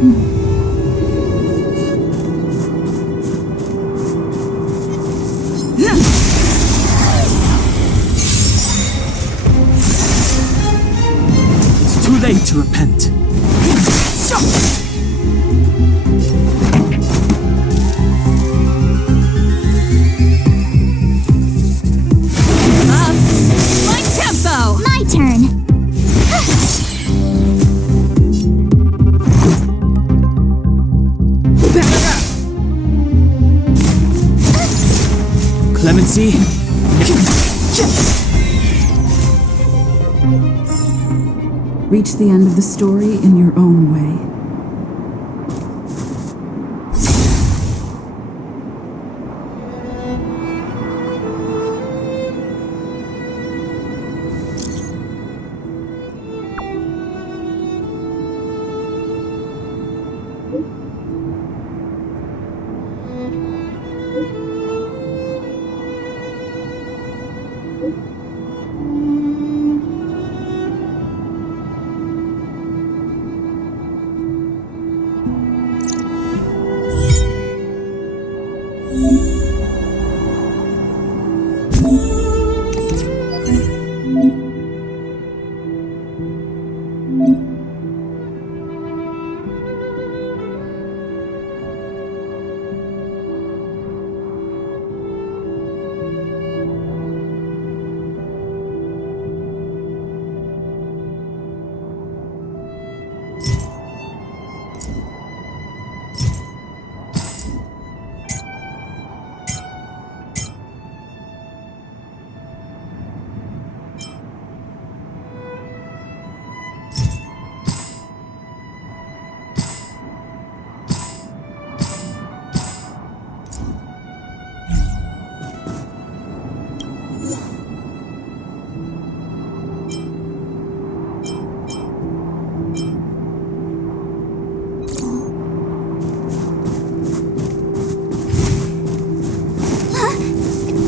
It's too late to repent. My tempo! My turn. Clemency? Reach the end of the story in your own way.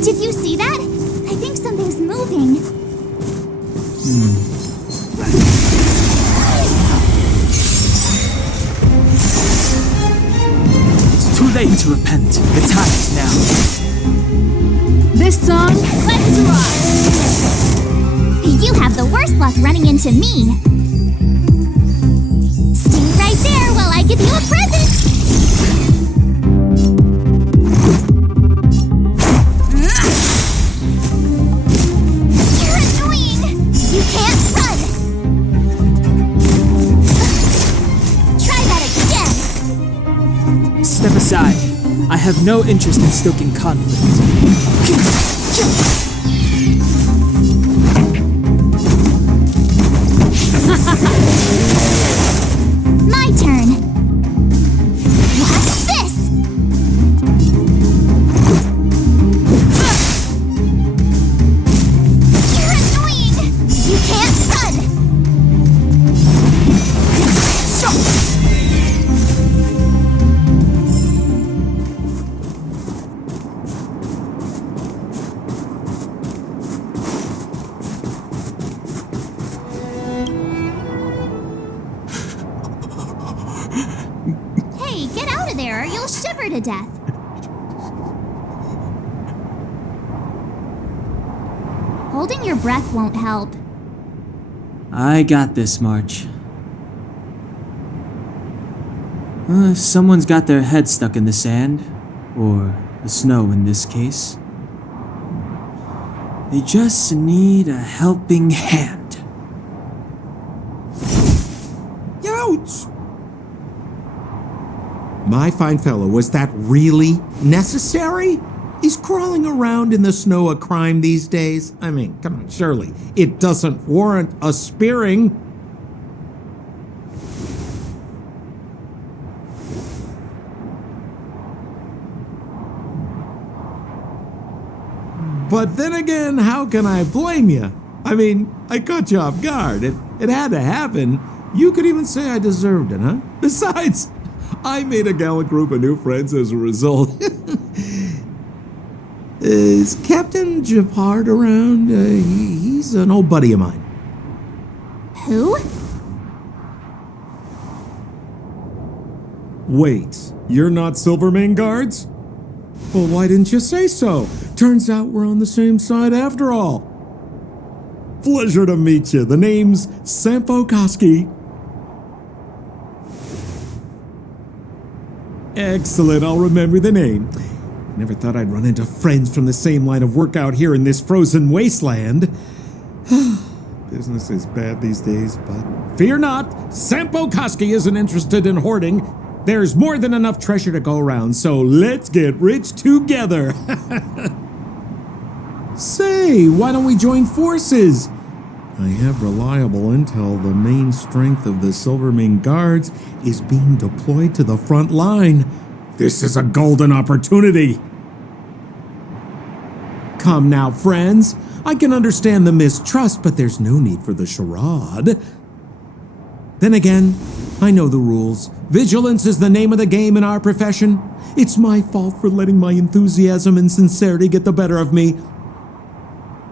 Did you see that? I think something's moving. It's too late to repent. The time is now. This song, let's rock! You have the worst luck running into me. Stay right there while I give you a present. You're annoying. You can't run. Try that again. Step aside. I have no interest in stoking conflict. My turn. What's this? You're annoying. You can't run. Hey, get out of there or you'll shiver to death. Holding your breath won't help. I got this, March. If someone's got their head stuck in the sand, or the snow in this case, they just need a helping hand. Ouch! My fine fellow, was that really necessary? Is crawling around in the snow a crime these days? I mean, come on, surely it doesn't warrant a spearing. But then again, how can I blame you? I mean, I caught you off guard. It had to happen. You could even say I deserved it, huh? Besides, I made a gallant group of new friends as a result. Is Captain Japard around? He's an old buddy of mine. Who? Wait, you're not Silvermane guards? Well, why didn't you say so? Turns out we're on the same side after all. Pleasure to meet you. The name's Sampo Koski. Excellent, I'll remember the name. Never thought I'd run into friends from the same line of work out here in this frozen wasteland. Business is bad these days, but fear not, Sampo Koski isn't interested in hoarding. There's more than enough treasure to go around, so let's get rich together. Say, why don't we join forces? I have reliable intel the main strength of the Silvermane guards is being deployed to the front line. This is a golden opportunity. Come now, friends. I can understand the mistrust, but there's no need for the charade. Then again, I know the rules. Vigilance is the name of the game in our profession. It's my fault for letting my enthusiasm and sincerity get the better of me.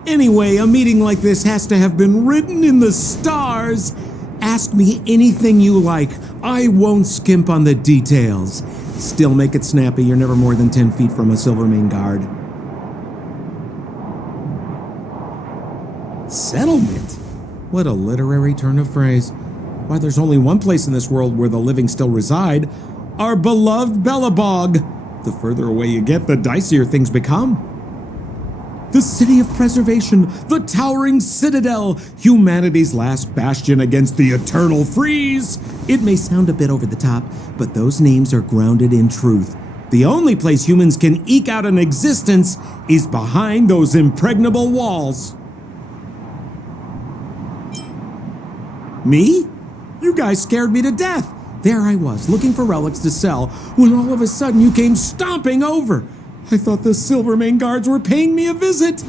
Anyway, a meeting like this has to have been written in the stars. Ask me anything you like. I won't skimp on the details. Still make it snappy. You're never more than 10 feet from a Silvermane guard. Settlement? What a literary turn of phrase. Why, there's only one place in this world where the living still reside. Our beloved Belobog. The further away you get, the dicier things become. The city of preservation, the towering citadel, humanity's last bastion against the eternal freeze. It may sound a bit over the top, but those names are grounded in truth. The only place humans can eke out an existence is behind those impregnable walls. Me? You guys scared me to death. There I was, looking for relics to sell, when all of a sudden you came stomping over. I thought the Silvermane guards were paying me a visit.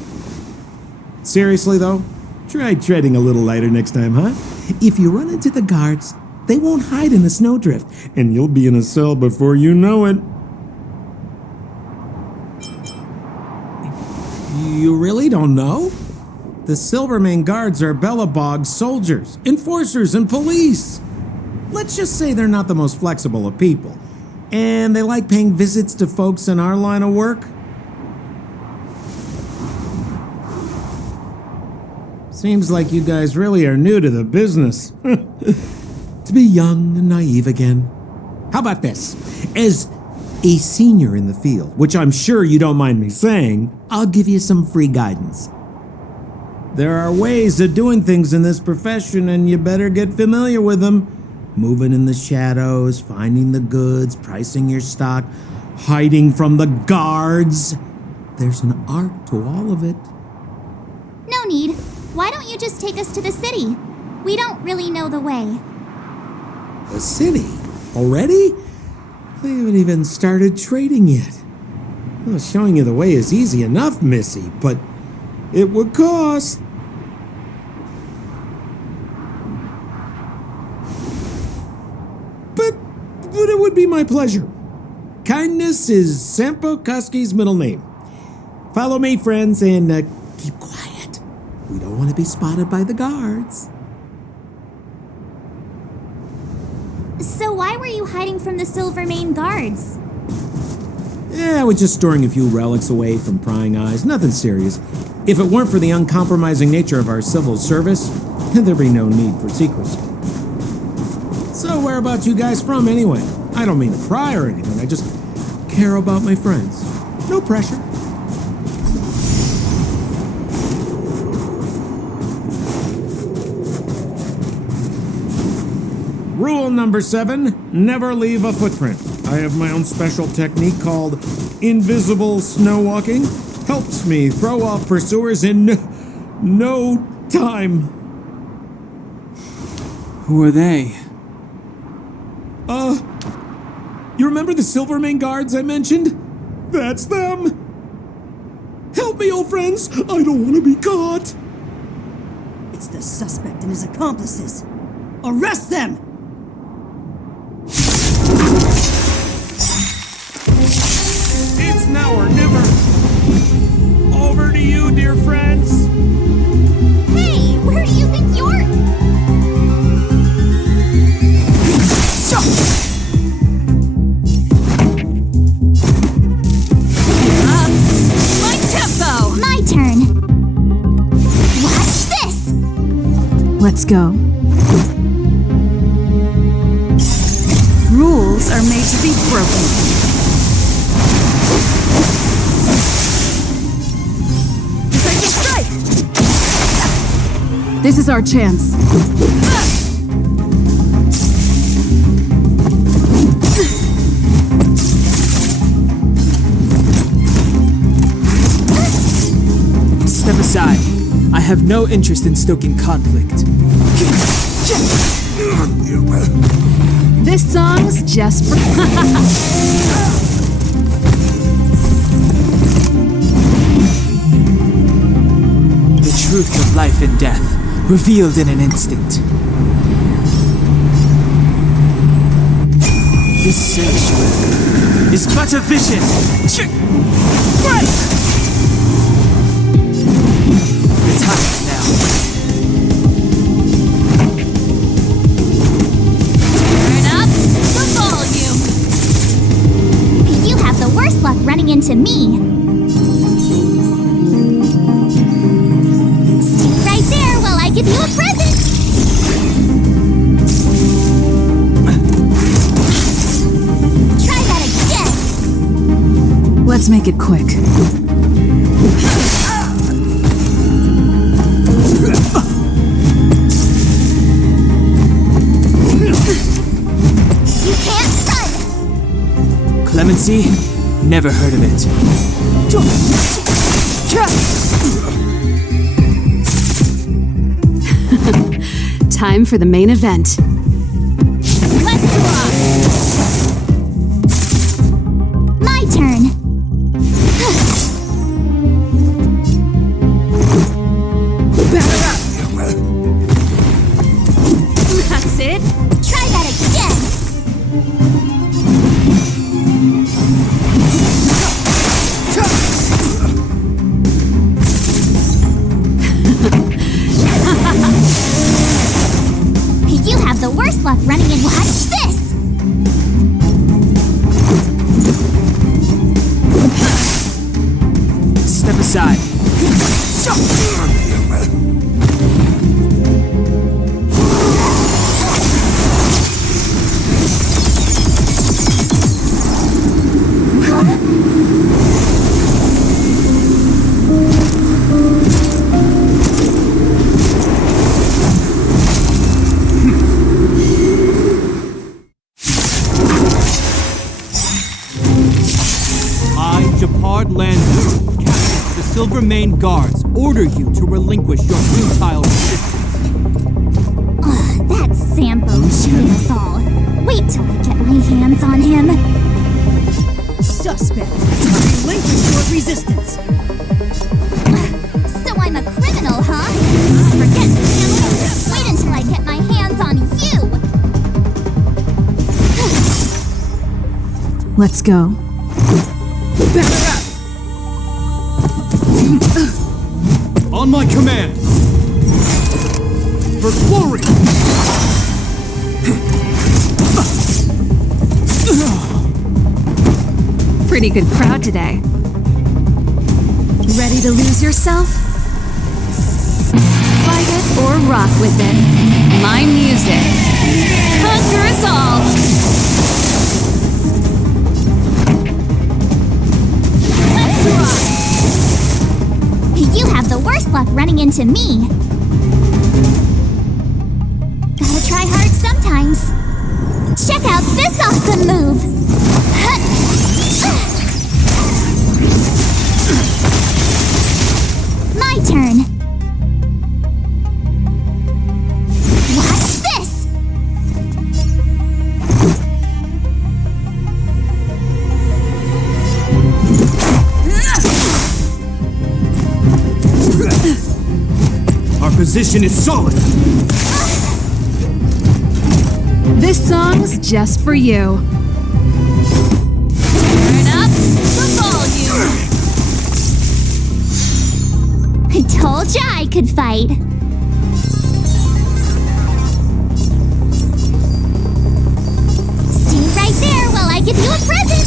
Seriously, though, try treading a little lighter next time, huh? If you run into the guards, they won't hide in a snowdrift, and you'll be in a cell before you know it. You really don't know? The Silvermane guards are Belobog soldiers, enforcers, and police. Let's just say they're not the most flexible of people. And they like paying visits to folks in our line of work. Seems like you guys really are new to the business. To be young and naive again. How about this? As a senior in the field, which I'm sure you don't mind me saying, I'll give you some free guidance. There are ways of doing things in this profession, and you better get familiar with them. Moving in the shadows, finding the goods, pricing your stock, hiding from the guards. There's an art to all of it. No need. Why don't you just take us to the city? We don't really know the way. The city? Already? They haven't even started trading yet. Well, showing you the way is easy enough, Missy, but it would cost. But it would be my pleasure. Kindness is Sampo Koski's middle name. Follow me, friends, and keep quiet. We don't want to be spotted by the guards. So why were you hiding from the Silvermane guards? Yeah, I was just storing a few relics away from prying eyes. Nothing serious. If it weren't for the uncompromising nature of our civil service, there'd be no need for secrecy. So where about you guys from anyway? I don't mean to pry or anything. I just care about my friends. No pressure. Rule number 7, never leave a footprint. I have my own special technique called invisible snow walking. Helps me throw off pursuers in no time. Who are they? You remember the Silvermane guards I mentioned? That's them. Help me, old friends. I don't want to be caught. It's the suspect and his accomplices. Arrest them! It's now or never. Over to you, dear friends. Hey, where do you think you're... Let's go. Rules are made to be broken. Decisive strike! This is our chance. Step aside. I have no interest in stoking conflict. This song's just for... The truth of life and death, revealed in an instant. This sanctuary is but a vision. The time is now. Turn up the volume. You have the worst luck running into me. Stay right there while I give you a present. Try that again. Let's make it quick. You can't run. Clemency? Never heard of it. Time for the main event. Let's rock. My turn. That's it? Try that again. You have the worst luck running in. Watch this. Step aside. Japard Landau, captain of the Silver Mane Guards, order you to relinquish your futile resistance. That Sampo cheated us all. Wait till I get my hands on him. Suspect! Relinquish your resistance! So I'm a criminal, huh? Forget Sampo. Wait until I get my hands on you. Let's go. On my command! For glory! Pretty good crowd today. Ready to lose yourself? Fight it or rock with it. My music. Conquer us all! Let's rock! You have the worst luck running into me. Gotta try hard sometimes. Check out this awesome move! My turn. Watch this! Our position is solid! This song's just for you. Turn up the volume! I told ya I could fight. Stay right there while I give you a present!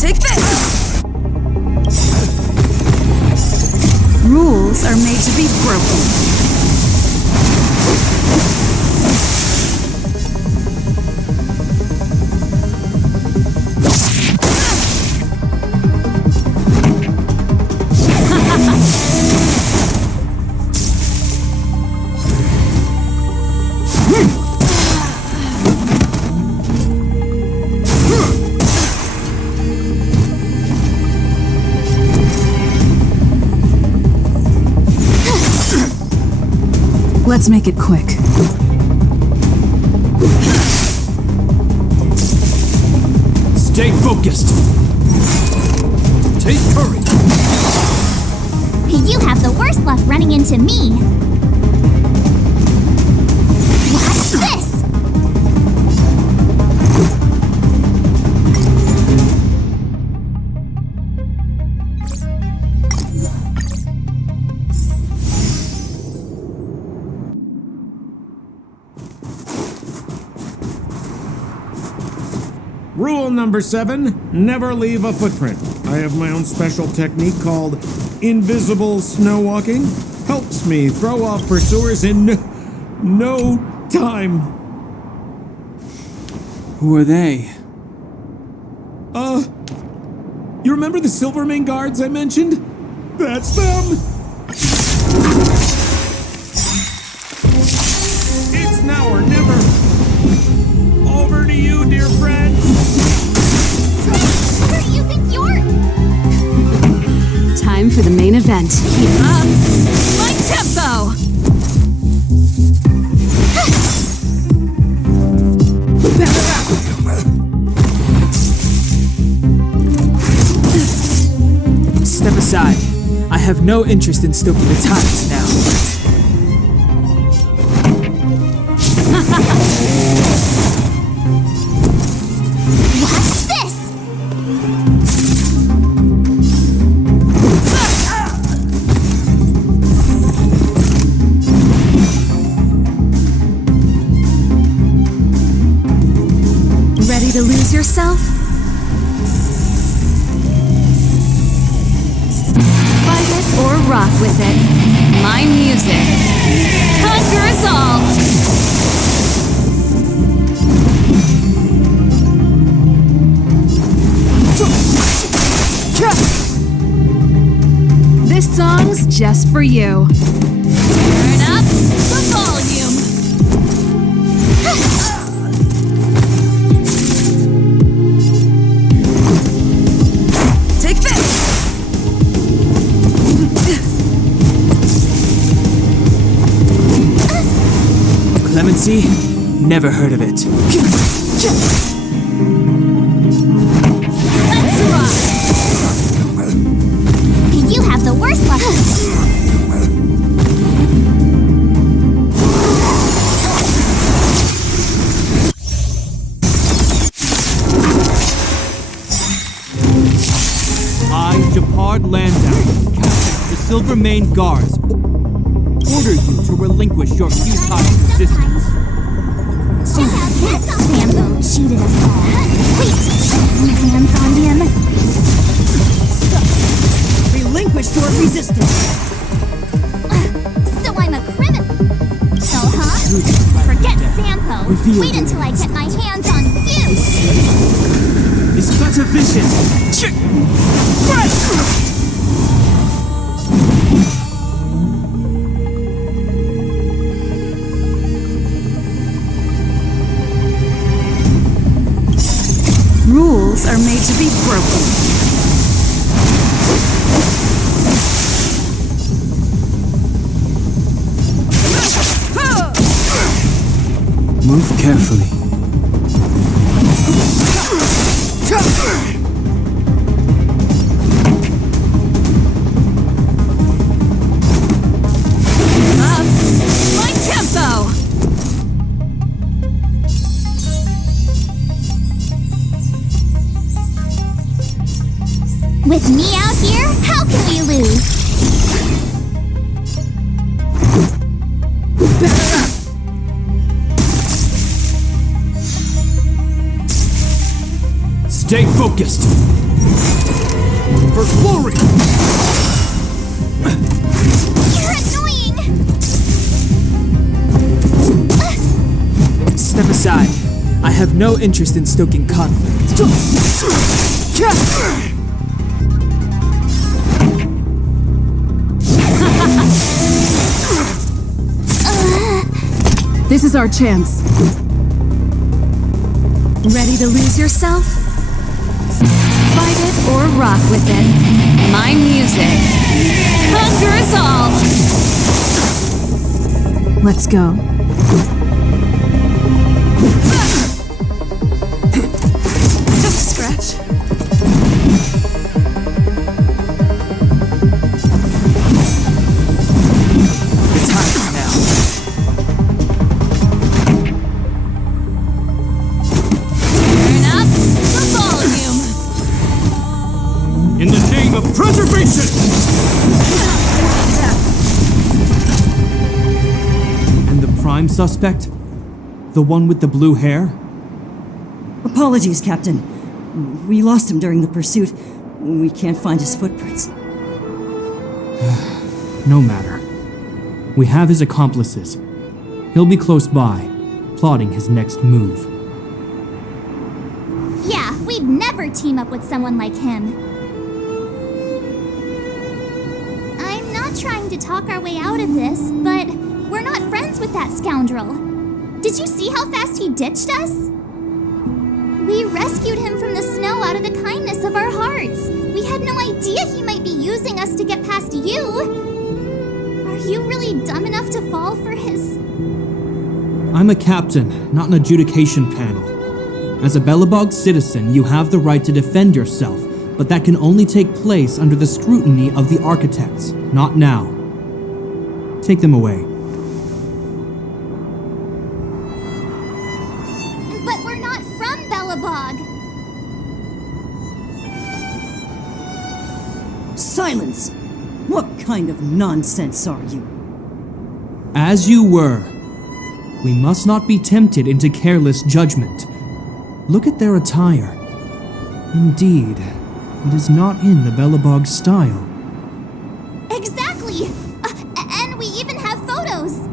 Take this! Rules are made to be broken. Let's make it quick. Stay focused. Take courage. You have the worst luck running into me. Watch this! Rule number 7, never leave a footprint. I have my own special technique called invisible snow walking. Helps me throw off pursuers in no time. Who are they? You remember the Silvermane guards I mentioned? That's them! It's now or never. Over to you, dear friend. Where do you think you're? Time for the main event. Keep up my tempo! Step aside. I have no interest in stoking the tires now. Watch this! Ready to lose yourself? Fight it or rock with it. My music conquers all. This song's just for you. Turn up the volume! Take this! Clemency? Never heard of it. Let's rock! You have the worst luck. I, Japard Landau, captain of the Silvermane Guards, order you to relinquish your futile resistance. Check out that Sambo cheated us all. Wait, your hands on him. Relinquish your resistance. So I'm a criminal. Forget Sampo. Reveal Wait your until I get my hands on you. It's but a vision. Rules are made to be broken. Move carefully. Up my tempo! With me out here, how can we lose? Stay focused. For glory. aside. I have no interest in stoking conflict. This is our chance. Ready to lose yourself? Fight it or rock with it. My music conquers all. Let's go. Just a scratch. The time is now. Turn up the volume. In the name of preservation! And the prime suspect? The one with the blue hair? Apologies, Captain. We lost him during the pursuit. We can't find his footprints. No matter. We have his accomplices. He'll be close by, plotting his next move. Yeah, we'd never team up with someone like him. I'm not trying to talk our way out of this, but we're not friends with that scoundrel. Did you see how fast he ditched us? We rescued him from the snow out of the kindness of our hearts. We had no idea he might be using us to get past you. Are you really dumb enough to fall for his... I'm a captain, not an adjudication panel. As a Belobog citizen, you have the right to defend yourself, but that can only take place under the scrutiny of the architects, not now. Take them away. But we're not from Belobog. Silence! What kind of nonsense are you? As you were. We must not be tempted into careless judgment. Look at their attire. Indeed, it is not in the Belobog style. Exactly! And we even have photos!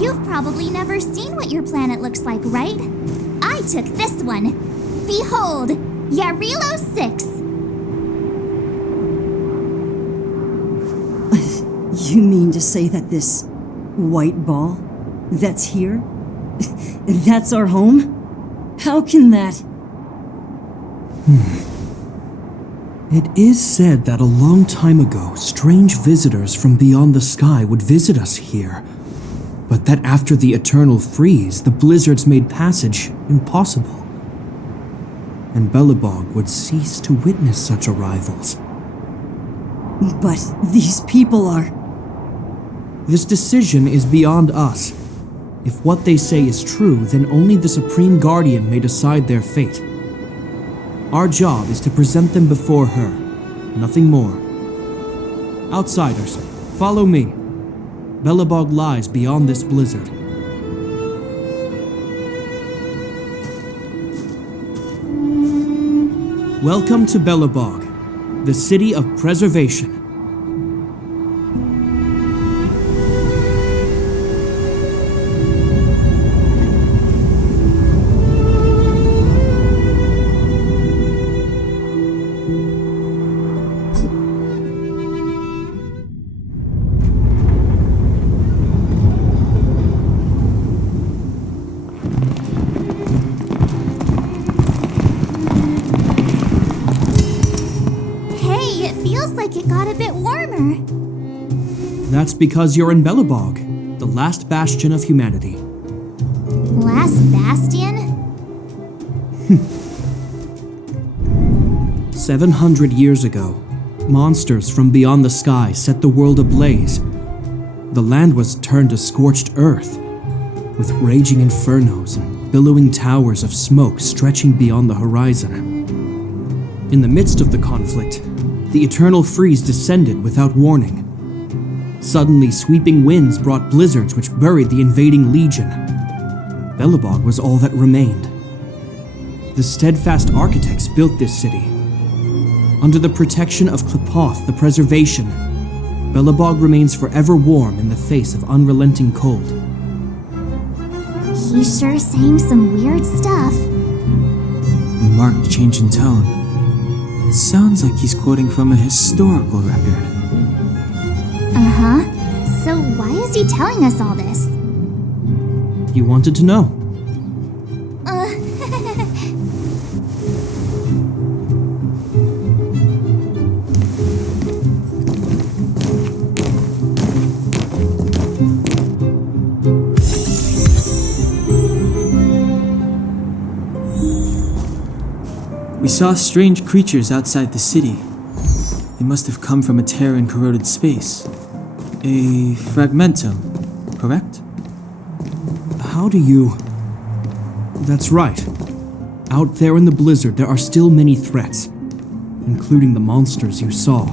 You've probably never seen what your planet looks like, right? I took this one. Behold, Jarilo-VI. You mean to say that this white ball that's here, that's our home? How can that... It is said that a long time ago, strange visitors from beyond the sky would visit us here, but that after the eternal freeze, the blizzards made passage impossible, and Belobog would cease to witness such arrivals. But these people are... This decision is beyond us. If what they say is true, then only the Supreme Guardian may decide their fate. Our job is to present them before her, nothing more. Outsiders, follow me. Belobog lies beyond this blizzard. Welcome to Belobog, the city of preservation. That's because you're in Belobog, the last bastion of humanity. Last bastion? 700 years ago, monsters from beyond the sky set the world ablaze. The land was turned to scorched earth, with raging infernos and billowing towers of smoke stretching beyond the horizon. In the midst of the conflict, the eternal freeze descended without warning. Suddenly, sweeping winds brought blizzards which buried the invading legion. Belobog was all that remained. The steadfast architects built this city. Under the protection of Klepoth, the preservation, Belobog remains forever warm in the face of unrelenting cold. He's sure saying some weird stuff. Marked change in tone. It sounds like he's quoting from a historical record. Uh-huh. So why is he telling us all this? You wanted to know. We saw strange creatures outside the city. They must have come from a tear in corroded space. A fragmentum, correct? How do you... That's right. Out there in the blizzard, there are still many threats, including the monsters you saw.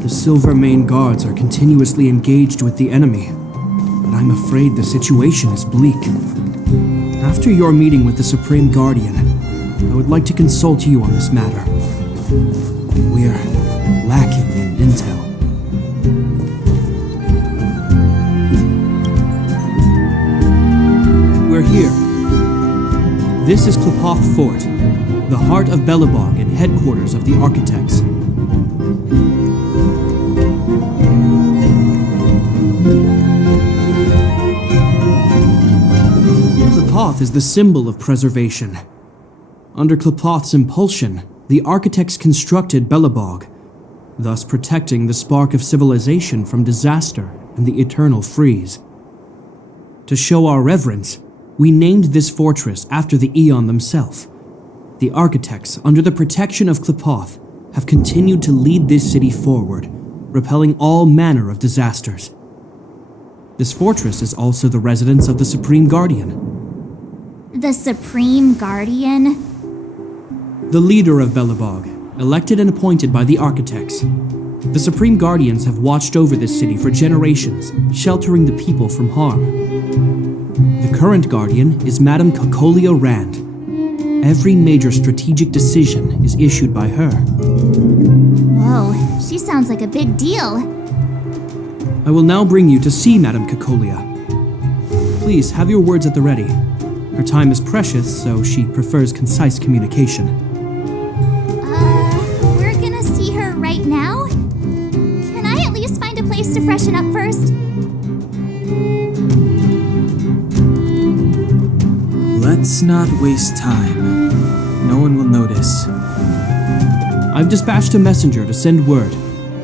The Silvermane guards are continuously engaged with the enemy, but I'm afraid the situation is bleak. After your meeting with the Supreme Guardian, I would like to consult you on this matter. We're lacking in intel. We're here. This is Klapoth Fort, the heart of Belobog and headquarters of the Architects. Klapoth is the symbol of preservation. Under Klapoth's impulsion, the Architects constructed Belobog, thus protecting the spark of civilization from disaster and the eternal freeze. To show our reverence, we named this fortress after the Aeon themselves. The Architects, under the protection of Klapoth, have continued to lead this city forward, repelling all manner of disasters. This fortress is also the residence of the Supreme Guardian. The Supreme Guardian? The leader of Belobog, elected and appointed by the Architects. The Supreme Guardians have watched over this city for generations, sheltering the people from harm. The current Guardian is Madame Kakolia Rand. Every major strategic decision is issued by her. Whoa, she sounds like a big deal. I will now bring you to see Madame Kakolia. Please have your words at the ready. Her time is precious, so she prefers concise communication. We're gonna see her right now? Can I at least find a place to freshen up first? Let's not waste time. No one will notice. I've dispatched a messenger to send word.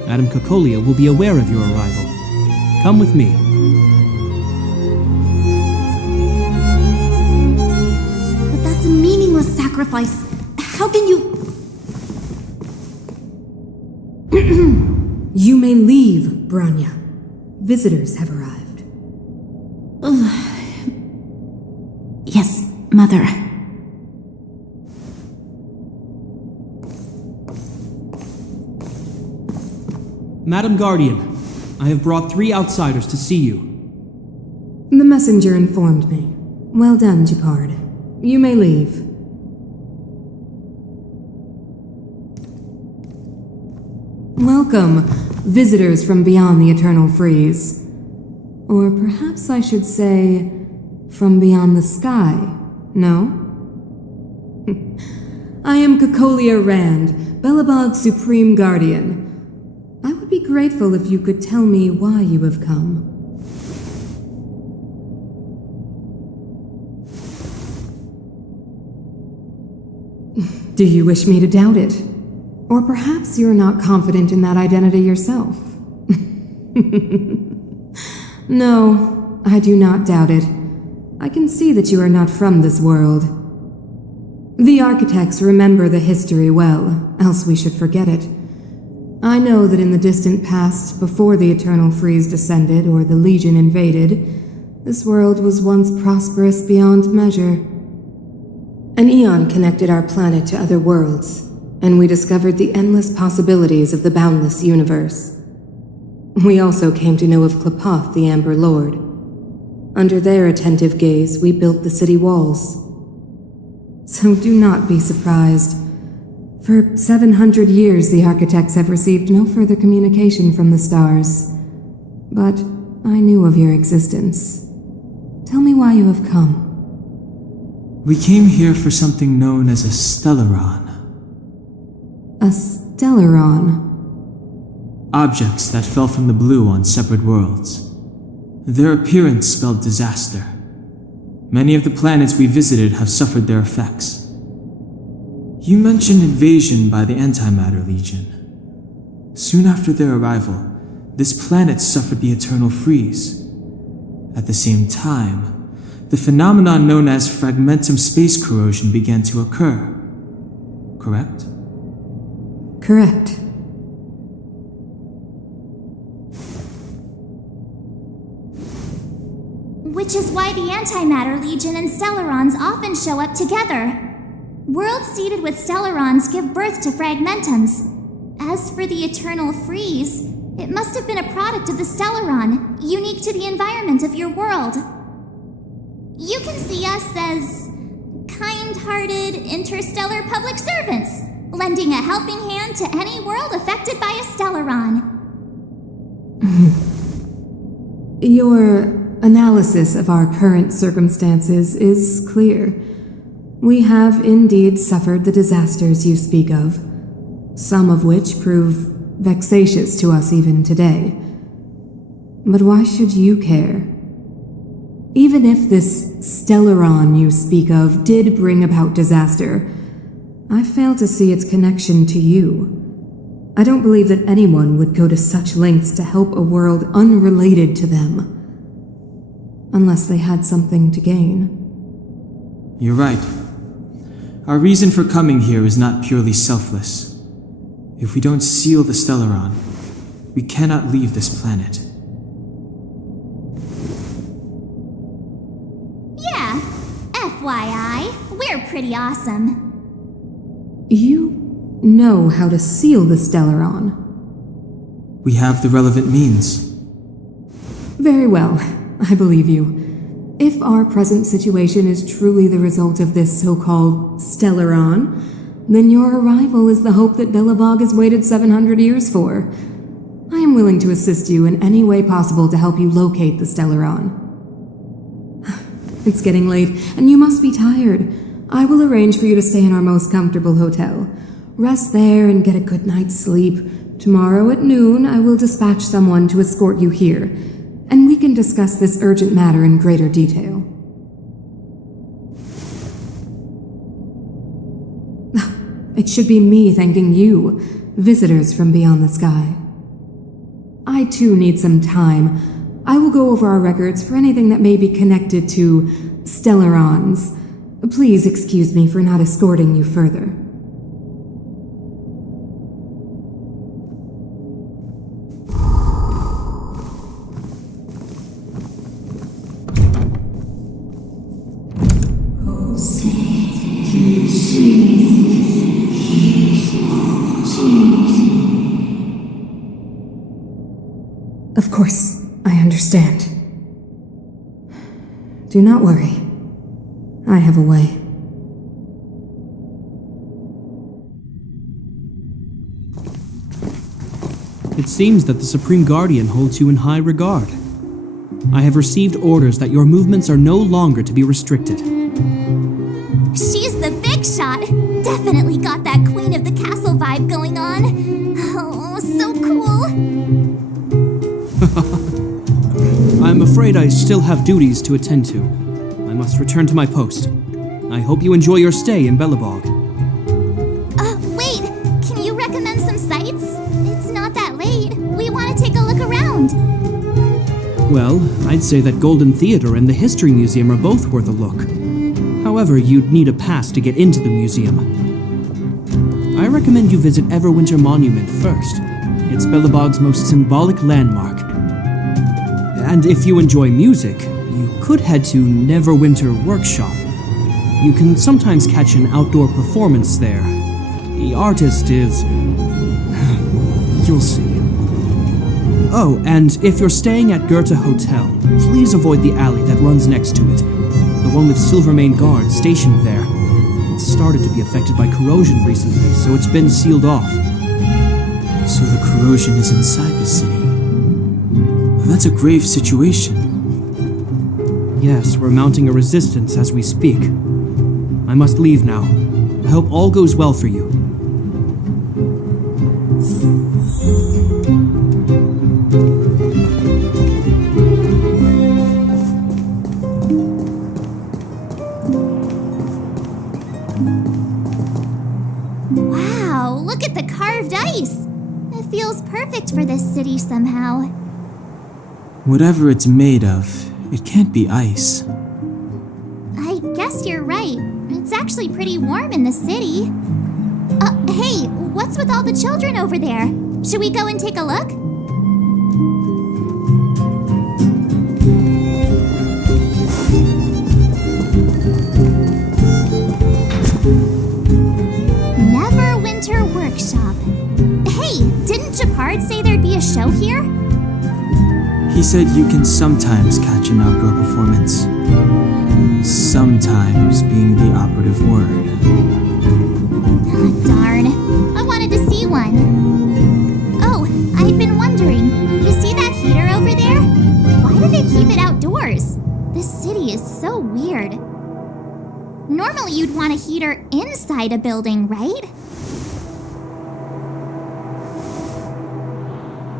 Madame Kakolia will be aware of your arrival. Come with me. But that's a meaningless sacrifice. How can you... You may leave, Branya. Visitors have arrived. Yes, Mother. Madam Guardian, I have brought 3 outsiders to see you. The messenger informed me. Well done, Jacquard. You may leave. Welcome, visitors from beyond the eternal freeze. Or perhaps I should say, from beyond the sky, no? I am Kakolia Rand, Belobog's Supreme Guardian. I would be grateful if you could tell me why you have come. Do you wish me to doubt it? Or perhaps you're not confident in that identity yourself? No, I do not doubt it. I can see that you are not from this world. The Architects remember the history well, else we should forget it. I know that in the distant past, before the Eternal Freeze descended or the Legion invaded, this world was once prosperous beyond measure. An Aeon connected our planet to other worlds, and we discovered the endless possibilities of the boundless universe. We also came to know of Klapoth, the Amber Lord. Under their attentive gaze, we built the city walls. So do not be surprised. For 700 years, the Architects have received no further communication from the stars. But I knew of your existence. Tell me why you have come. We came here for something known as a Stellaron. A Stellaron. Objects that fell from the blue on separate worlds. Their appearance spelled disaster. Many of the planets we visited have suffered their effects. You mentioned invasion by the Antimatter Legion. Soon after their arrival, this planet suffered the eternal freeze. At the same time, the phenomenon known as fragmentum space corrosion began to occur. Correct? Correct. Which is why the Antimatter Legion and Stellarons often show up together. Worlds seeded with Stellarons give birth to fragmentums. As for the eternal freeze, it must have been a product of the Stellaron, unique to the environment of your world. You can see us as kind-hearted interstellar public servants, lending a helping hand to any world affected by a Stellaron. Your analysis of our current circumstances is clear. We have indeed suffered the disasters you speak of, some of which prove vexatious to us even today. But why should you care? Even if this Stellaron you speak of did bring about disaster, I fail to see its connection to you. I don't believe that anyone would go to such lengths to help a world unrelated to them. Unless they had something to gain. You're right. Our reason for coming here is not purely selfless. If we don't seal the Stellaron, we cannot leave this planet. Yeah, FYI, we're pretty awesome. You know how to seal the Stellaron. We have the relevant means. Very well, I believe you. If our present situation is truly the result of this so-called Stellaron, then your arrival is the hope that Belobog has waited 700 years for. I am willing to assist you in any way possible to help you locate the Stellaron. It's getting late, and you must be tired. I will arrange for you to stay in our most comfortable hotel. Rest there and get a good night's sleep. Tomorrow at noon, I will dispatch someone to escort you here, and we can discuss this urgent matter in greater detail. It should be me thanking you, visitors from beyond the sky. I too need some time. I will go over our records for anything that may be connected to Stellarons. Please excuse me for not escorting you further. Of course, I understand. Do not worry. I have a way. It seems that the Supreme Guardian holds you in high regard. I have received orders that your movements are no longer to be restricted. She's the big shot. Definitely got that Queen of the Castle vibe going on. Oh, so cool. I'm afraid I still have duties to attend to. I must return to my post. I hope you enjoy your stay in Belobog. Wait, can you recommend some sites? It's not that late. We want to take a look around. Well, I'd say that Golden Theater and the History Museum are both worth a look. However, you'd need a pass to get into the museum. I recommend you visit Everwinter Monument first. It's Belobog's most symbolic landmark. And if you enjoy music, you could head to Neverwinter Workshop. You can sometimes catch an outdoor performance there. The artist is... you'll see. Oh, and if you're staying at Goethe Hotel, please avoid the alley that runs next to it. The one with Silvermane guards stationed there. It started to be affected by corrosion recently, so it's been sealed off. So the corrosion is inside the city. Well, that's a grave situation. Yes, we're mounting a resistance as we speak. I must leave now. I hope all goes well for you. Wow, look at the carved ice! It feels perfect for this city somehow. Whatever it's made of, it can't be ice. I guess you're right. It's actually pretty warm in the city. Hey, what's with all the children over there? Should we go and take a look? Neverwinter Workshop. Hey, didn't Japard say there'd be a show here? He said you can sometimes catch an outdoor performance. Sometimes being the operative word. Darn. I wanted to see one. Oh, I'd been wondering. You see that heater over there? Why do they keep it outdoors? This city is so weird. Normally you'd want a heater inside a building, right?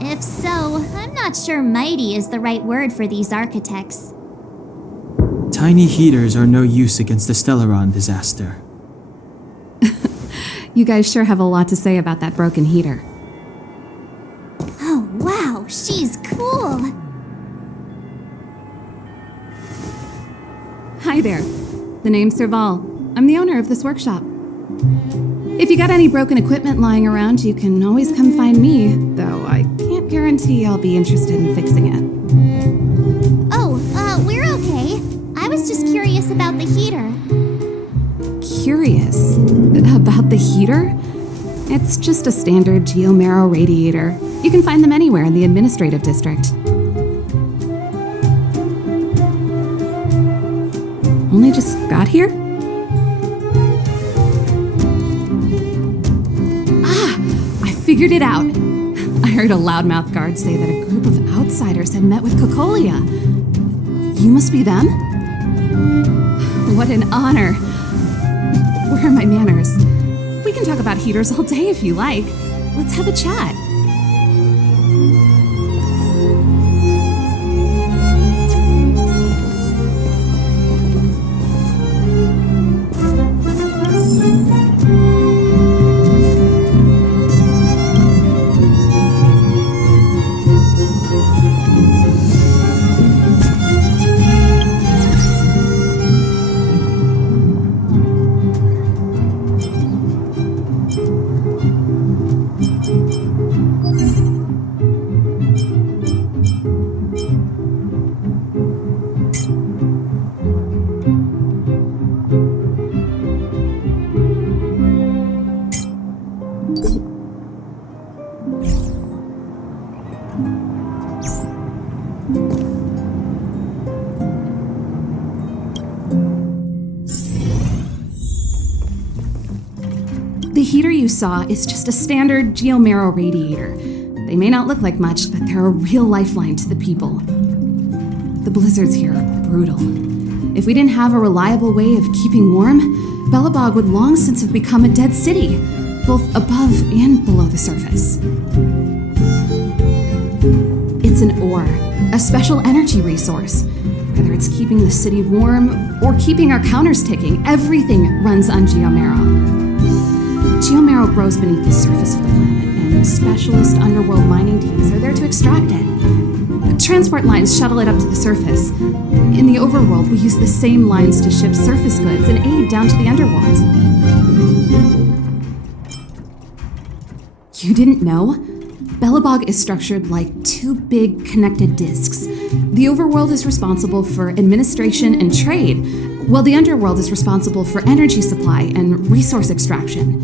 If so, I'm not sure mighty is the right word for these architects. Tiny heaters are no use against the Stellaron disaster. You guys sure have a lot to say about that broken heater. Oh, wow, she's cool. Hi there. The name's Serval. I'm the owner of this workshop. If you got any broken equipment lying around, you can always come find me, though I can't guarantee I'll be interested in fixing it. Oh, we're okay. I was just curious about the heater. Curious about the heater? It's just a standard geomarrow radiator. You can find them anywhere in the administrative district. Only just got here? I figured it out. I heard a loudmouth guard say that a group of outsiders had met with Cocolia. You must be them? What an honor. Where are my manners? We can talk about heaters all day if you like. Let's have a chat. The heater you saw is just a standard geomarrow radiator. They may not look like much, but they're a real lifeline to the people. The blizzards here are brutal. If we didn't have a reliable way of keeping warm, Belobog would long since have become a dead city, both above and below the surface. It's an ore, a special energy resource. Whether it's keeping the city warm or keeping our counters ticking, everything runs on geomarrow. Geomarrow grows beneath the surface of the planet, and specialist underworld mining teams are there to extract it. Transport lines shuttle it up to the surface. In the overworld, we use the same lines to ship surface goods and aid down to the underworld. You didn't know? Belobog is structured like two big connected disks. The overworld is responsible for administration and trade, while the underworld is responsible for energy supply and resource extraction.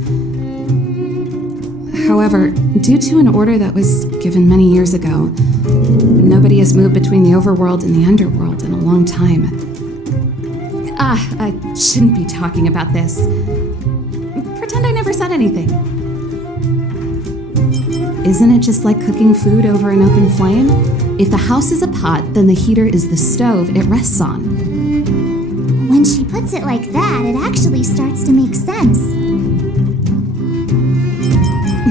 However, due to an order that was given many years ago, nobody has moved between the overworld and the underworld in a long time. I shouldn't be talking about this. Pretend I never said anything. Isn't it just like cooking food over an open flame? If the house is a pot, then the heater is the stove it rests on. When she puts it like that, it actually starts to make sense.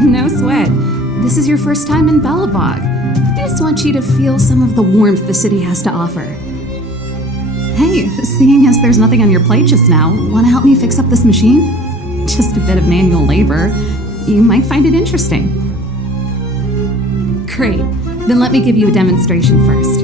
No sweat. This is your first time in Belobog. I just want you to feel some of the warmth the city has to offer. Hey, seeing as there's nothing on your plate just now, want to help me fix up this machine? Just a bit of manual labor. You might find it interesting. Great. Then let me give you a demonstration first.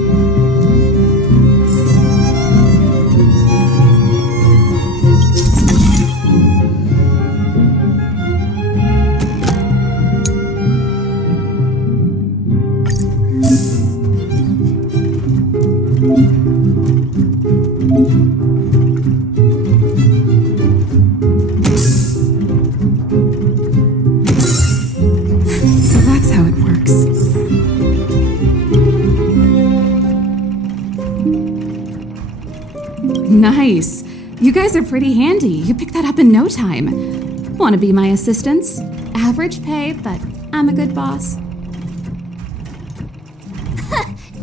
Nice. You guys are pretty handy. You picked that up in no time. Want to be my assistants? Average pay, but I'm a good boss.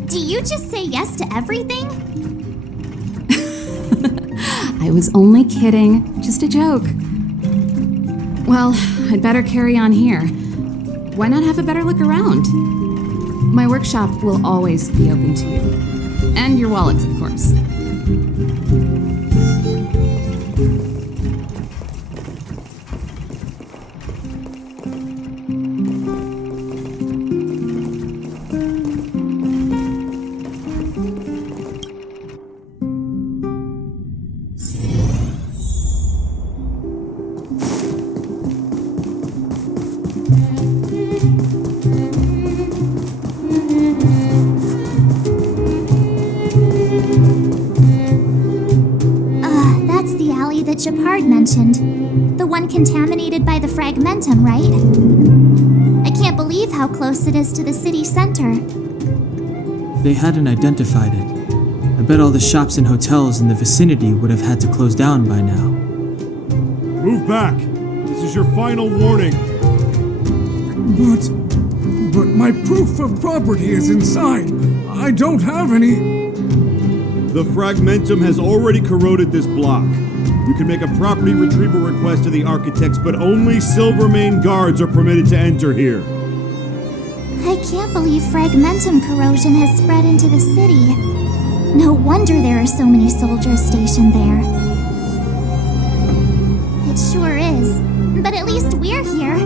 Do you just say yes to everything? I was only kidding. Just a joke. Well, I'd better carry on here. Why not have a better look around? My workshop will always be open to you. And your wallets, of course. Japard mentioned. The one contaminated by the fragmentum, right? I can't believe how close it is to the city center. They hadn't identified it. I bet all the shops and hotels in the vicinity would have had to close down by now. Move back! This is your final warning. But my proof of property is inside. I don't have any. The fragmentum has already corroded this block. You can make a property retrieval request to the architects, but only Silvermane guards are permitted to enter here. I can't believe fragmentum corrosion has spread into the city. No wonder there are so many soldiers stationed there. It sure is. But at least we're here.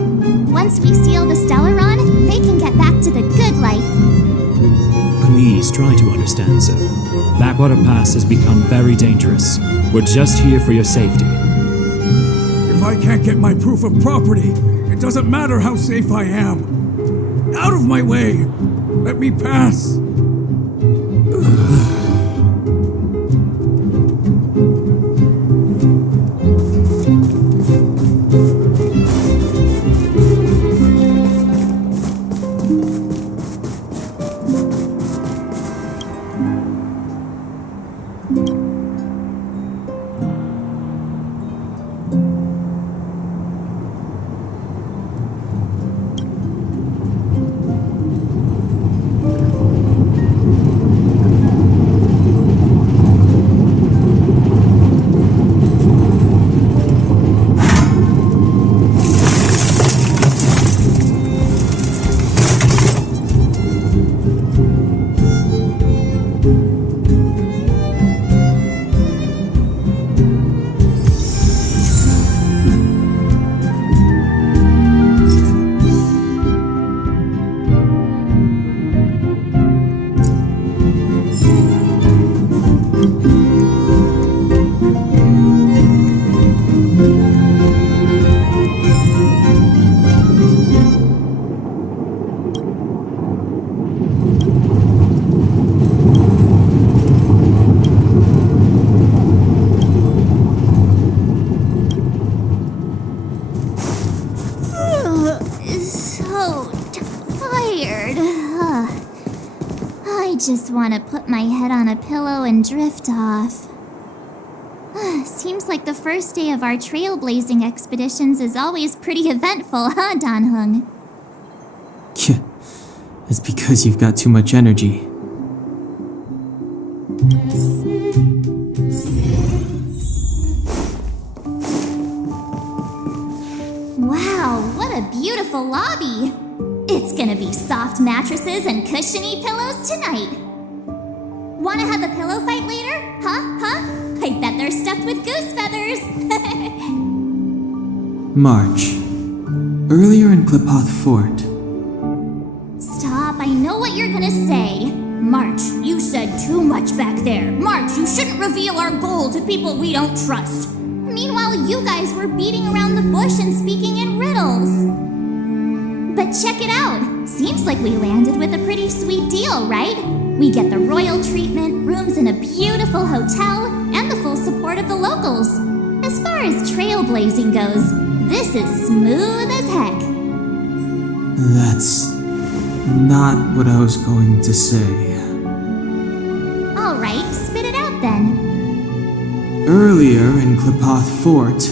Once we seal the Stellaron, they can get back to the good life. Please try to understand, sir. Backwater Pass has become very dangerous. We're just here for your safety. If I can't get my proof of property, it doesn't matter how safe I am. Out of my way! Let me pass! I just want to put my head on a pillow and drift off. Seems like the first day of our trailblazing expeditions is always pretty eventful, huh, Dan Hung? Yeah, it's because you've got too much energy. gonna be soft mattresses and cushiony pillows tonight. Wanna have a pillow fight later? Huh? I bet they're stuffed with goose feathers. March. Earlier in Klipoth Fort. Stop, I know what you're gonna say. March, you said too much back there. March, you shouldn't reveal our goal to people we don't trust. Meanwhile, you guys were beating around the bush and speaking in riddles. But check it out. Seems like we landed with a pretty sweet deal, right? We get the royal treatment, rooms in a beautiful hotel, and the full support of the locals. As far as trailblazing goes, this is smooth as heck. That's not what I was going to say. Alright, spit it out then. Earlier in Klipoth Fort,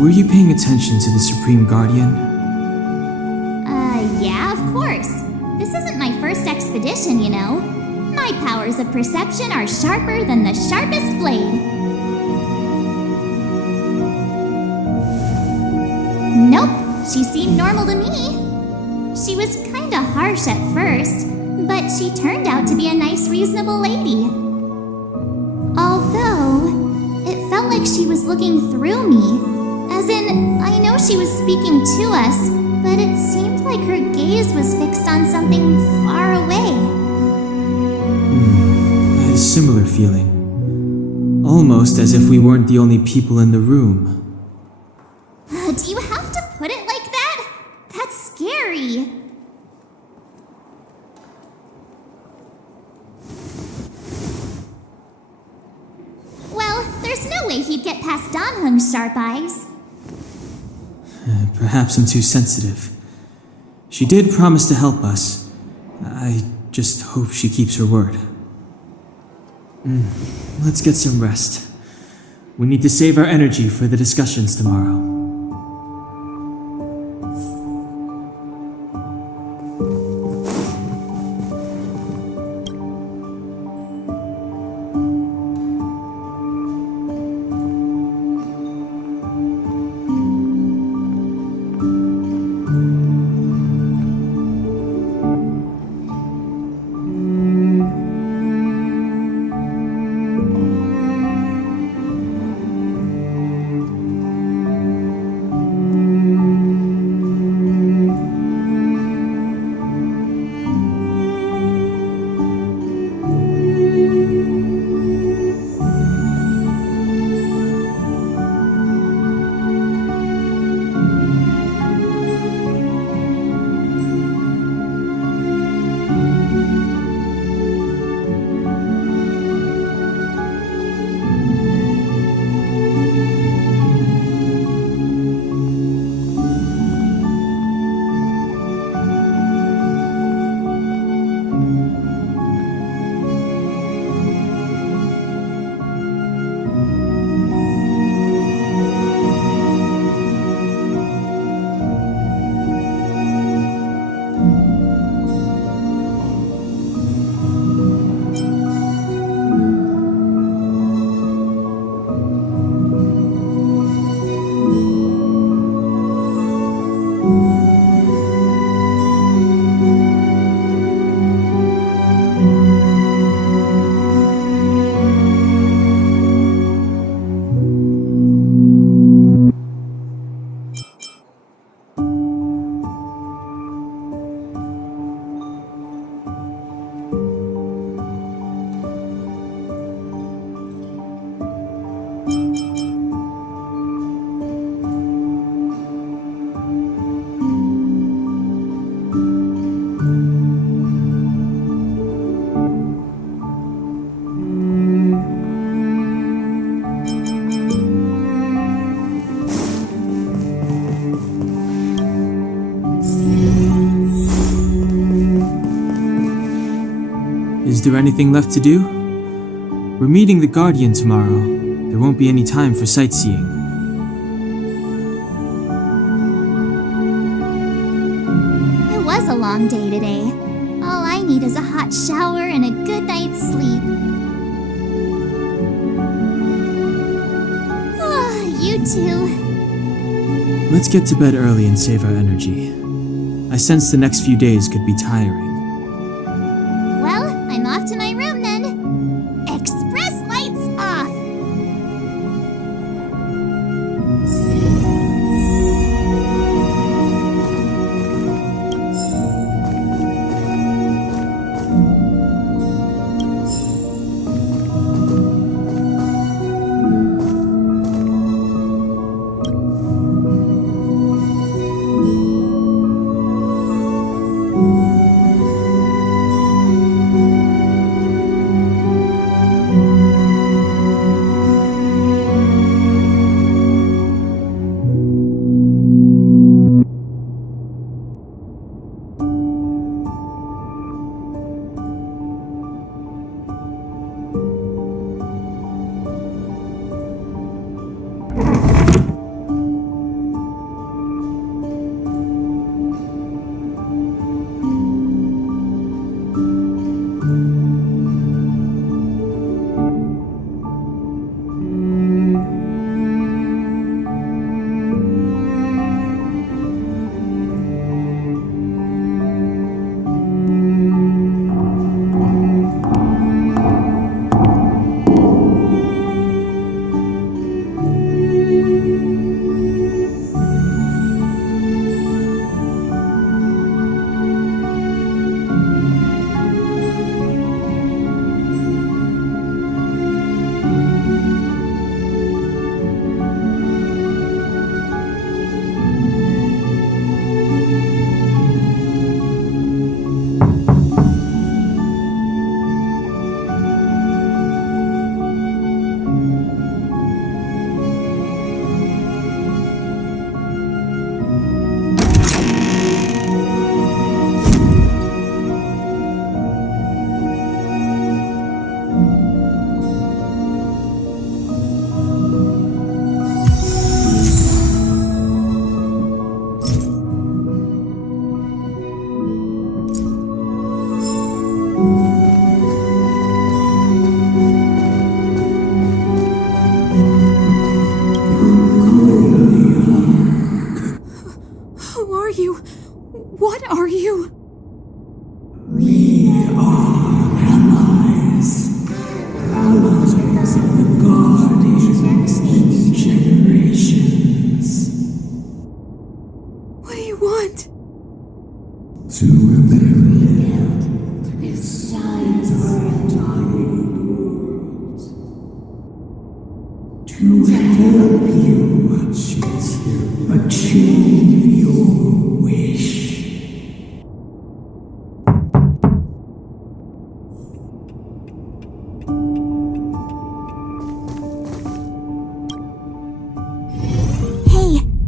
were you paying attention to the Supreme Guardian? Yeah, of course. This isn't my first expedition, you know. My powers of perception are sharper than the sharpest blade. Nope, she seemed normal to me. She was kinda harsh at first, but she turned out to be a nice, reasonable lady. Although, it felt like she was looking through me. As in, I know she was speaking to us, but it seemed like her gaze was fixed on something far away. I had a similar feeling. Almost as if we weren't the only people in the room. Do you have to put it like that? That's scary. Well, there's no way he'd get past Danhung's sharp eyes. Perhaps I'm too sensitive. She did promise to help us. I just hope she keeps her word. Let's get some rest. We need to save our energy for the discussions tomorrow. Is there anything left to do? We're meeting the Guardian tomorrow. There won't be any time for sightseeing. It was a long day today. All I need is a hot shower and a good night's sleep. Oh, you too. Let's get to bed early and save our energy. I sense the next few days could be tiring. Well, I'm off to my room then. Express lights off!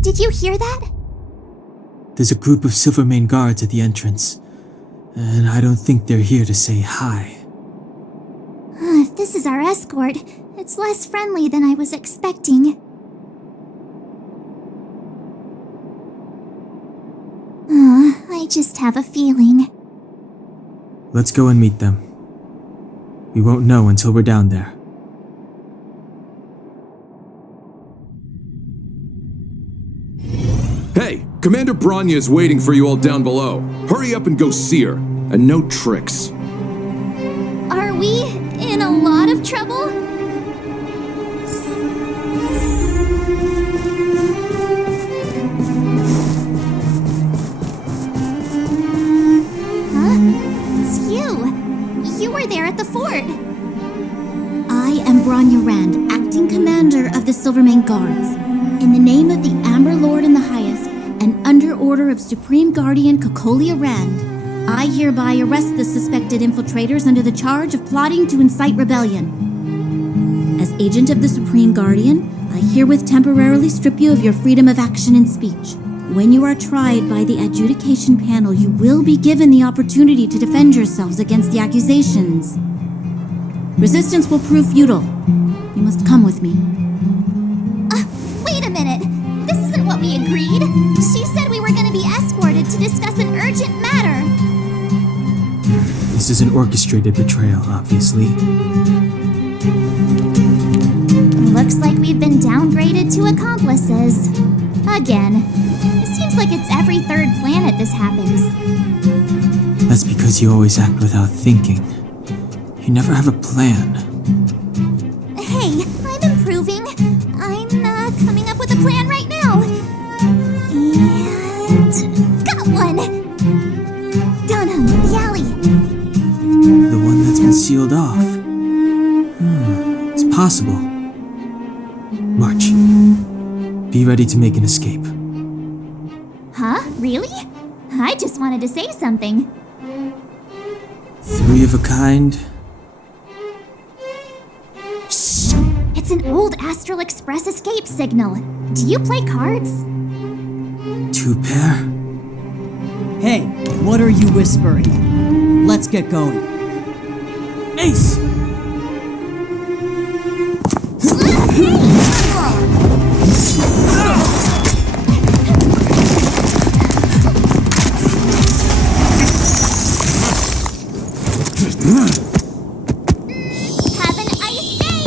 Did you hear that? There's a group of Silvermane guards at the entrance, and I don't think they're here to say hi. If this is our escort, it's less friendly than I was expecting. I just have a feeling. Let's go and meet them. We won't know until we're down there. Hey, Commander Bronya is waiting for you all down below. Hurry up and go see her. And no tricks. Are we in a lot of trouble? Huh? It's you. You were there at the fort. I am Bronya Rand, acting commander of the Silvermane Guards. In the name of the Amber Lord in the Highest, and under order of Supreme Guardian Cocolia Rand, I hereby arrest the suspected infiltrators under the charge of plotting to incite rebellion. As agent of the Supreme Guardian, I herewith temporarily strip you of your freedom of action and speech. When you are tried by the adjudication panel, you will be given the opportunity to defend yourselves against the accusations. Resistance will prove futile. You must come with me. Wait a minute. This isn't what we agreed. She said we were going to be escorted to discuss an urgent matter. This is an orchestrated betrayal, obviously. Looks like we've been downgraded to accomplices. Again. seems like it's every third planet this happens. That's because you always act without thinking. You never have a plan. Hey, I'm improving. I'm coming up with a plan right now. And got one! Down on the alley. The one that's been sealed off. It's possible. March. Be ready to make an escape. Huh? Really? I just wanted to say something. 3 of a kind. Shh! It's an old Astral Express escape signal. Do you play cards? 2 pair. Hey, what are you whispering? Let's get going. Ace! Have an ice day!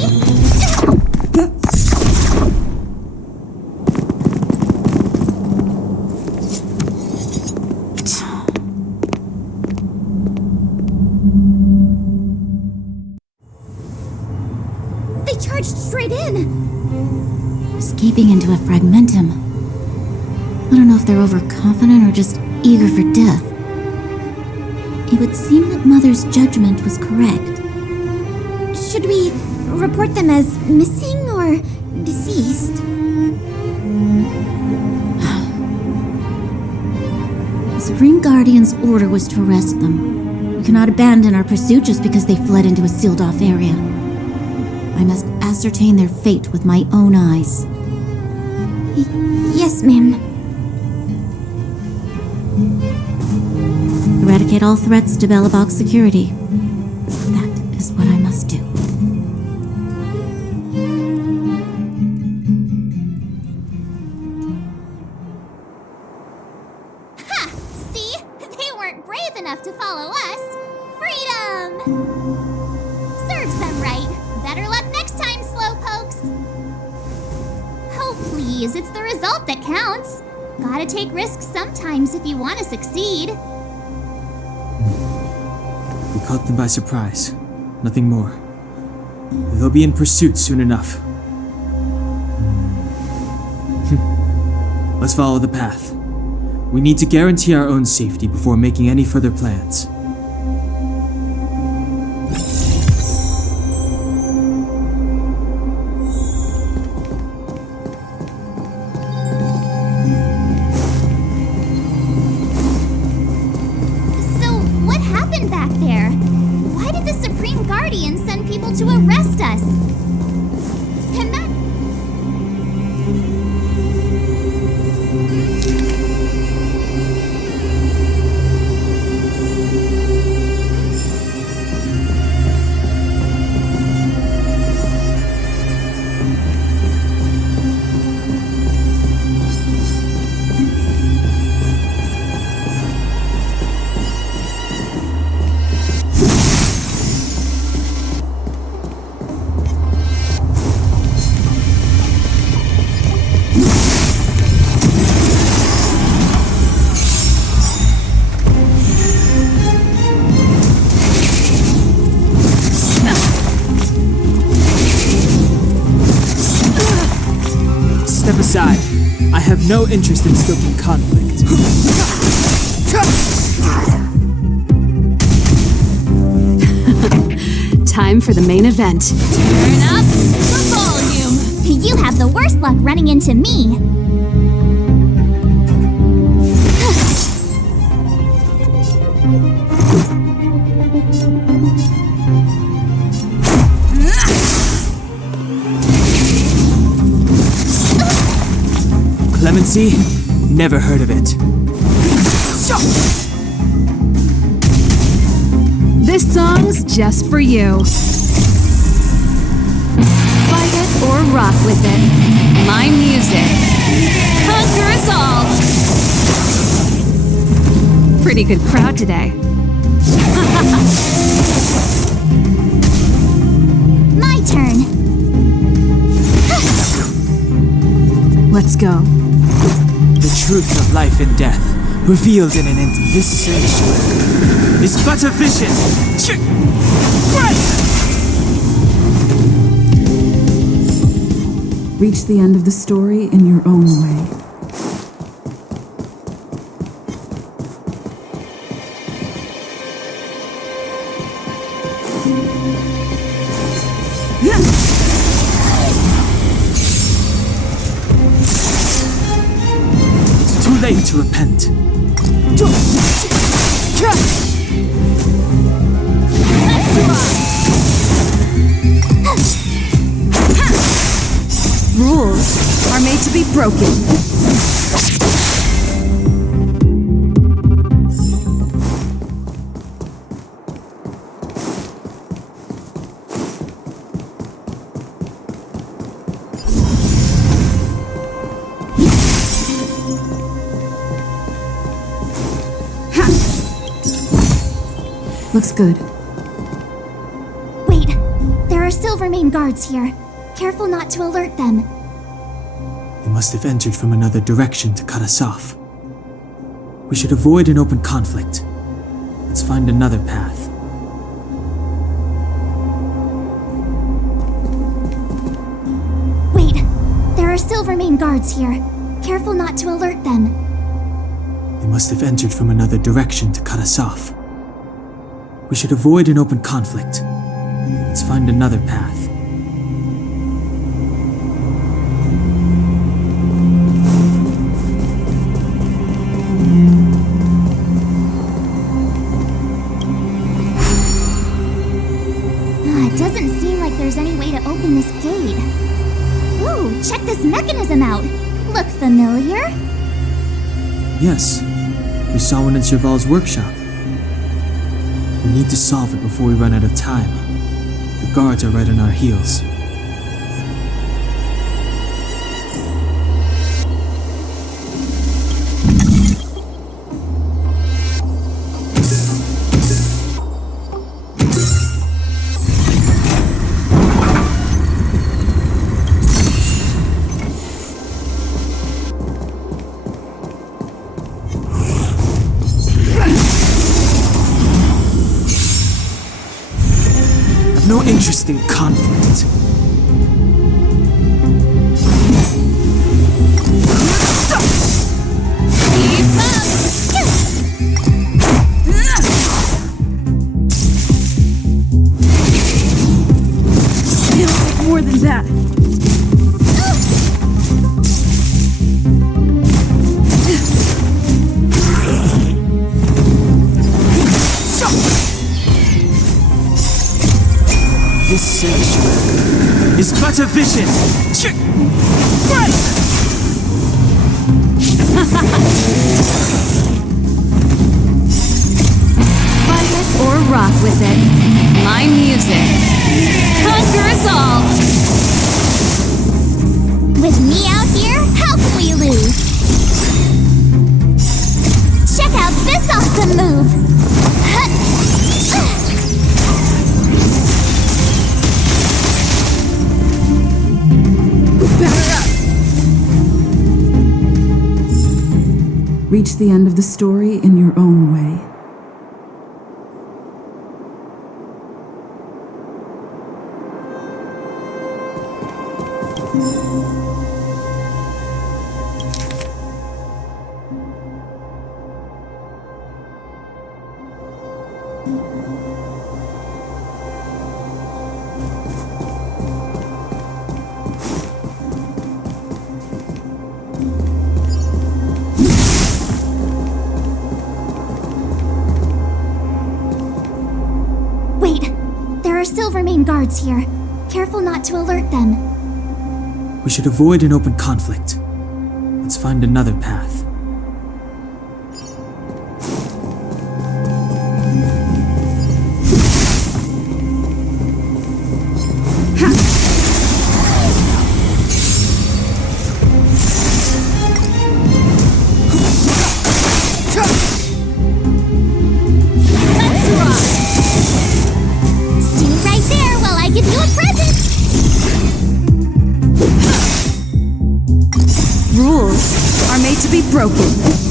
They charged straight in! Escaping into a fragmentum. I don't know if they're overconfident or just eager for death. It would seem that Mother's judgment was correct. Should we report them as missing or deceased? The Supreme Guardian's order was to arrest them. We cannot abandon our pursuit just because they fled into a sealed-off area. I must ascertain their fate with my own eyes. Yes, ma'am. Eradicate all threats to Belobog security. That is what I must do. Ha! See? They weren't brave enough to follow us. Freedom! Serves them right. Better luck next time, slowpokes. Oh, please, it's the result that counts. Gotta take risks sometimes if you want to succeed. We caught them by surprise. Nothing more. They'll be in pursuit soon enough. Let's follow the path. We need to guarantee our own safety before making any further plans. So, what happened back there? Why did the Supreme Guardian send people to arrest us? And that... Step aside. I have no interest in stoking conflict. Time for the main event. Turn up the volume! You have the worst luck running into me. Clemency? Never heard of it. This song's just for you. Fight it or rock with it. My music. Conquer us all. Pretty good crowd today. My turn. Let's go. The truth of of life and death, revealed in an instant. This sanctuary is but a vision. Reach the end of the story in your own way. It's too late to repent. Rules are made to be broken. Looks good. Wait, there are Silvermane guards here. Careful not to alert them. They must have entered from another direction to cut us off. We should avoid an open conflict. Let's find another path. Wait, there are Silvermane guards here. Careful not to alert them. They must have entered from another direction to cut us off. We should avoid an open conflict. Let's find another path. It doesn't seem like there's any way to open this gate. Ooh, check this mechanism out. Look familiar? Yes, we saw one in Serval's workshop. We need to solve it before we run out of time. The guards are right on our heels. No interest in conflict. It'll take more than that. This sanctuary is but a vision. Fight it or rock with it. My music conquers all. With me out here, how can we lose? Check out this awesome move! Reach the end of the story in your own way. Silvermane guards here. Careful not to alert them. We should avoid an open conflict. Let's find another path. Rules are made to be broken.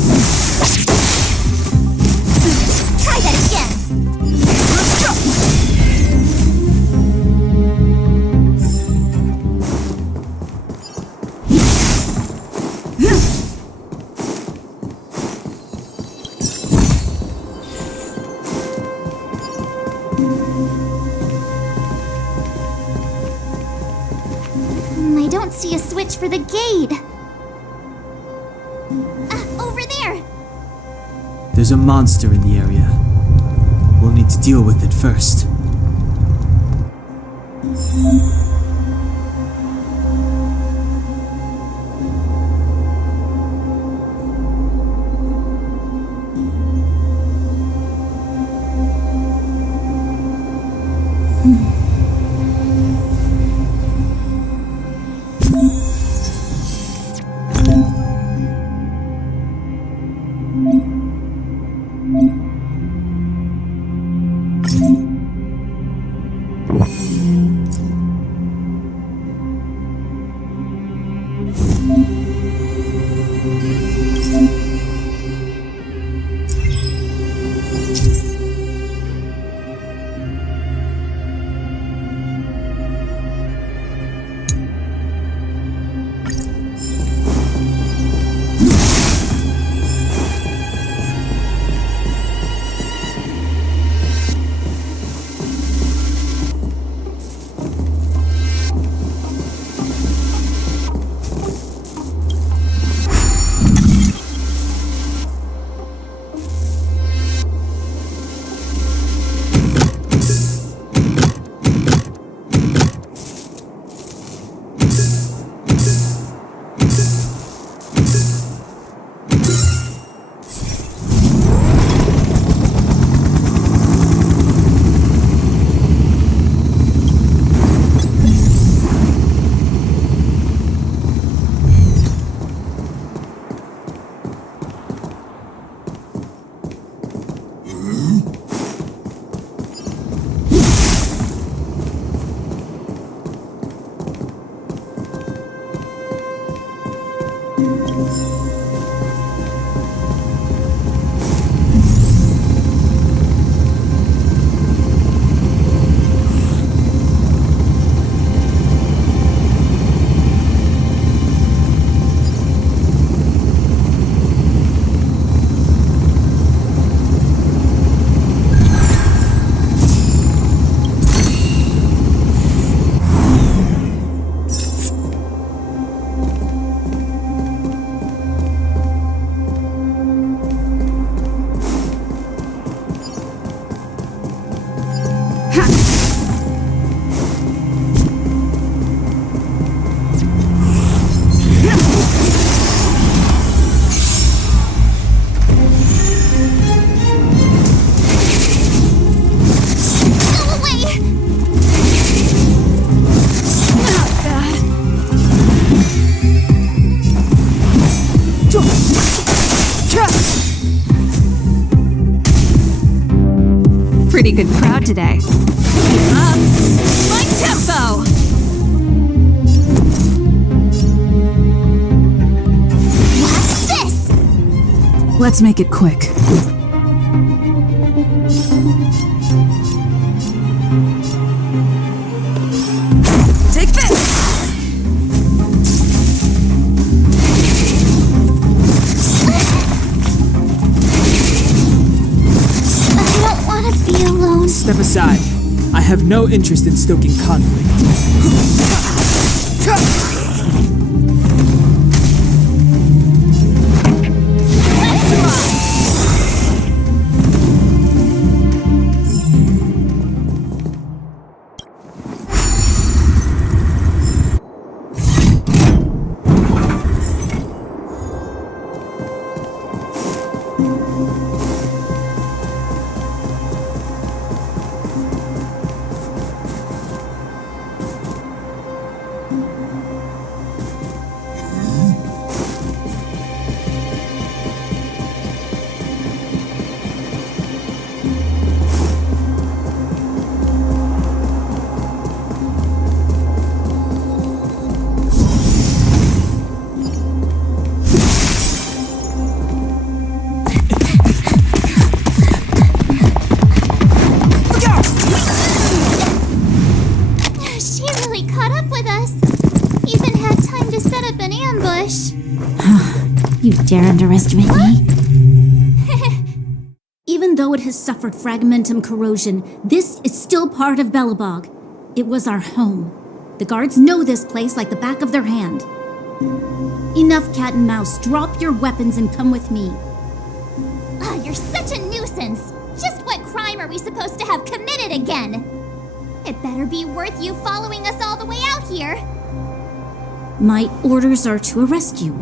see a switch for the gate. Over there! There's a monster in the area. We'll need to deal with it first. Pretty good crowd today. My tempo! What's this? Let's make it quick. Take this! Be alone. Step aside. I have no interest in stoking conflict. You dare underestimate me? Even though it has suffered fragmentum corrosion, this is still part of Belobog. It was our home. The guards know this place like the back of their hand. Enough cat and mouse. Drop your weapons and come with me. You're such a nuisance. Just what crime are we supposed to have committed again? It better be worth you following us all the way out here. My orders are to arrest you.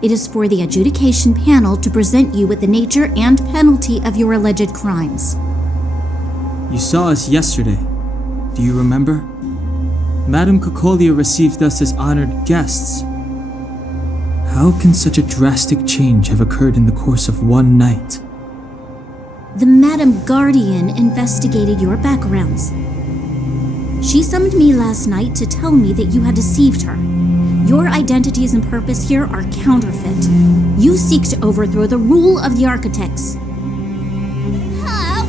It is for the adjudication panel to present you with the nature and penalty of your alleged crimes. You saw us yesterday. Do you remember? Madame Cocolia received us as honored guests. How can such a drastic change have occurred in the course of one night? The Madame Guardian investigated your backgrounds. She summoned me last night to tell me that you had deceived her. Your identities and purpose here are counterfeit. You seek to overthrow the rule of the architects.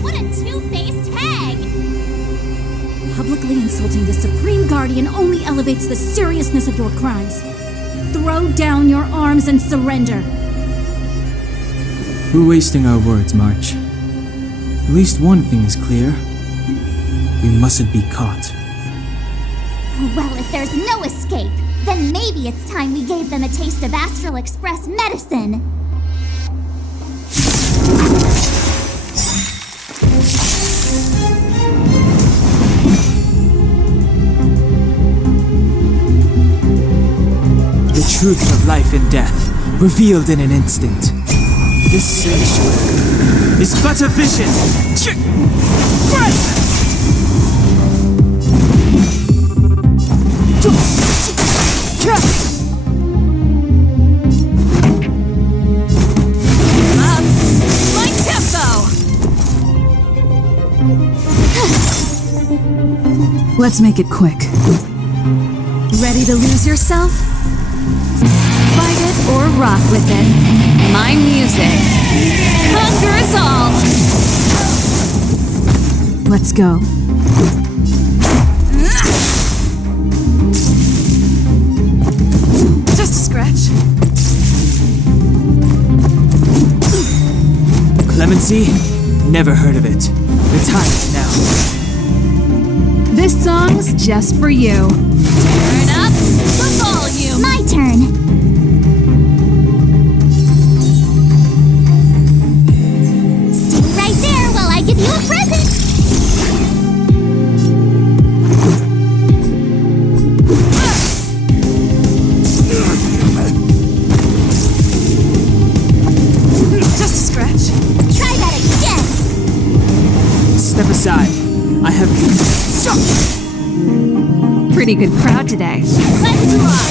What a two-faced hag! Publicly insulting the Supreme Guardian only elevates the seriousness of your crimes. Throw down your arms and surrender. We're wasting our words, March. At least one thing is clear. We mustn't be caught. Well, if there's no escape, then maybe it's time we gave them a taste of Astral Express medicine. The truth of life and death, revealed in an instant. This sanctuary is but a vision. My tempo! Let's make it quick. Ready to lose yourself? Fight it or rock with it. My music conquers all. Let's go. Just a scratch. Clemency? Never heard of it. Retired now. This song's just for you. Turn up the volume. My turn. Stay right there while I give you a present. Just a scratch. Try that again. Step aside. I have... Pretty good crowd today. Let's rock.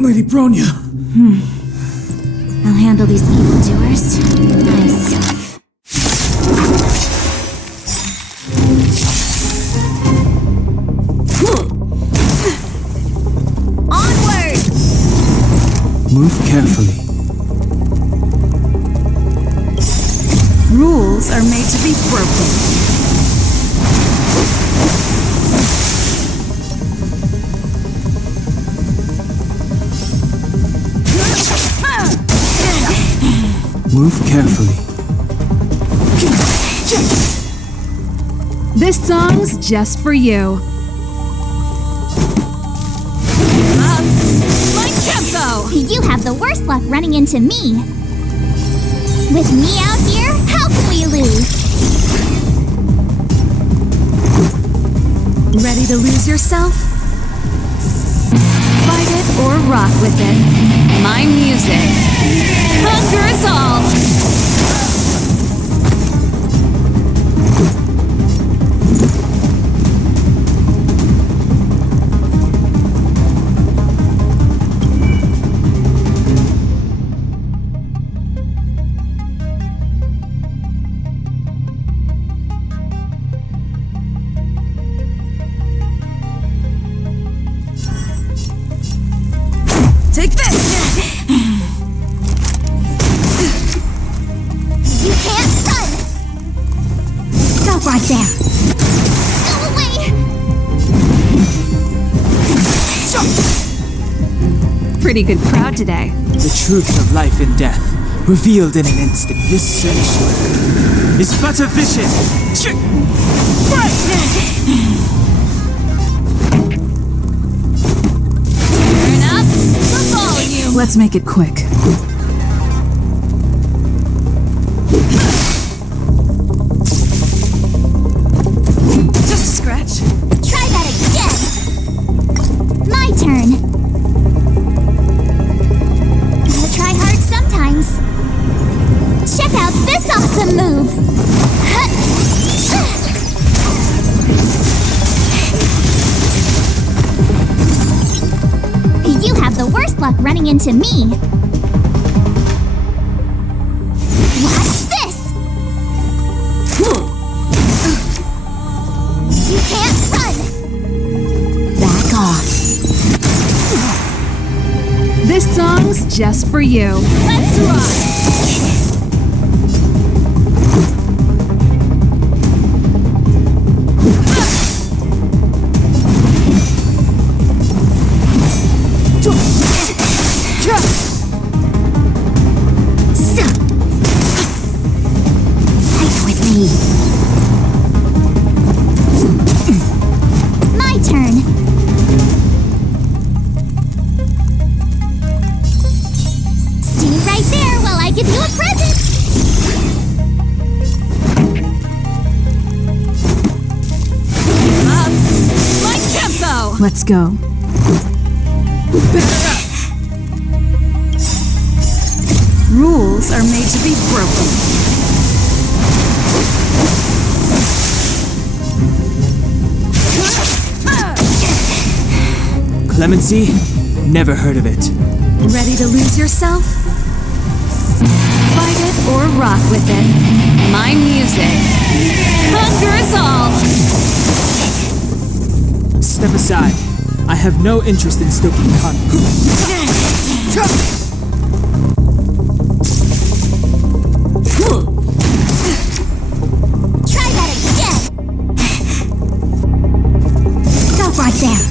Lady Bronya! I'll handle these evildoers myself. Onward! Move carefully. Rules are made to be broken. Move carefully. This song's just for you. My tempo! You have the worst luck running into me. With me out here, how can we lose? Ready to lose yourself? Fight it or rock with it. My music conquers all. Take this! pretty good crowd today. The truth of life and death, revealed in an instant. This sanctuary is but a vision. Turn up the volume. Let's make it quick. Just a scratch. Try that again. My turn. Gotta try hard sometimes. Check out this awesome move. You have the worst luck running into me. Watch this. You can't run. Back off. This song's just for you. Let's rock. Fight with me. My turn. Stay right there while I give you a present. Up. My tempo. Let's go. Rules are made to be broken. Clemency? Never heard of it. Ready to lose yourself? Fight it or rock with it. My music. Conquer us all. Step aside. I have no interest in stoking conflict. Try that again. Stop right there.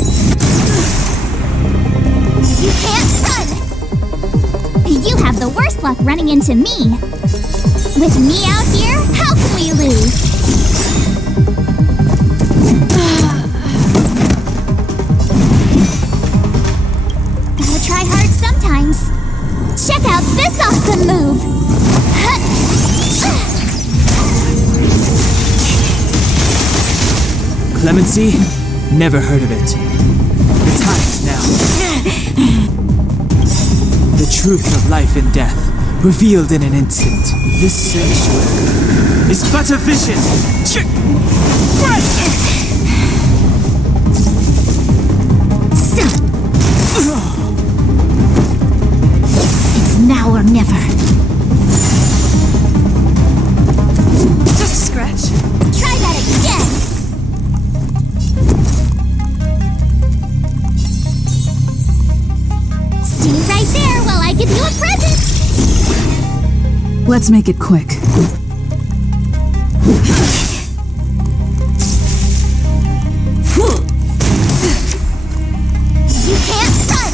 You can't run. You have the worst luck running into me. With me out here, how can we lose? Gotta try hard sometimes. Check out this awesome move. Clemency? Never heard of it. The time is now. The truth of life and death, revealed in an instant. This sanctuary is but a vision. It's now or never. Just a scratch. Try that again. Stay right there while I give you a present. Let's make it quick. You can't run.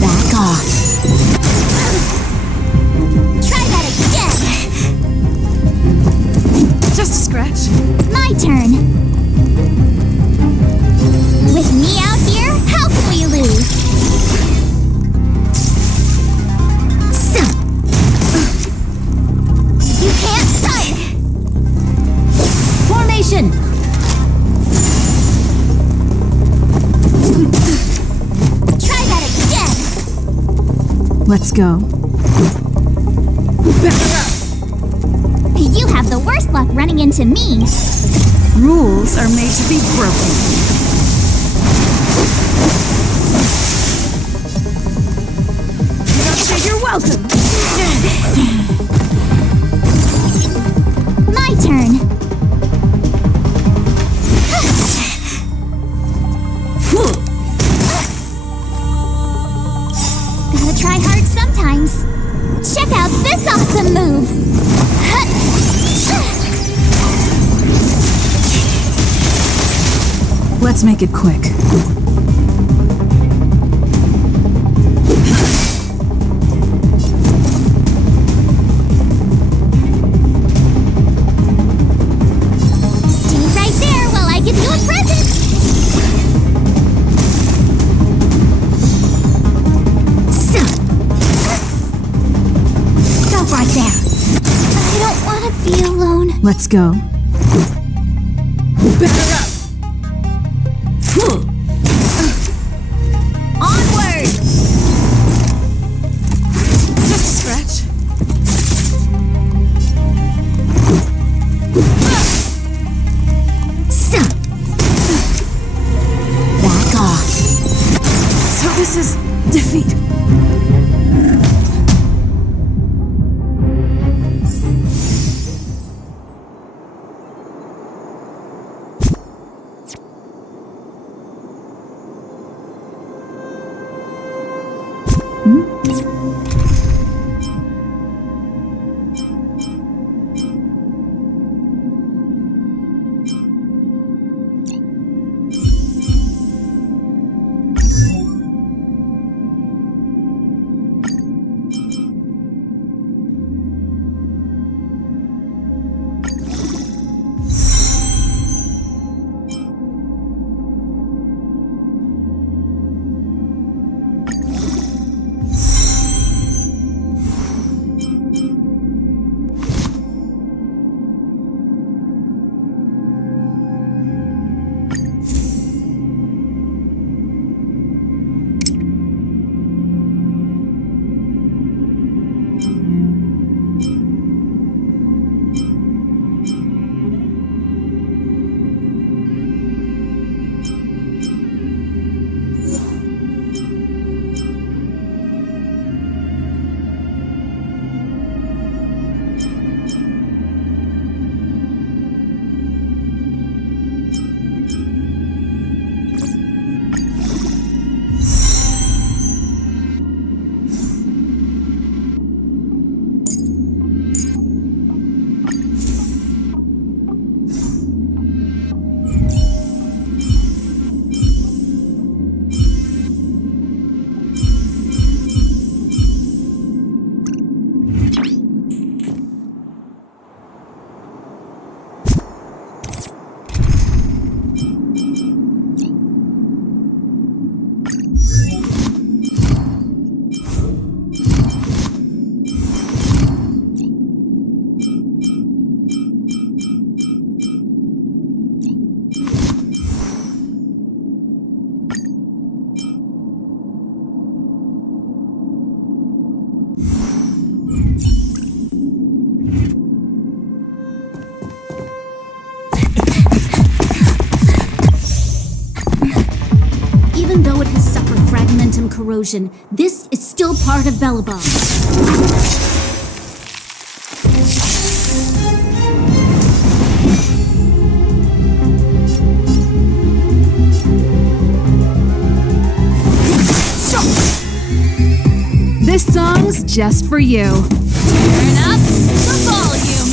Back off. Try that again. Just a scratch. My turn. With me out here, how can we lose? You can't run. Formation! Try that again. Let's go. You have the worst luck running into me. Rules are made to be broken. You're welcome. My turn. Gotta try hard sometimes. Check out this awesome move. Let's make it quick. go. Onward! Just a scratch. Back off. So this is defeat. Corrosion. This is still part of Belobog. This song's just for you. Turn up the volume.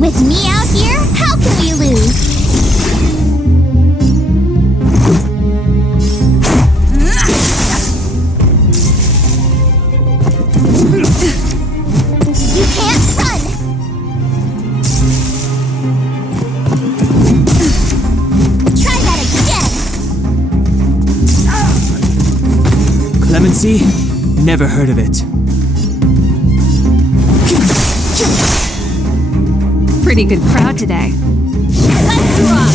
With me out here, how can we lose? You can't run! Try that again! Clemency? Never heard of it. Pretty good crowd today. Let's rock!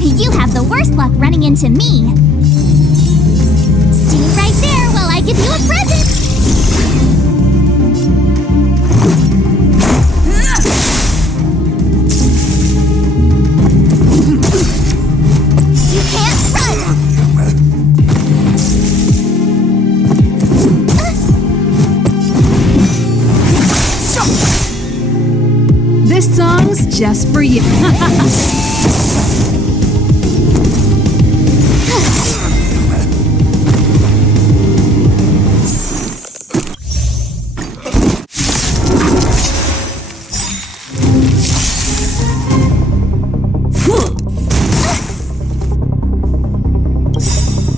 You have the worst luck running into me. Stay right there while I give you a present! You can't run! This song's just for you.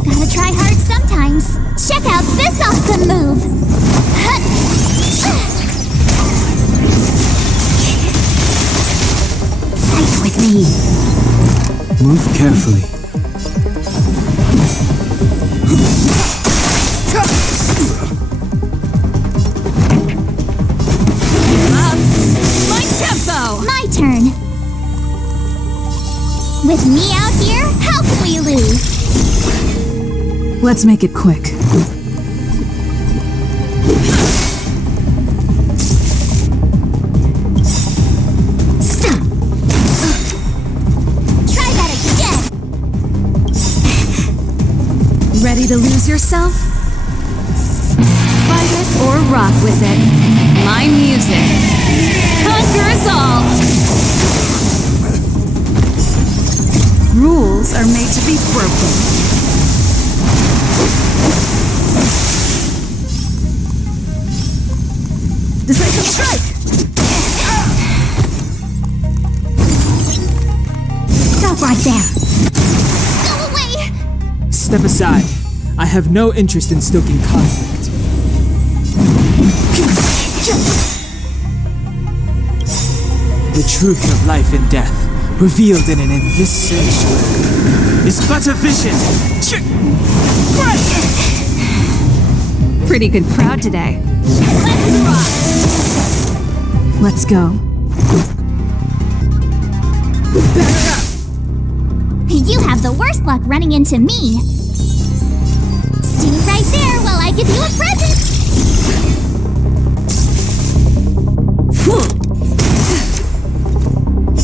Gotta try hard sometimes. Check out this awesome move! Fight with me. Move carefully. With me out here, how can we lose? Let's make it quick. Try that again. Ready to lose yourself? Fight it or rock with it. My music conquers all. Rules are made to be broken. Decisive strike! Stop right there. Go away. Step aside. I have no interest in stoking conflict. The truth of life and death, revealed in an endless sanctuary, is but a vision. Pretty good crowd today. Let's go. You have the worst luck running into me. Stay right there while I give you a present.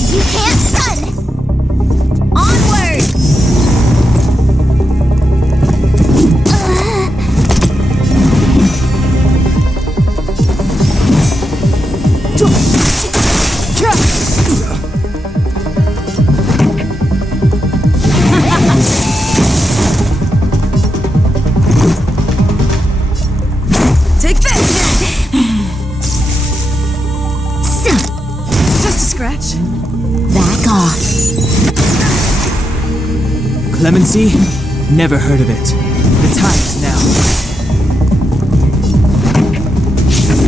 You can't run. Onward. Take this! Just a scratch. Back off. Clemency? Never heard of it. The time is now.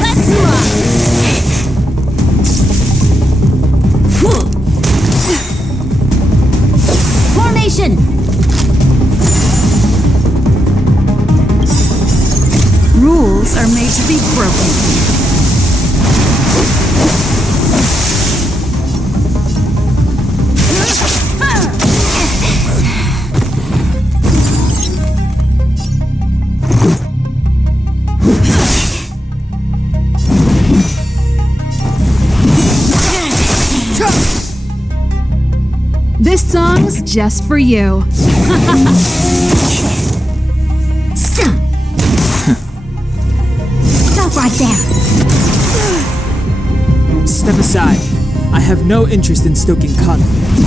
Let's rock. Formation. Rules are made to be broken. This song's just for you. Stop right there. Step aside. I have no interest in stoking conflict.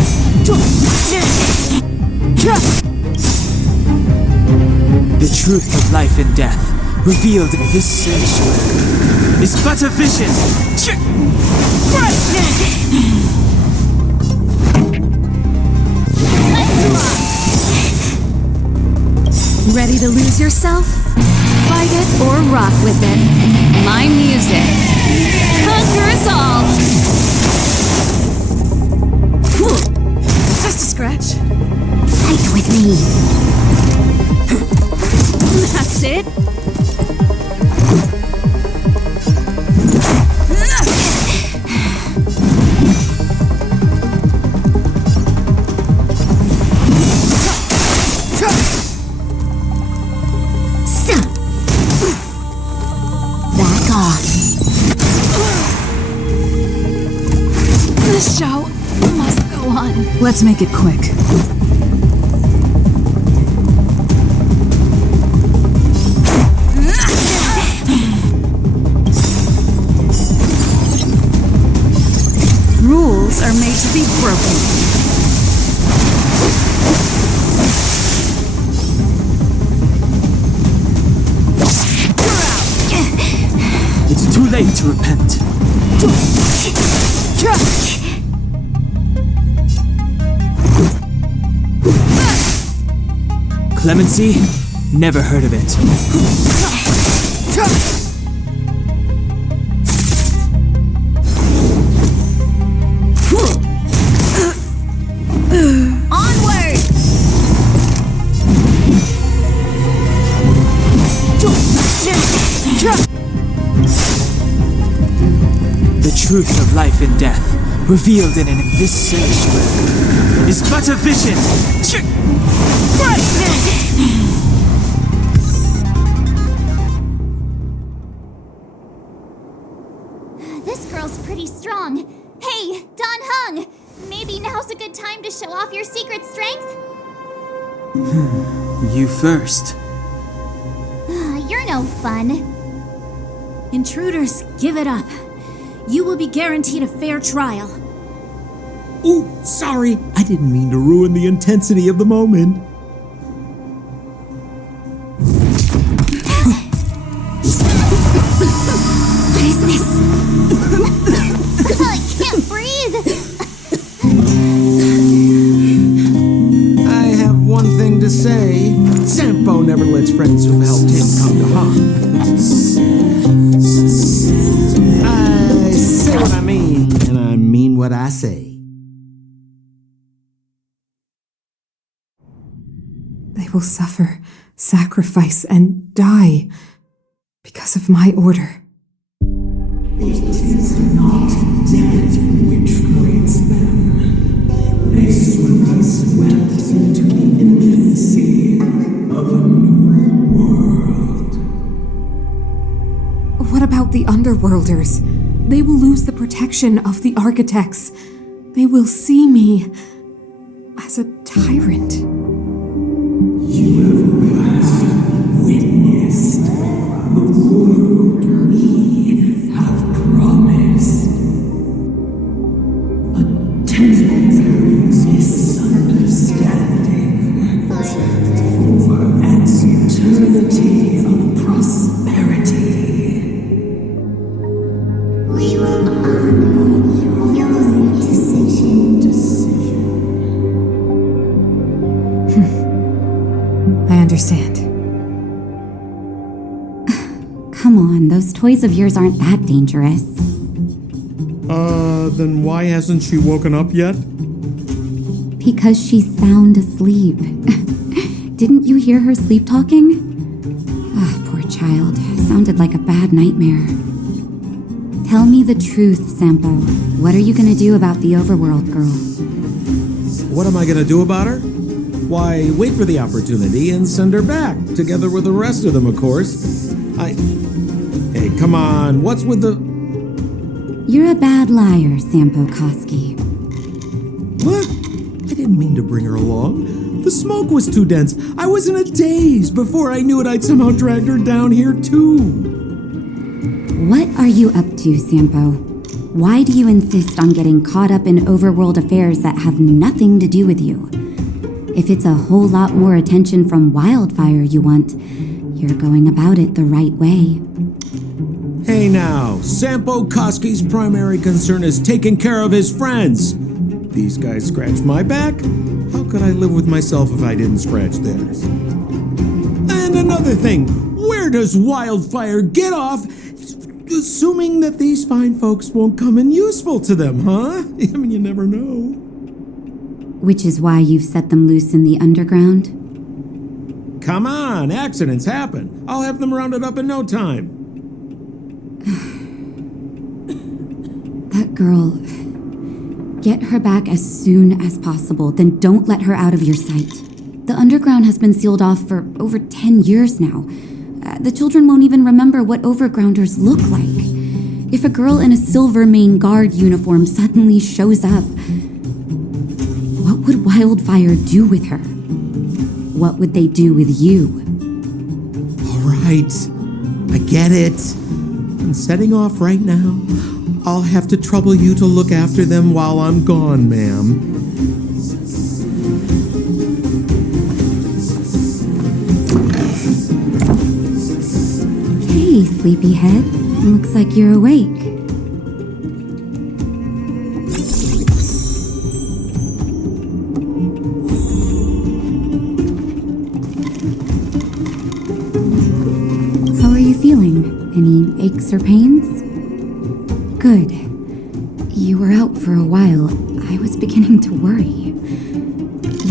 The truth of life and death, revealed in this sanctuary, is but a vision. Ready to lose yourself? Fight it or rock with it. My music conquers all. Just a scratch. Fight with me. That's it? Back off. The show must go on. Let's make it quick. Rules are made to be broken. It's too late to repent. Clemency? Never heard of it. Onward. The truth of life life and death, revealed in an abyss sanctuary, is but a vision. This girl's pretty strong. Hey, Don Hung! Maybe now's a good time to show off your secret strength? You first. You're no fun. Intruders, give it up. You will be guaranteed a fair trial. Ooh, sorry. I didn't mean to ruin the intensity of the moment. What is this? I can't breathe. I have one thing to say. Sampo never lets friends who helped him come to harm. I say what I mean, and I mean what I say. They will suffer, sacrifice, and die because of my order. It is not death which creates them. They swept into the infancy of a new world. What about the underworlders? They will lose the protection of the architects. They will see me as a tyrant. You have witnessed the world we have promised. A temporary misunderstanding for an eternity of prosperity. We will honor your decision. I understand. Come on, those toys of yours aren't that dangerous. Then why hasn't she woken up yet? Because she's sound asleep. Didn't you hear her sleep talking? Ah, poor child. Sounded like a bad nightmare. Tell me the truth, Sampo. What are you gonna do about the overworld girl? What am I gonna do about her? Why, wait for the opportunity and send her back, together with the rest of them, of course. Hey, come on, what's with the... You're a bad liar, Sampo Koski. What? I didn't mean to bring her along. The smoke was too dense. I was in a daze. Before I knew it, I'd somehow dragged her down here, too. What are you up to, Sampo? Why do you insist on getting caught up in overworld affairs that have nothing to do with you? If it's a whole lot more attention from Wildfire you want, you're going about it the right way. Hey now, Sampo Koski's primary concern is taking care of his friends. These guys scratched my back. How could I live with myself if I didn't scratch theirs? And another thing, where does Wildfire get off assuming that these fine folks won't come in useful to them, huh? I mean, you never know. Which is why you've set them loose in the underground? Come on, accidents happen. I'll have them rounded up in no time. That girl, get her back as soon as possible, then don't let her out of your sight. The underground has been sealed off for over 10 years now. The children won't even remember what overgrounders look like. If a girl in a Silvermane Guard uniform suddenly shows up, what would Wildfire do with her? What would they do with you? All right, I get it. I'm setting off right now. I'll have to trouble you to look after them while I'm gone, ma'am. Hey, sleepyhead. Looks like you're awake. How are you feeling? Any aches or pains? Good. You were out for a while. I was beginning to worry.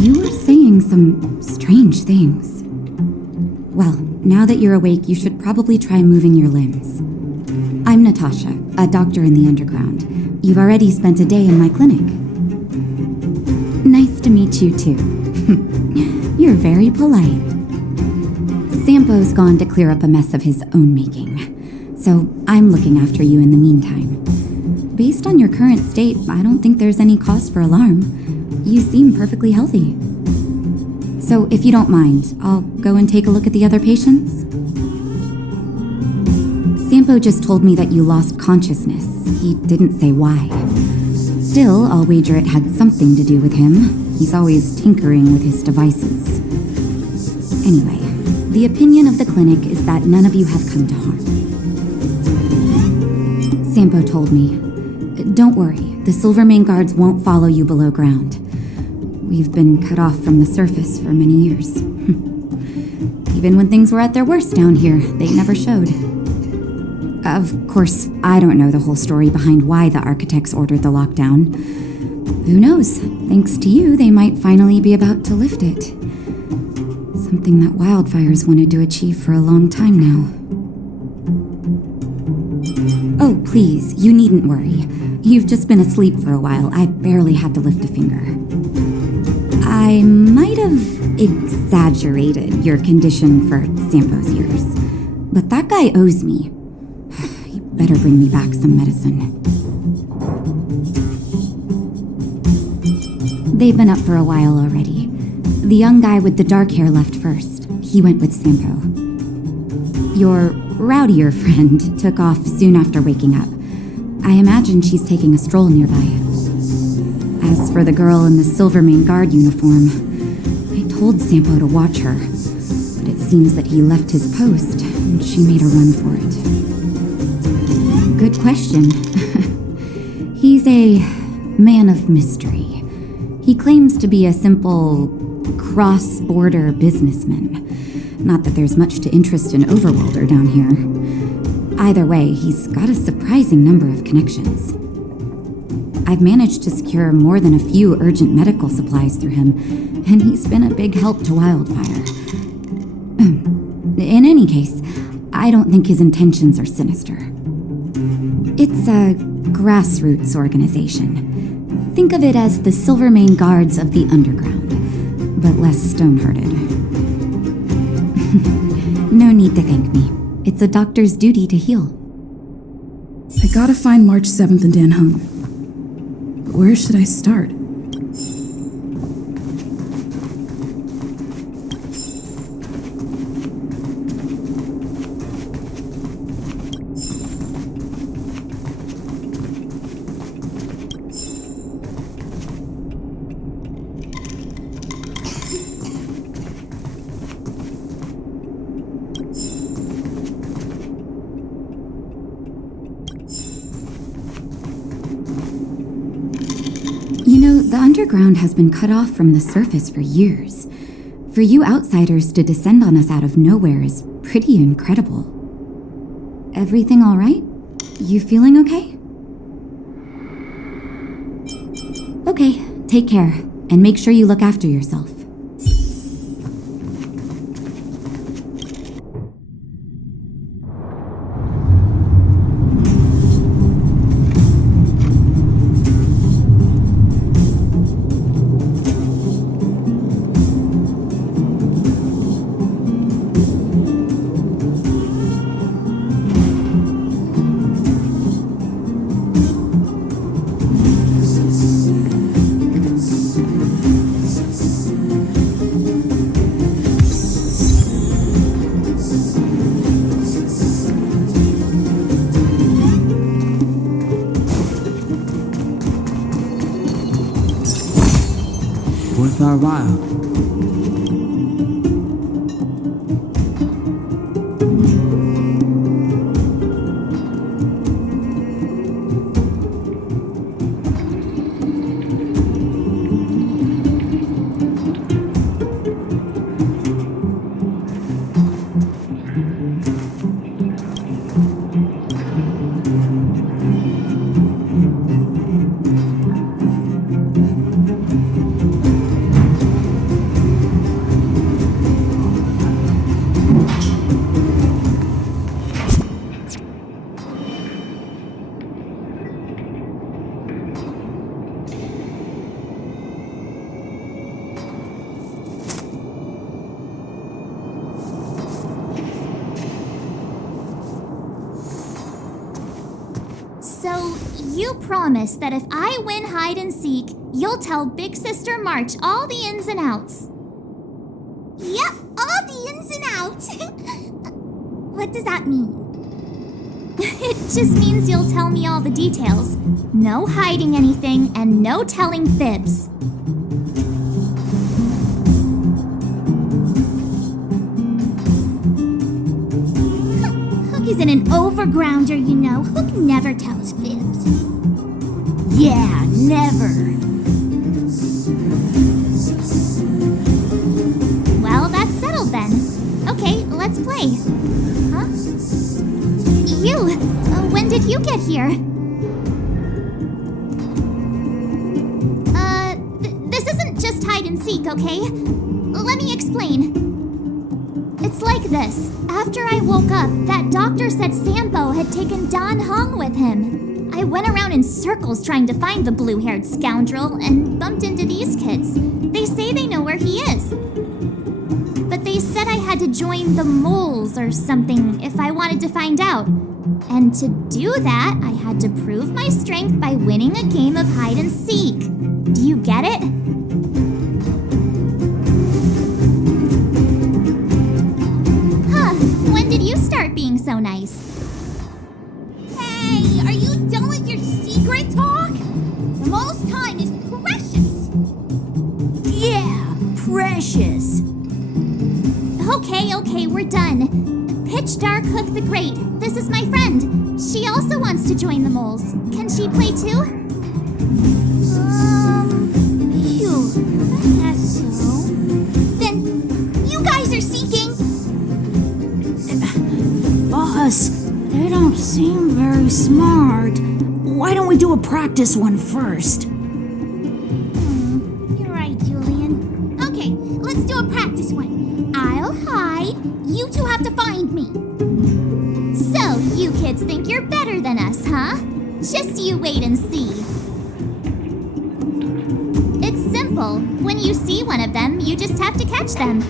You were saying some strange things. Well, now that you're awake, you should probably try moving your limbs. I'm Natasha, a doctor in the underground. You've already spent a day in my clinic. Nice to meet you, too. You're very polite. Sampo's gone to clear up a mess of his own making, so I'm looking after you in the meantime. Based on your current state, I don't think there's any cause for alarm. You seem perfectly healthy. So if you don't mind, I'll go and take a look at the other patients. Sampo just told me that you lost consciousness. He didn't say why. Still, I'll wager it had something to do with him. He's always tinkering with his devices. Anyway, the opinion of the clinic is that none of you have come to harm. Sampo told me. Don't worry, the Silvermane guards won't follow you below ground. We've been cut off from the surface for many years. Even when things were at their worst down here, they never showed. Of course, I don't know the whole story behind why the architects ordered the lockdown. Who knows? Thanks to you, they might finally be about to lift it. Something that wildfires wanted to achieve for a long time now. Oh, please, you needn't worry. You've just been asleep for a while. I barely had to lift a finger. I might have exaggerated your condition for Sampo's years, but that guy owes me. You better bring me back some medicine. They've been up for a while already. The young guy with the dark hair left first. He went with Sampo. Your rowdier friend took off soon after waking up. I imagine she's taking a stroll nearby. As for the girl in the Silvermane guard uniform, I told Sampo to watch her, but it seems that he left his post and she made a run for it. Good question. He's a man of mystery. He claims to be a simple cross-border businessman. Not that there's much to interest in Overworlder down here. Either way, he's got a surprising number of connections. I've managed to secure more than a few urgent medical supplies through him, and he's been a big help to Wildfire. In any case, I don't think his intentions are sinister. It's a grassroots organization. Think of it as the Silvermane Guards of the Underground, but less stone-hearted. No need to thank me. It's a doctor's duty to heal. I gotta find March 7th and Dan Hung. But where should I start? The underground has been cut off from the surface for years. For you outsiders to descend on us out of nowhere is pretty incredible. Everything all right? You feeling okay? Okay, take care, and make sure you look after yourself. Worth our while. You promise that if I win hide and seek, you'll tell Big Sister March all the ins and outs. Yep, all the ins and outs. What does that mean? It just means you'll tell me all the details. No hiding anything and no telling fibs. Hook isn't an overgrounder, you know. Hook never tells fibs. Yeah, never. Well, that's settled then. Okay, let's play. Huh? You! When did you get here? This isn't just hide and seek, okay? Let me explain. It's like this. After I woke up, that doctor said Sampo had taken Don Hong with him. I went around in circles trying to find the blue-haired scoundrel and bumped into these kids. They say they know where he is. But they said I had to join the moles or something if I wanted to find out. And to do that, I had to prove my strength by winning a game of hide and seek. Do you get it? Huh, when did you start being so nice? Hey, are you done with your secret talk? The most time is precious. Yeah, precious. Okay, we're done. Pitch Dark Hook the Great. This is my friend. She also wants to join the moles. Can she play too? Phew, I guess so. Then, you guys are seeking. Boss, they don't seem very smart. Why don't we do a practice one first? You're right, Julian. Okay, let's do a practice one. I'll hide. You two have to find me. So, you kids think you're better than us, huh? Just you wait and see. It's simple. When you see one of them, you just have to catch them.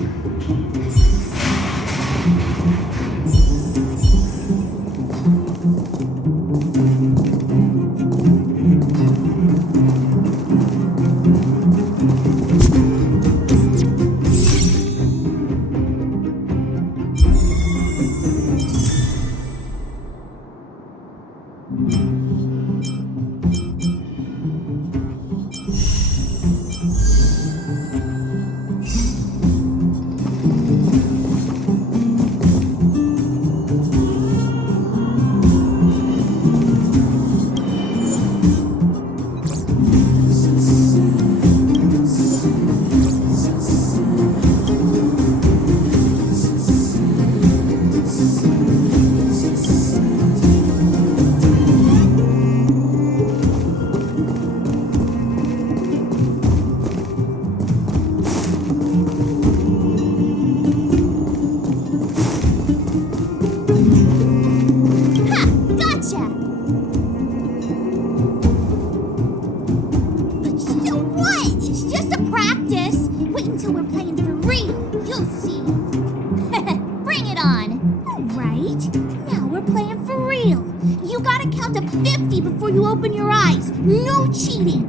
count to 50 before you open your eyes. No cheating.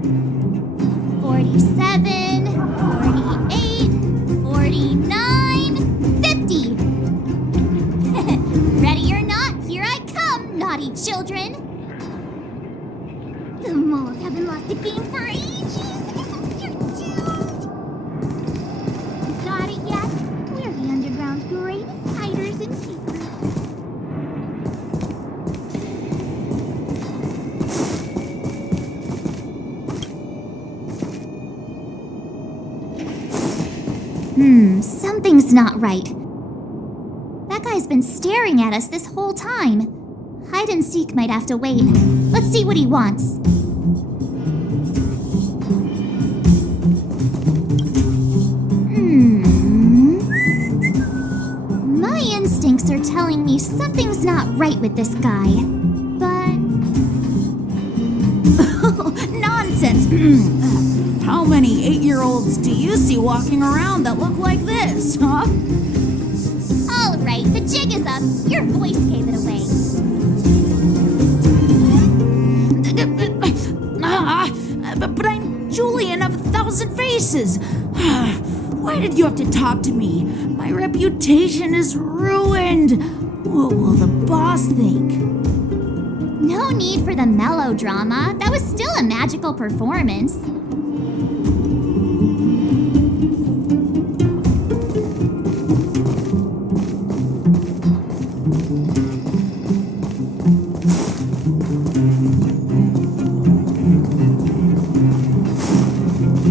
47, 48, 49, 50. Ready or not, here I come, naughty children. The moles haven't lost a game for ages. You're doomed. You got it yet? We're the underground's greatest hiders and seekers. Something's not right. That guy's been staring at us this whole time. Hide and seek might have to wait. Let's see what he wants. My instincts are telling me something's not right with this guy. But... Nonsense! How many 8-year-olds do you see walking around that look like this, huh? All right, the jig is up. Your voice gave it away. Julian of 1,000 Faces. Why did you have to talk to me? My reputation is ruined. What will the boss think? No need for the melodrama. That was still a magical performance.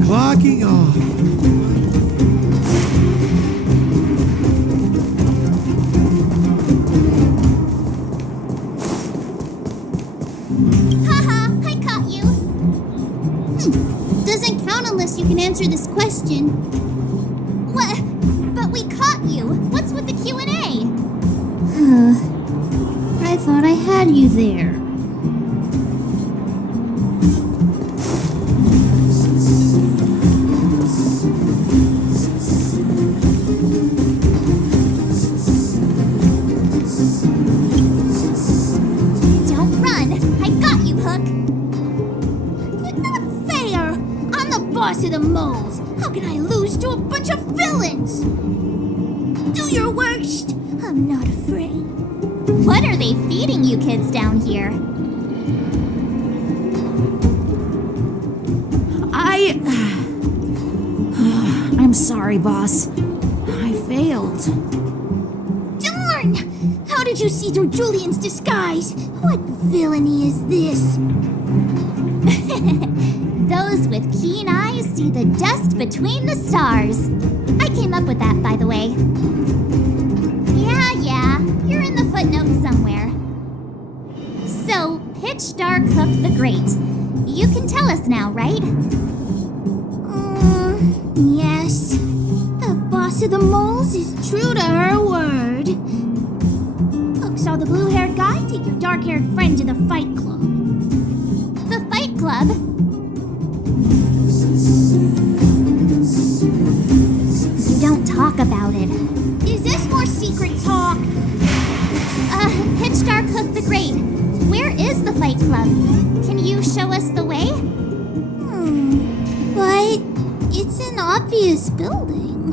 Clocking off. Haha, I caught you. Doesn't count unless you can answer this question. What? But we caught you. What's with the Q&A? I thought I had you there. Don't run. I got you, Hook. Not fair. I'm the boss of the moles. How can I lose to a bunch of villains? Do your worst. I'm not afraid. What are they feeding you kids down here? I'm sorry, boss. I failed. Darn! How did you see through Julian's disguise? What villainy is this? Those with keen eyes see the dust between the stars. I came up with that, by the way. Yeah, you're in the footnotes somewhere. So, Pitch Dark Hook the Great. You can tell us now, right? Yes. The boss of the moles is true to her word. Hook saw the blue-haired guy take your dark-haired friend to the fight club. The Fight Club? You don't talk about it. Is this more secret talk? Pitch Dark Hook the Great. Where is the Fight Club? Can you show us the way? But it's an obvious building.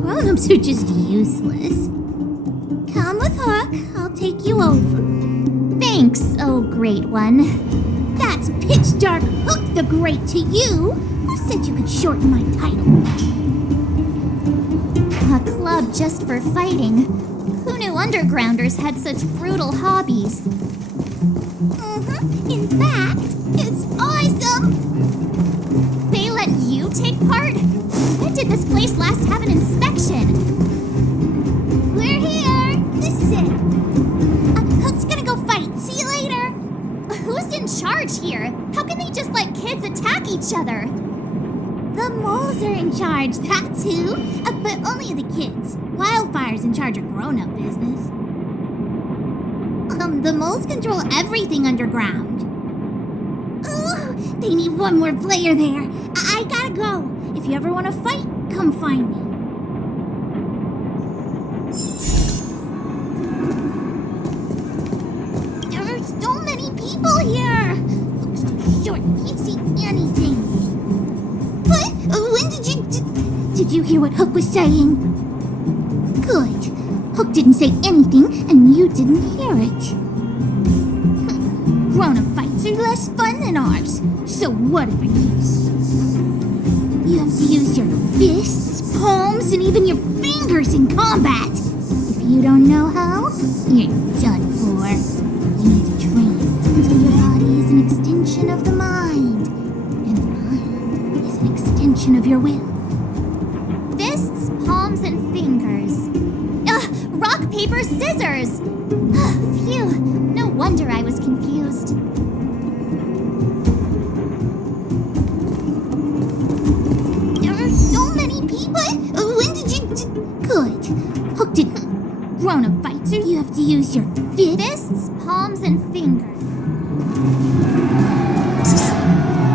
Grown-ups are just useless. Come with Hook. I'll take you over. Thanks, oh great one. That's Pitch Dark Hook the Great to you. Who said you could shorten my title? A club just for fighting. Who knew undergrounders had such brutal hobbies? In fact, it's awesome! They let you take part? When did this place last have an inspection? We're here! This is it! Hook's gonna go fight. See you later! Who's in charge here? How can they just let kids attack each other? The moles are in charge, that's who! But only the kids. Wildfire's in charge of grown-up business. The moles control everything underground. Ooh, they need one more player there. I gotta go. If you ever want to fight, come find me. There are so many people here. Looks too short, can't see anything. What? When did you hear what Hook was saying? Good. Hook didn't say anything, and you didn't hear it. Grown-up fights are less fun than ours, so whatever it is. You have to use your fists, palms, and even your fingers in combat. If you don't know how, you're done for. You need to train until your body is an extension of the mind, and the mind is an extension of your will. Fists, palms, and fingers. Rock, paper, scissors! Phew, no wonder I was confused. There are so many people. When did you... Good. Hook didn't... Grown-up fights, or you have to use your fists, palms, and fingers.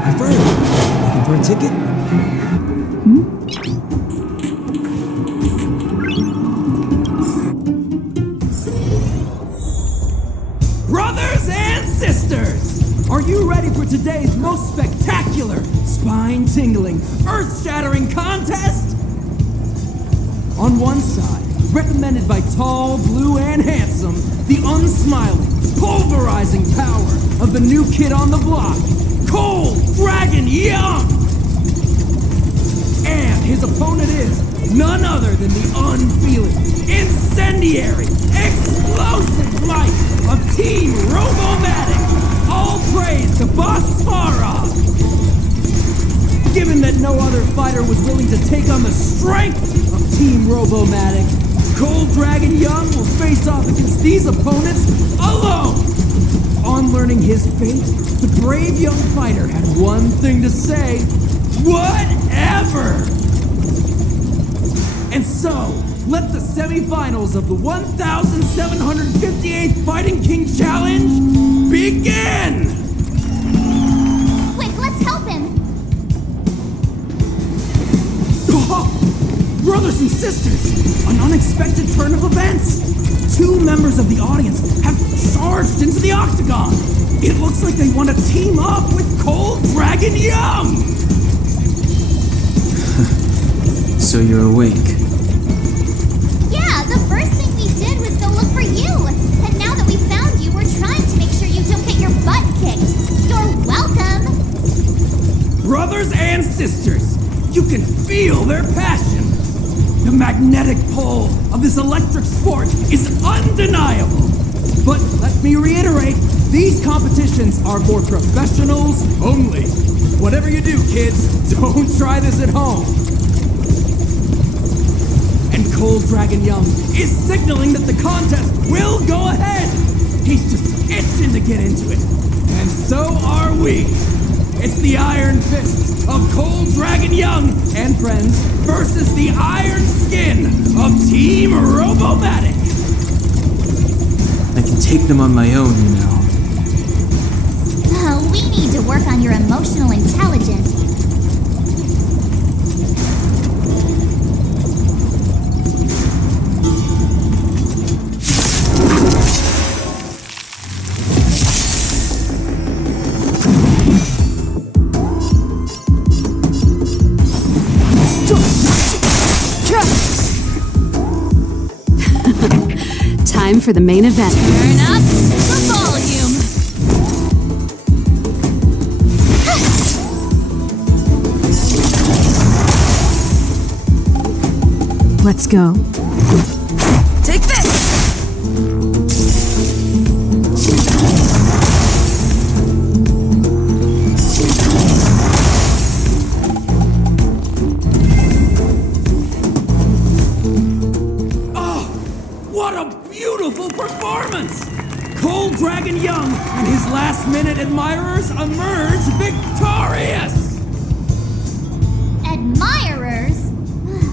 My friend, looking for a ticket? Brothers and sisters, are you ready ready for today's most spectacular, spine-tingling, earth-shattering contest? On one side, recommended by tall, blue, and handsome, the unsmiling, pulverizing power of the new kid on the block, Cold Dragon Young! And his opponent is none other than the unfeeling, incendiary, explosive might of Team Robomatic! All praise to Boss Farah! Given that no other fighter was willing to take on the strength of Team Robomatic, Cold Dragon Young will face off against these opponents alone! On learning his fate, the brave young fighter had one thing to say: whatever! And so, let the semifinals of the 1758th Fighting King Challenge begin! Quick, let's help him! Oh, brothers and sisters, an unexpected turn of events! Two members of the audience have charged into the octagon! It looks like they want to team up with Cold Dragon Young! So you're awake. Yeah, the first thing we did was go look for you. And now that we found you, we're trying to make sure you don't get your butt kicked. You're welcome. Brothers and sisters, you can feel their passion. The magnetic pull of this electric sport is undeniable. But let me reiterate, these competitions are for professionals only. Whatever you do, kids, don't try this at home. And Cold Dragon Young is signaling that the contest will go ahead. He's just itching to get into it. And so are we. It's the Iron Fists of Cold Dragon Young and friends versus the Iron Skin of Team Robomatic. I can take them on my own, you know. We need to work on your emotional intelligence. Time for the main event. Turn up the volume. Let's go. Take this! Beautiful performance! Cold Dragon Young and his last-minute admirers emerge victorious! Admirers?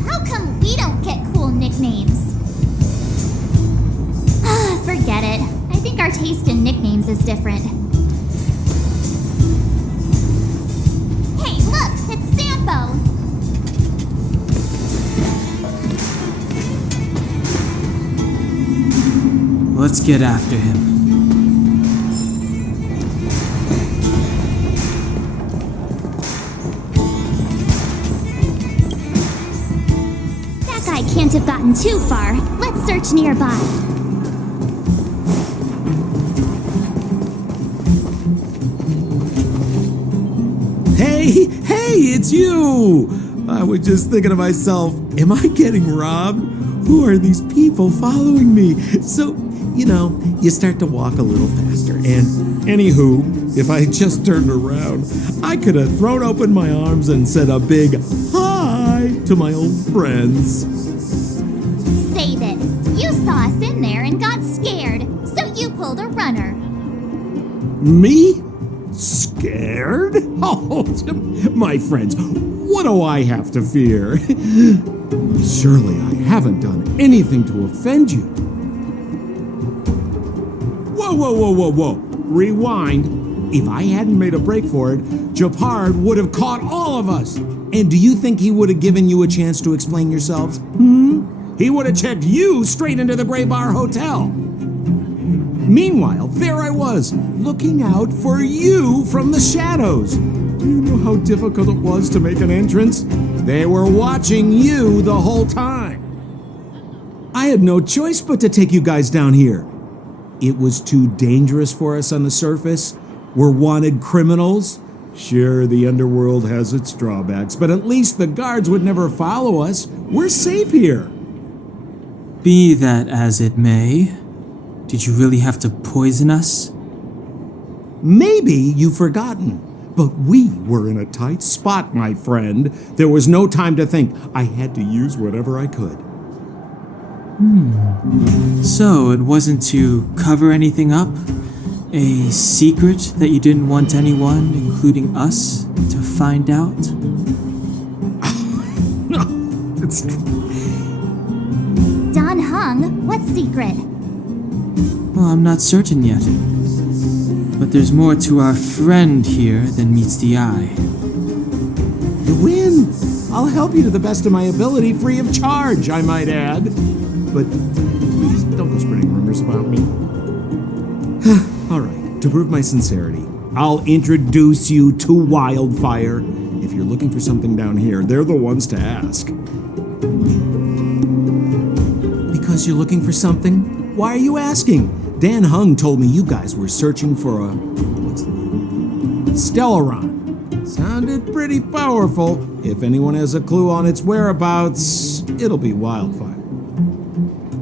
How come we don't get cool nicknames? Forget it. I think our taste in nicknames is different. Hey, look! It's Sampo! Let's get after him. That guy can't have gotten too far. Let's search nearby. Hey, it's you! I was just thinking to myself, am I getting robbed? Who are these people following me? So, you know, you start to walk a little faster. And anywho, if I had just turned around, I could have thrown open my arms and said a big hi to my old friends. Save it. You saw us in there and got scared, so you pulled a runner. Me? Scared? Oh, my friends, what do I have to fear? Surely I haven't done anything to offend you. Whoa. Rewind. If I hadn't made a break for it, Japard would have caught all of us. And do you think he would have given you a chance to explain yourselves? He would have checked you straight into the Gray Bar Hotel. Meanwhile, there I was, looking out for you from the shadows. Do you know how difficult it was to make an entrance? They were watching you the whole time. I had no choice but to take you guys down here. It was too dangerous for us on the surface. We're wanted criminals. Sure, the underworld has its drawbacks, but at least the guards would never follow us. We're safe here. Be that as it may, did you really have to poison us? Maybe you've forgotten, but we were in a tight spot, my friend. There was no time to think. I had to use whatever I could. So it wasn't to cover anything up? A secret that you didn't want anyone, including us, to find out? It's... Don Hung, what secret? Well, I'm not certain yet. But there's more to our friend here than meets the eye. You win! I'll help you to the best of my ability, free of charge, I might add. But please, don't go spreading rumors about me. All right, to prove my sincerity, I'll introduce you to Wildfire. If you're looking for something down here, they're the ones to ask. Because you're looking for something? Why are you asking? Dan Hung told me you guys were searching for a... what's the word? Stellaron. Sounded pretty powerful. If anyone has a clue on its whereabouts, it'll be Wildfire.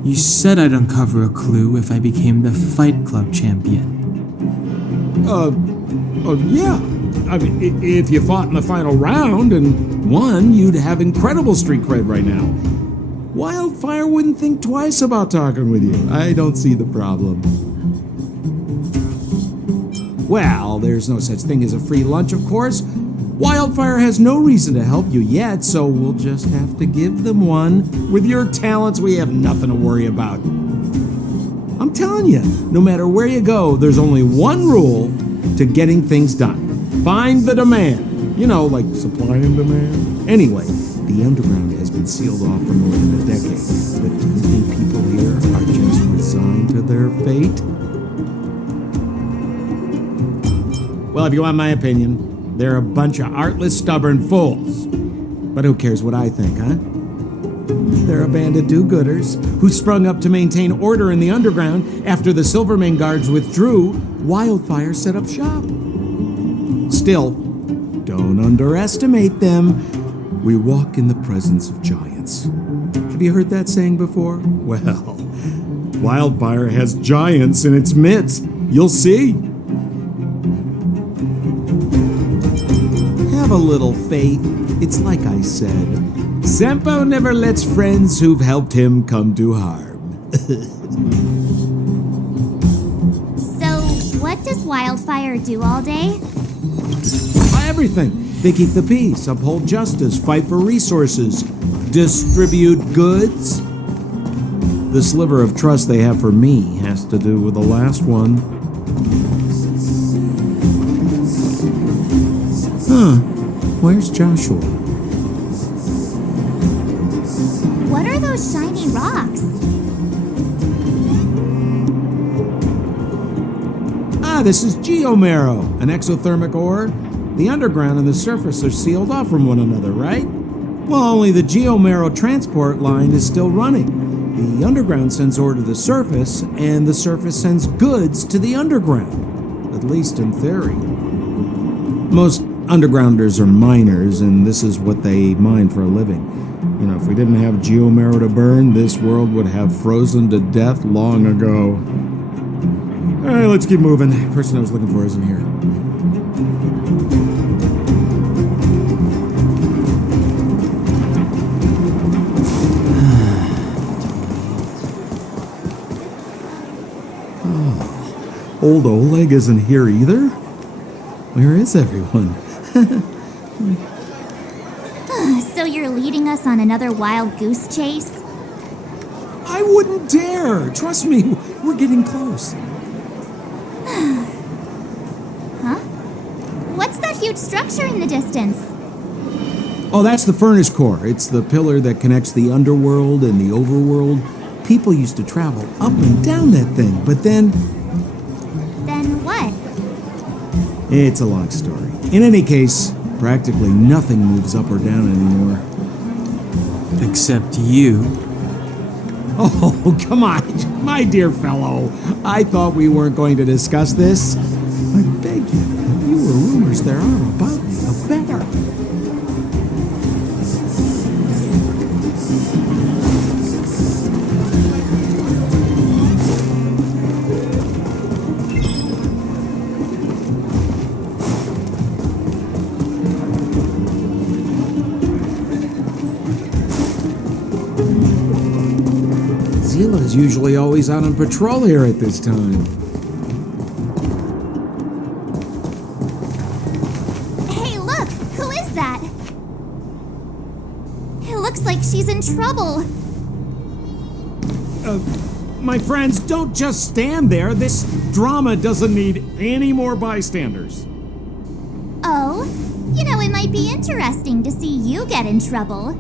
You said I'd uncover a clue if I became the Fight Club champion. Yeah. I mean, if you fought in the final round and won, you'd have incredible street cred right now. Wildfire wouldn't think twice about talking with you. I don't see the problem. Well, there's no such thing as a free lunch, of course. Wildfire has no reason to help you yet, so we'll just have to give them one. With your talents, we have nothing to worry about. I'm telling you, no matter where you go, there's only one rule to getting things done. Find the demand. You know, like supply and demand. Anyway, the underground has been sealed off for more than a decade. But do you think people here are just resigned to their fate? Well, if you want my opinion, they're a bunch of artless, stubborn fools. But who cares what I think, huh? They're a band of do-gooders who sprung up to maintain order in the underground after the Silvermane guards withdrew. Wildfire set up shop. Still, don't underestimate them. We walk in the presence of giants. Have you heard that saying before? Well, Wildfire has giants in its midst. You'll see. Have a little faith. It's like I said. Sempo never lets friends who've helped him come to harm. So, what does Wildfire do all day? Everything. They keep the peace, uphold justice, fight for resources, distribute goods. The sliver of trust they have for me has to do with the last one. Where's Joshua? What are those shiny rocks? This is geomarrow, an exothermic ore. The underground and the surface are sealed off from one another, right? Well, only the geomarrow transport line is still running. The underground sends ore to the surface, and the surface sends goods to the underground. At least in theory. Most undergrounders are miners, and this is what they mine for a living. You know, if we didn't have geomarrow to burn, this world would have frozen to death long ago. All right, let's keep moving. The person I was looking for isn't here. Old Oleg isn't here either? Where is everyone? So you're leading us on another wild goose chase? I wouldn't dare! Trust me, we're getting close. Huh? What's that huge structure in the distance? Oh, that's the furnace core. It's the pillar that connects the underworld and the overworld. People used to travel up and down that thing, but then It's a long story. In any case, practically nothing moves up or down anymore. Except you. Oh, come on, my dear fellow. I thought we weren't going to discuss this. I beg you, the fewer rumors there are about me, the better. Zila's usually always out on patrol here at this time. Hey, look! Who is that? It looks like she's in trouble. My friends, don't just stand there. This drama doesn't need any more bystanders. Oh? You know, it might be interesting to see you get in trouble.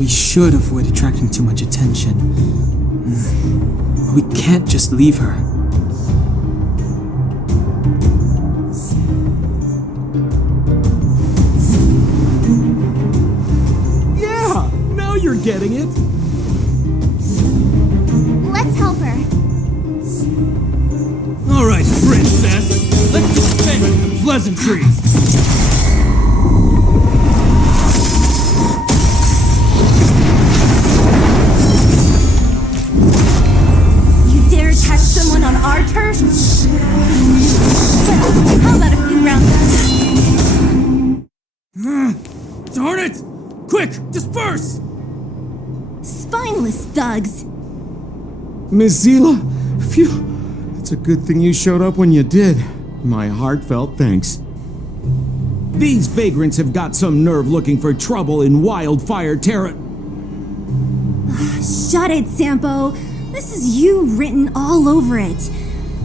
We should avoid attracting too much attention. We can't just leave her. Yeah, now you're getting it. Let's help her. All right, princess. Let's dispense with the pleasantries. Attack someone on our turf? How about a few rounds? Darn it! Quick, disperse! Spineless thugs. Miss Zila, phew. It's a good thing you showed up when you did. My heartfelt thanks. These vagrants have got some nerve looking for trouble in Wildfire Terra. Shut it, Sampo. This is you written all over it.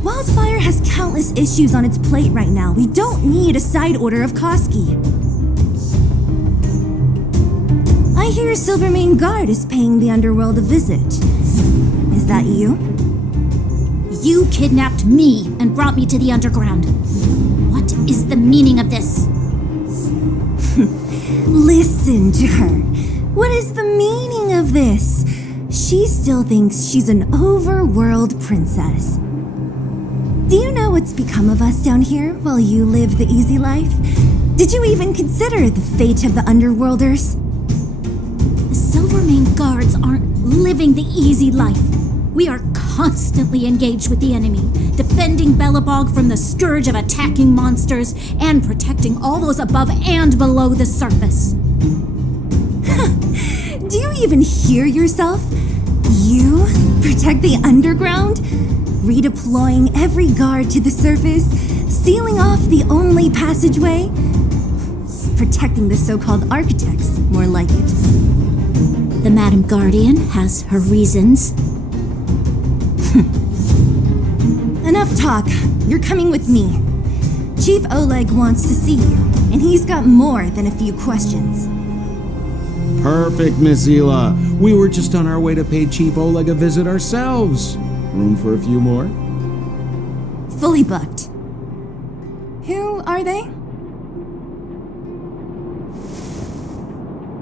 Wildfire has countless issues on its plate right now. We don't need a side order of Koski. I hear Silvermane Guard is paying the underworld a visit. Is that you? You kidnapped me and brought me to the underground. What is the meaning of this? Listen to her. What is the meaning of this? She still thinks she's an overworld princess. Do you know what's become of us down here while you live the easy life? Did you even consider the fate of the underworlders? The Silvermane Guards aren't living the easy life. We are constantly engaged with the enemy, defending Belobog from the scourge of attacking monsters and protecting all those above and below the surface. Do you even hear yourself? You protect the underground? Redeploying every guard to the surface? Sealing off the only passageway? Protecting the so-called architects, more like it. The Madam Guardian has her reasons. Enough talk. You're coming with me. Chief Oleg wants to see you, and he's got more than a few questions. Perfect, Miss Zila. We were just on our way to pay Chief Oleg a visit ourselves. Room for a few more? Fully booked. Who are they?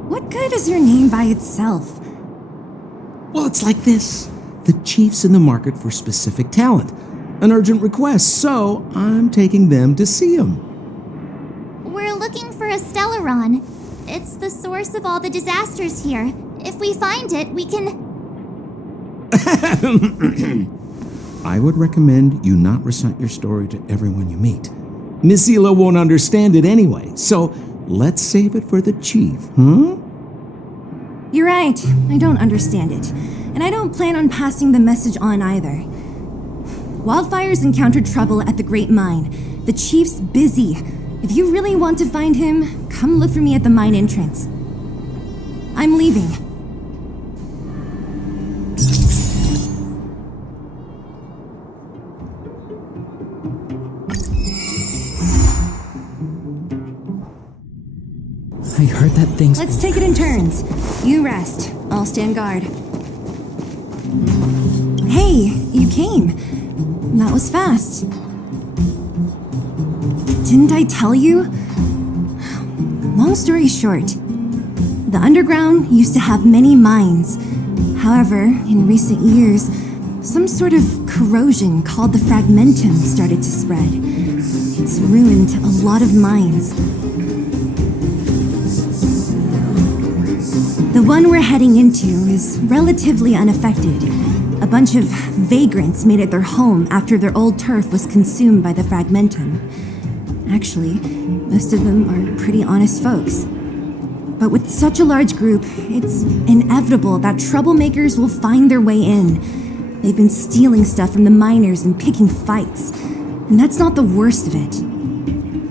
What good is your name by itself? Well, it's like this. The chief's in the market for specific talent. An urgent request, so I'm taking them to see him. We're looking for a Stellaron. It's the source of all the disasters here. If we find it, we can... I would recommend you not recite your story to everyone you meet. Miss Zila won't understand it anyway, so let's save it for the chief, huh? You're right. I don't understand it. And I don't plan on passing the message on either. Wildfire's encountered trouble at the Great Mine. The chief's busy. If you really want to find him, come look for me at the mine entrance. I'm leaving. I heard that thing's... Let's take it in turns. You rest. I'll stand guard. Hey, you came. That was fast. Didn't I tell you? Long story short, the underground used to have many mines. However, in recent years, some sort of corrosion called the fragmentum started to spread. It's ruined a lot of mines. The one we're heading into is relatively unaffected. A bunch of vagrants made it their home after their old turf was consumed by the fragmentum. Actually, most of them are pretty honest folks. But with such a large group, it's inevitable that troublemakers will find their way in. They've been stealing stuff from the miners and picking fights. And that's not the worst of it.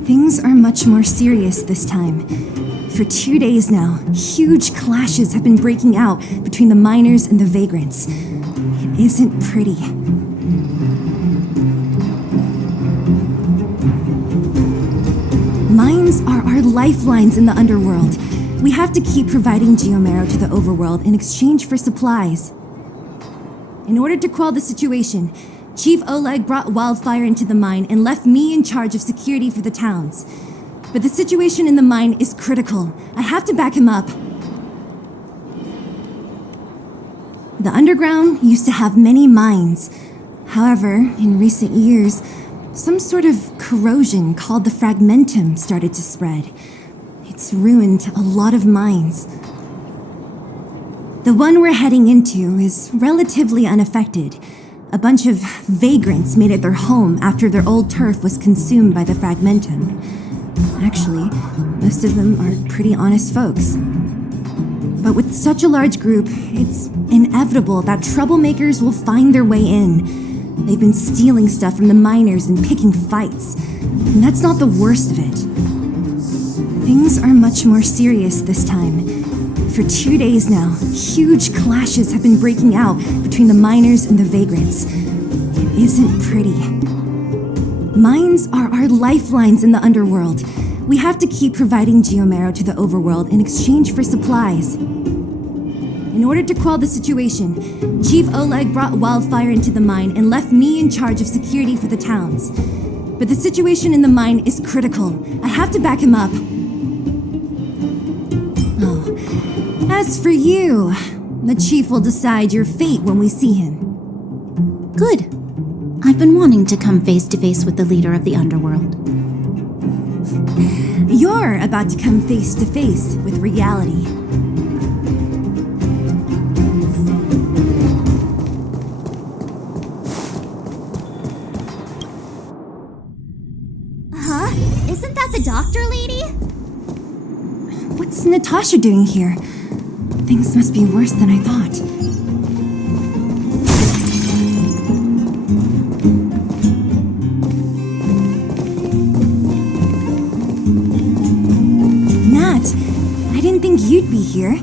Things are much more serious this time. For 2 days now, huge clashes have been breaking out between the miners and the vagrants. It isn't pretty. Mines are our lifelines in the underworld. We have to keep providing geomarrow to the overworld in exchange for supplies. In order to quell the situation, Chief Oleg brought wildfire into the mine and left me in charge of security for the towns. But the situation in the mine is critical. I have to back him up. The underground used to have many mines. However, in recent years, some sort of corrosion called the fragmentum started to spread. It's ruined a lot of mines. The one we're heading into is relatively unaffected. A bunch of vagrants made it their home after their old turf was consumed by the fragmentum. Actually, most of them are pretty honest folks. But with such a large group, it's inevitable that troublemakers will find their way in. They've been stealing stuff from the miners and picking fights. And that's not the worst of it. Things are much more serious this time. For 2 days now, huge clashes have been breaking out between the miners and the vagrants. It isn't pretty. Mines are our lifelines in the underworld. We have to keep providing geomarrow to the overworld in exchange for supplies. In order to quell the situation, Chief Oleg brought wildfire into the mine and left me in charge of security for the towns. But the situation in the mine is critical. I have to back him up. Oh, as for you, the chief will decide your fate when we see him. Good. I've been wanting to come face to face with the leader of the underworld. You're about to come face to face with reality. Huh? Isn't that the doctor lady? What's Natasha doing here? Things must be worse than I thought. I didn't think you'd be here.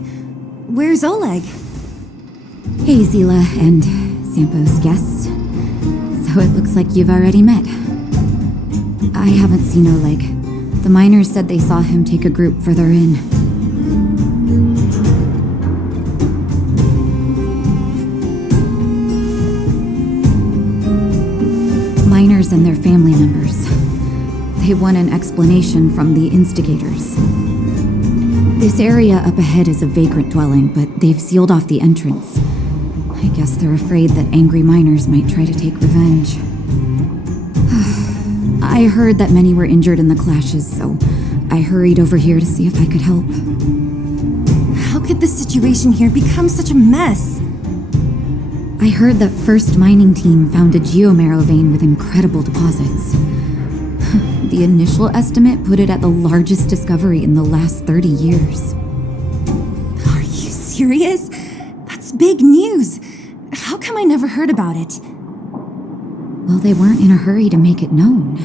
Where's Oleg? Hey, Zila and Sampo's guests. So it looks like you've already met. I haven't seen Oleg. The miners said they saw him take a group further in. Miners and their family members. They want an explanation from the instigators. This area up ahead is a vagrant dwelling, but they've sealed off the entrance. I guess they're afraid that angry miners might try to take revenge. I heard that many were injured in the clashes, so I hurried over here to see if I could help. How could the situation here become such a mess? I heard that First Mining Team found a geomarrow vein with incredible deposits. The initial estimate put it at the largest discovery in the last 30 years. Are you serious? That's big news. How come I never heard about it? Well, they weren't in a hurry to make it known.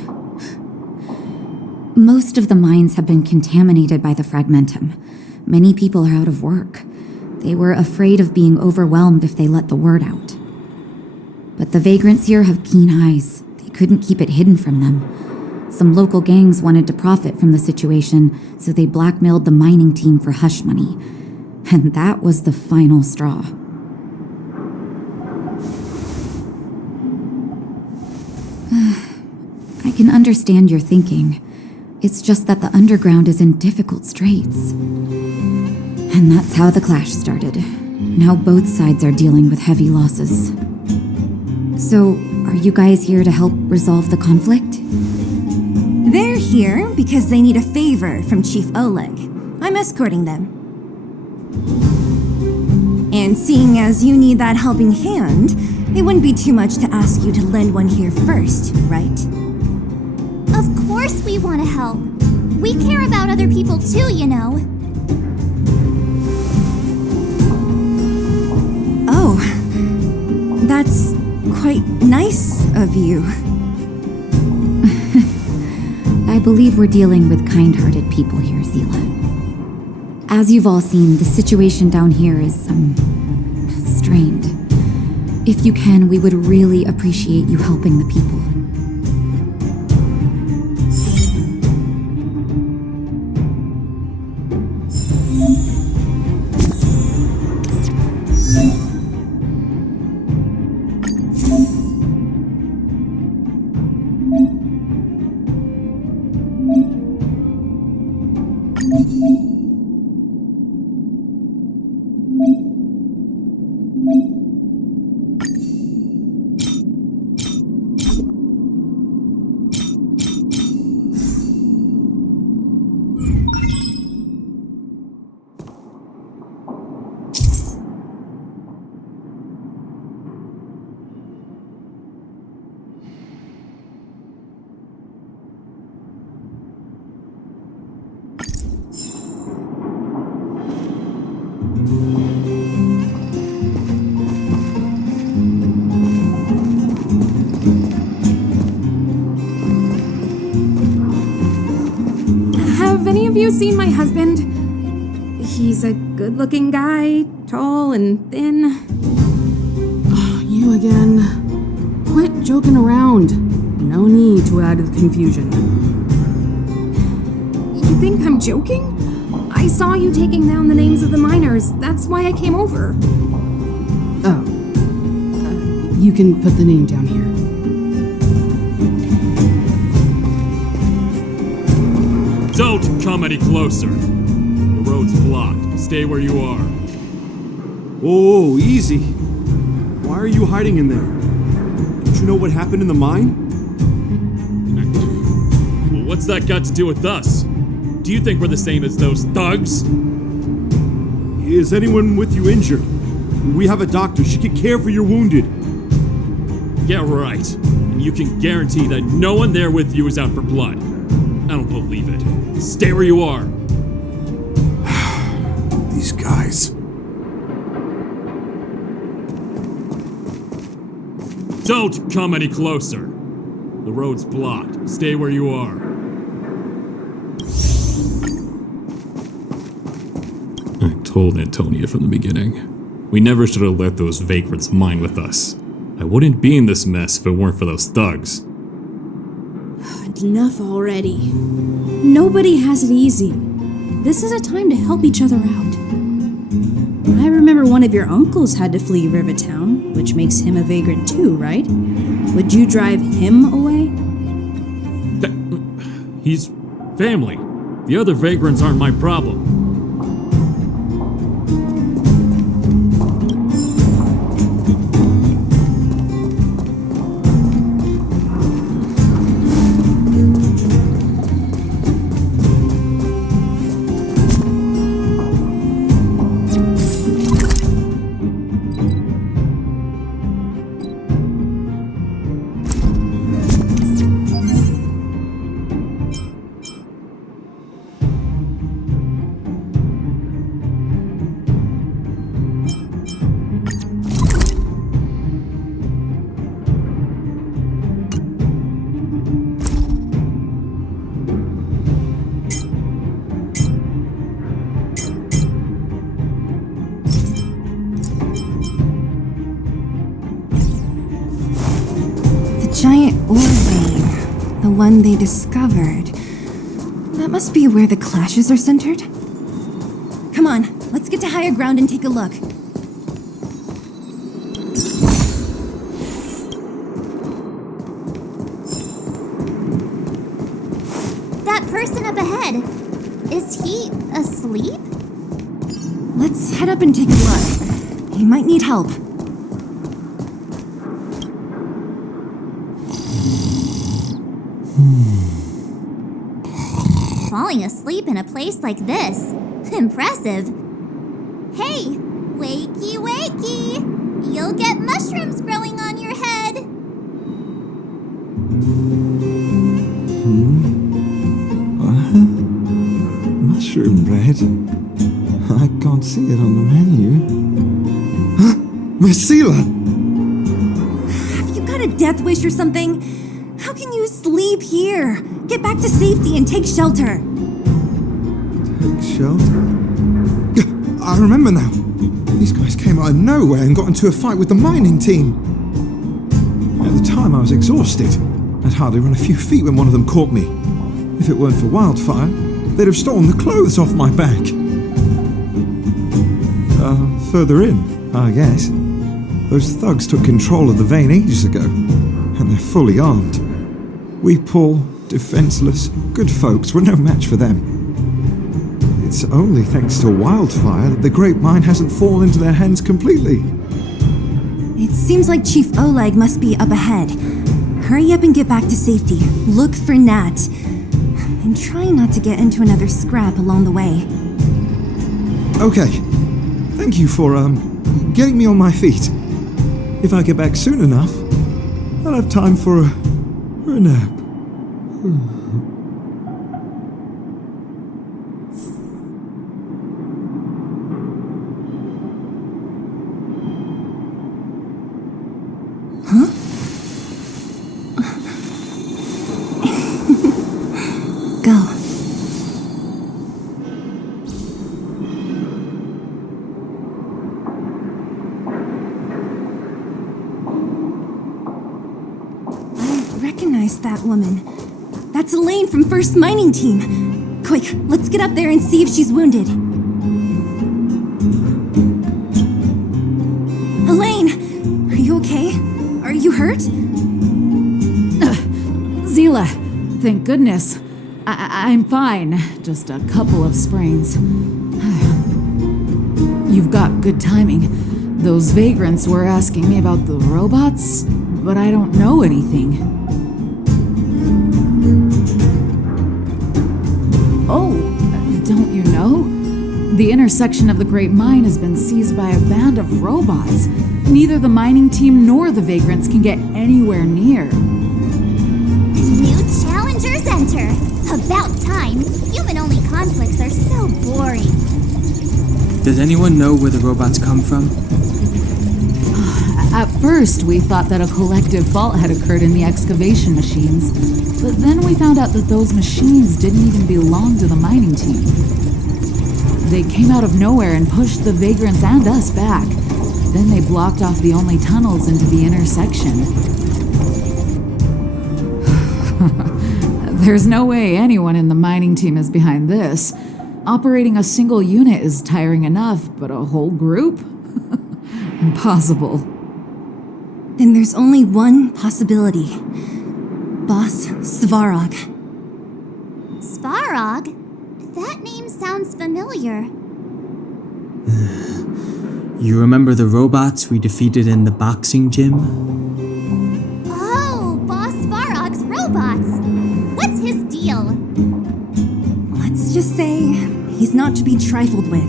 Most of the mines have been contaminated by the fragmentum. Many people are out of work. They were afraid of being overwhelmed if they let the word out. But the vagrants here have keen eyes. They couldn't keep it hidden from them. Some local gangs wanted to profit from the situation, so they blackmailed the mining team for hush money. And that was the final straw. I can understand your thinking. It's just that the underground is in difficult straits. And that's how the clash started. Now both sides are dealing with heavy losses. So, are you guys here to help resolve the conflict? They're here because they need a favor from Chief Oleg. I'm escorting them. And seeing as you need that helping hand, it wouldn't be too much to ask you to lend one here first, right? Of course we want to help. We care about other people too, you know. Oh, that's quite nice of you. I believe we're dealing with kind-hearted people here, Zila. As you've all seen, the situation down here is, strained. If you can, we would really appreciate you helping the people. Have any of you seen my husband? He's a good-looking guy, tall and thin. You again. Quit joking around. No need to add to the confusion. You think I'm joking? I saw you taking down the names of the miners. That's why I came over. Oh. You can put the name down here. Don't come any closer. The road's blocked. Stay where you are. Oh, easy. Why are you hiding in there? Don't you know what happened in the mine? Well, what's that got to do with us? Do you think we're the same as those thugs? Is anyone with you injured? We have a doctor. She can care for your wounded. Yeah, right. And you can guarantee that no one there with you is out for blood. I don't believe it. Stay where you are. These guys. Don't come any closer. The road's blocked. Stay where you are. I told Antonia from the beginning. We never should have let those vagrants mine with us. I wouldn't be in this mess if it weren't for those thugs. Enough already. Nobody has it easy. This is a time to help each other out. I remember one of your uncles had to flee Rivertown, which makes him a vagrant too, right? Would you drive him away? He's family. The other vagrants aren't my problem. Giant ore vein, the one they discovered. That must be where the clashes are centered. Come on, let's get to higher ground and take a look. That person up ahead. Is he asleep? Let's head up and take a look. He might need help. Falling asleep in a place like this. Impressive. Hey, wakey wakey! You'll get mushrooms growing on your head. Mushroom bread? I can't see it on the menu. Miss Seela! Have you got a death wish or something? How can you sleep here? Get back to safety and take shelter. Take shelter? I remember now. These guys came out of nowhere and got into a fight with the mining team. At the time, I was exhausted. I'd hardly run a few feet when one of them caught me. If it weren't for Wildfire, they'd have stolen the clothes off my back. Further in, I guess. Those thugs took control of the vein ages ago, and they're fully armed. We poor, defenseless, good folks were no match for them. It's only thanks to Wildfire that the Great Mine hasn't fallen into their hands completely. It seems like Chief Oleg must be up ahead. Hurry up and get back to safety. Look for Nat. And try not to get into another scrap along the way. Okay. Thank you for, getting me on my feet. If I get back soon enough, I'll have time for a nap. Huh? Go. That woman. That's Elaine from First Mining Team. Quick, let's get up there and see if she's wounded. Elaine, are you okay? Are you hurt? Seela, thank goodness. I'm fine. Just a couple of sprains. You've got good timing. Those vagrants were asking me about the robots, but I don't know anything. Oh, don't you know? The intersection of the Great Mine has been seized by a band of robots. Neither the mining team nor the vagrants can get anywhere near. New challengers enter. About time. Human-only conflicts are so boring. Does anyone know where the robots come from? At first, we thought that a collective fault had occurred in the excavation machines, but then we found out that those machines didn't even belong to the mining team. They came out of nowhere and pushed the vagrants and us back. Then they blocked off the only tunnels into the intersection. There's no way anyone in the mining team is behind this. Operating a single unit is tiring enough, but a whole group? Impossible. Then there's only one possibility. Boss Svarog. Svarog? That name sounds familiar. You remember the robots we defeated in the boxing gym? Oh, Boss Svarog's robots! What's his deal? Let's just say he's not to be trifled with.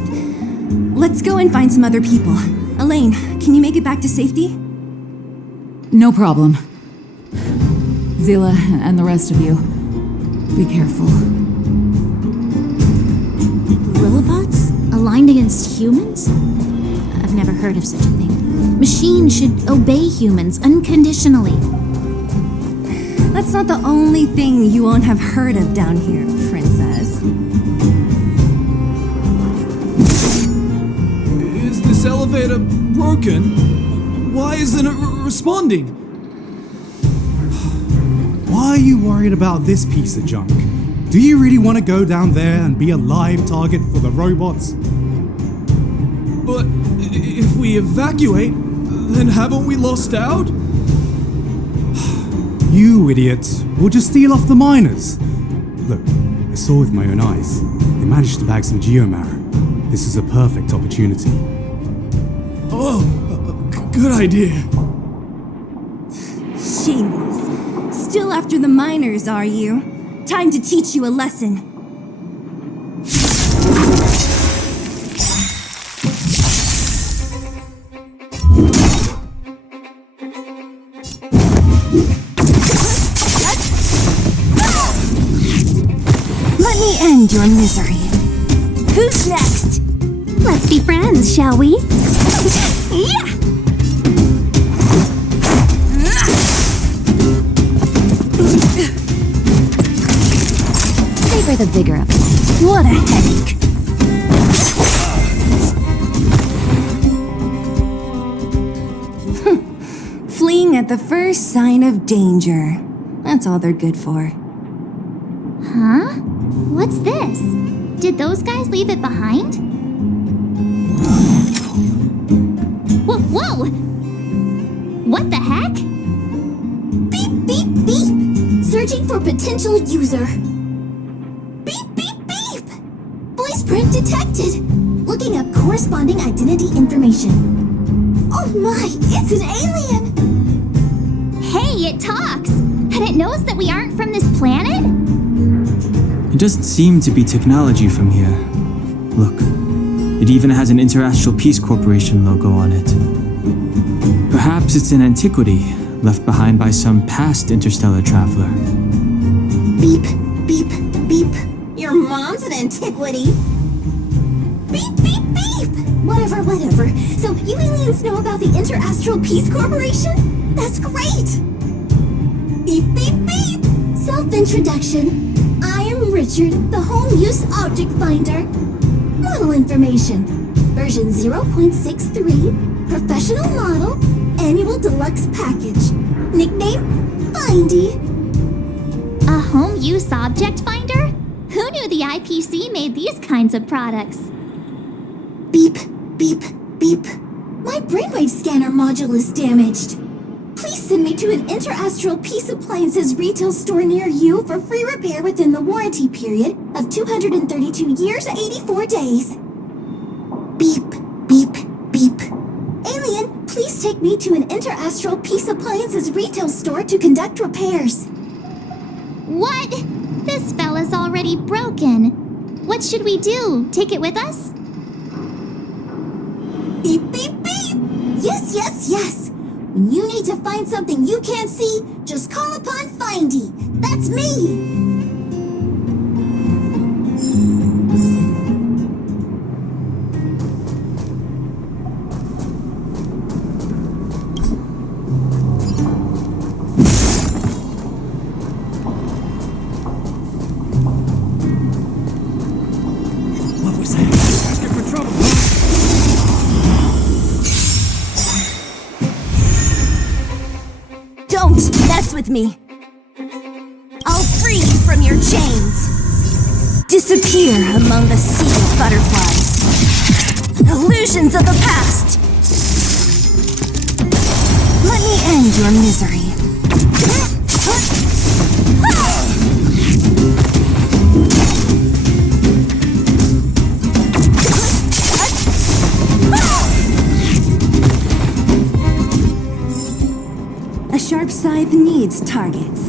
Let's go and find some other people. Elaine, can you make it back to safety? No problem. Seela and the rest of you, be careful. Robots? Aligned against humans? I've never heard of such a thing. Machines should obey humans unconditionally. That's not the only thing you won't have heard of down here, Princess. Is this elevator broken? Why isn't it responding? Why are you worried about this piece of junk? Do you really want to go down there and be a live target for the robots? But if we evacuate, then haven't we lost out? You idiots will just steal off the miners. Look, saw with my own eyes. They managed to bag some geomarrow. This is a perfect opportunity. Oh, good idea. Shameless. Still after the miners, are you? Time to teach you a lesson. Let me end your misery. Who's next? Let's be friends, shall we? Yeah! Savor the vigor of life. What a headache. Fleeing at the first sign of danger. That's all they're good for. Huh? What's this? Did those guys leave it behind? Whoa, whoa! What the heck? Beep, beep, beep! Searching for potential user. Beep, beep, beep! Voice print detected. Looking up corresponding identity information. Oh my, it's an alien! Hey, it talks! And it knows that we aren't from this planet? It doesn't seem to be technology from here. Look, it even has an Interastral Peace Corporation logo on it. Perhaps it's an antiquity left behind by some past interstellar traveler. Beep, beep, beep. Your mom's an antiquity. Beep, beep, beep. Whatever, whatever. So you aliens know about the Interastral Peace Corporation? That's great. Beep, beep, beep. Self-introduction. I am Richard, the Home Use Object Finder. Model information. Version 0.63. Professional model. Annual deluxe package. Nickname? Findy. A home use object finder? Who knew the IPC made these kinds of products? Beep, beep, beep. My brainwave scanner module is damaged. Please send me to an Interastral Peace Appliances retail store near you for free repair within the warranty period of 232 years, 84 days. Beep, beep, beep. Alien, please take me to an Interastral Peace Appliances retail store to conduct repairs. What? This fella's already broken. What should we do? Take it with us? Beep, beep, beep! Yes, yes, yes! When you need to find something you can't see, just call upon Findy. That's me! What was that? Asking for trouble, huh? Don't mess with me! I'll free you from your chains! Disappear among the sea of butterflies! Illusions of the past! Let me end your misery. A sharp scythe needs targets.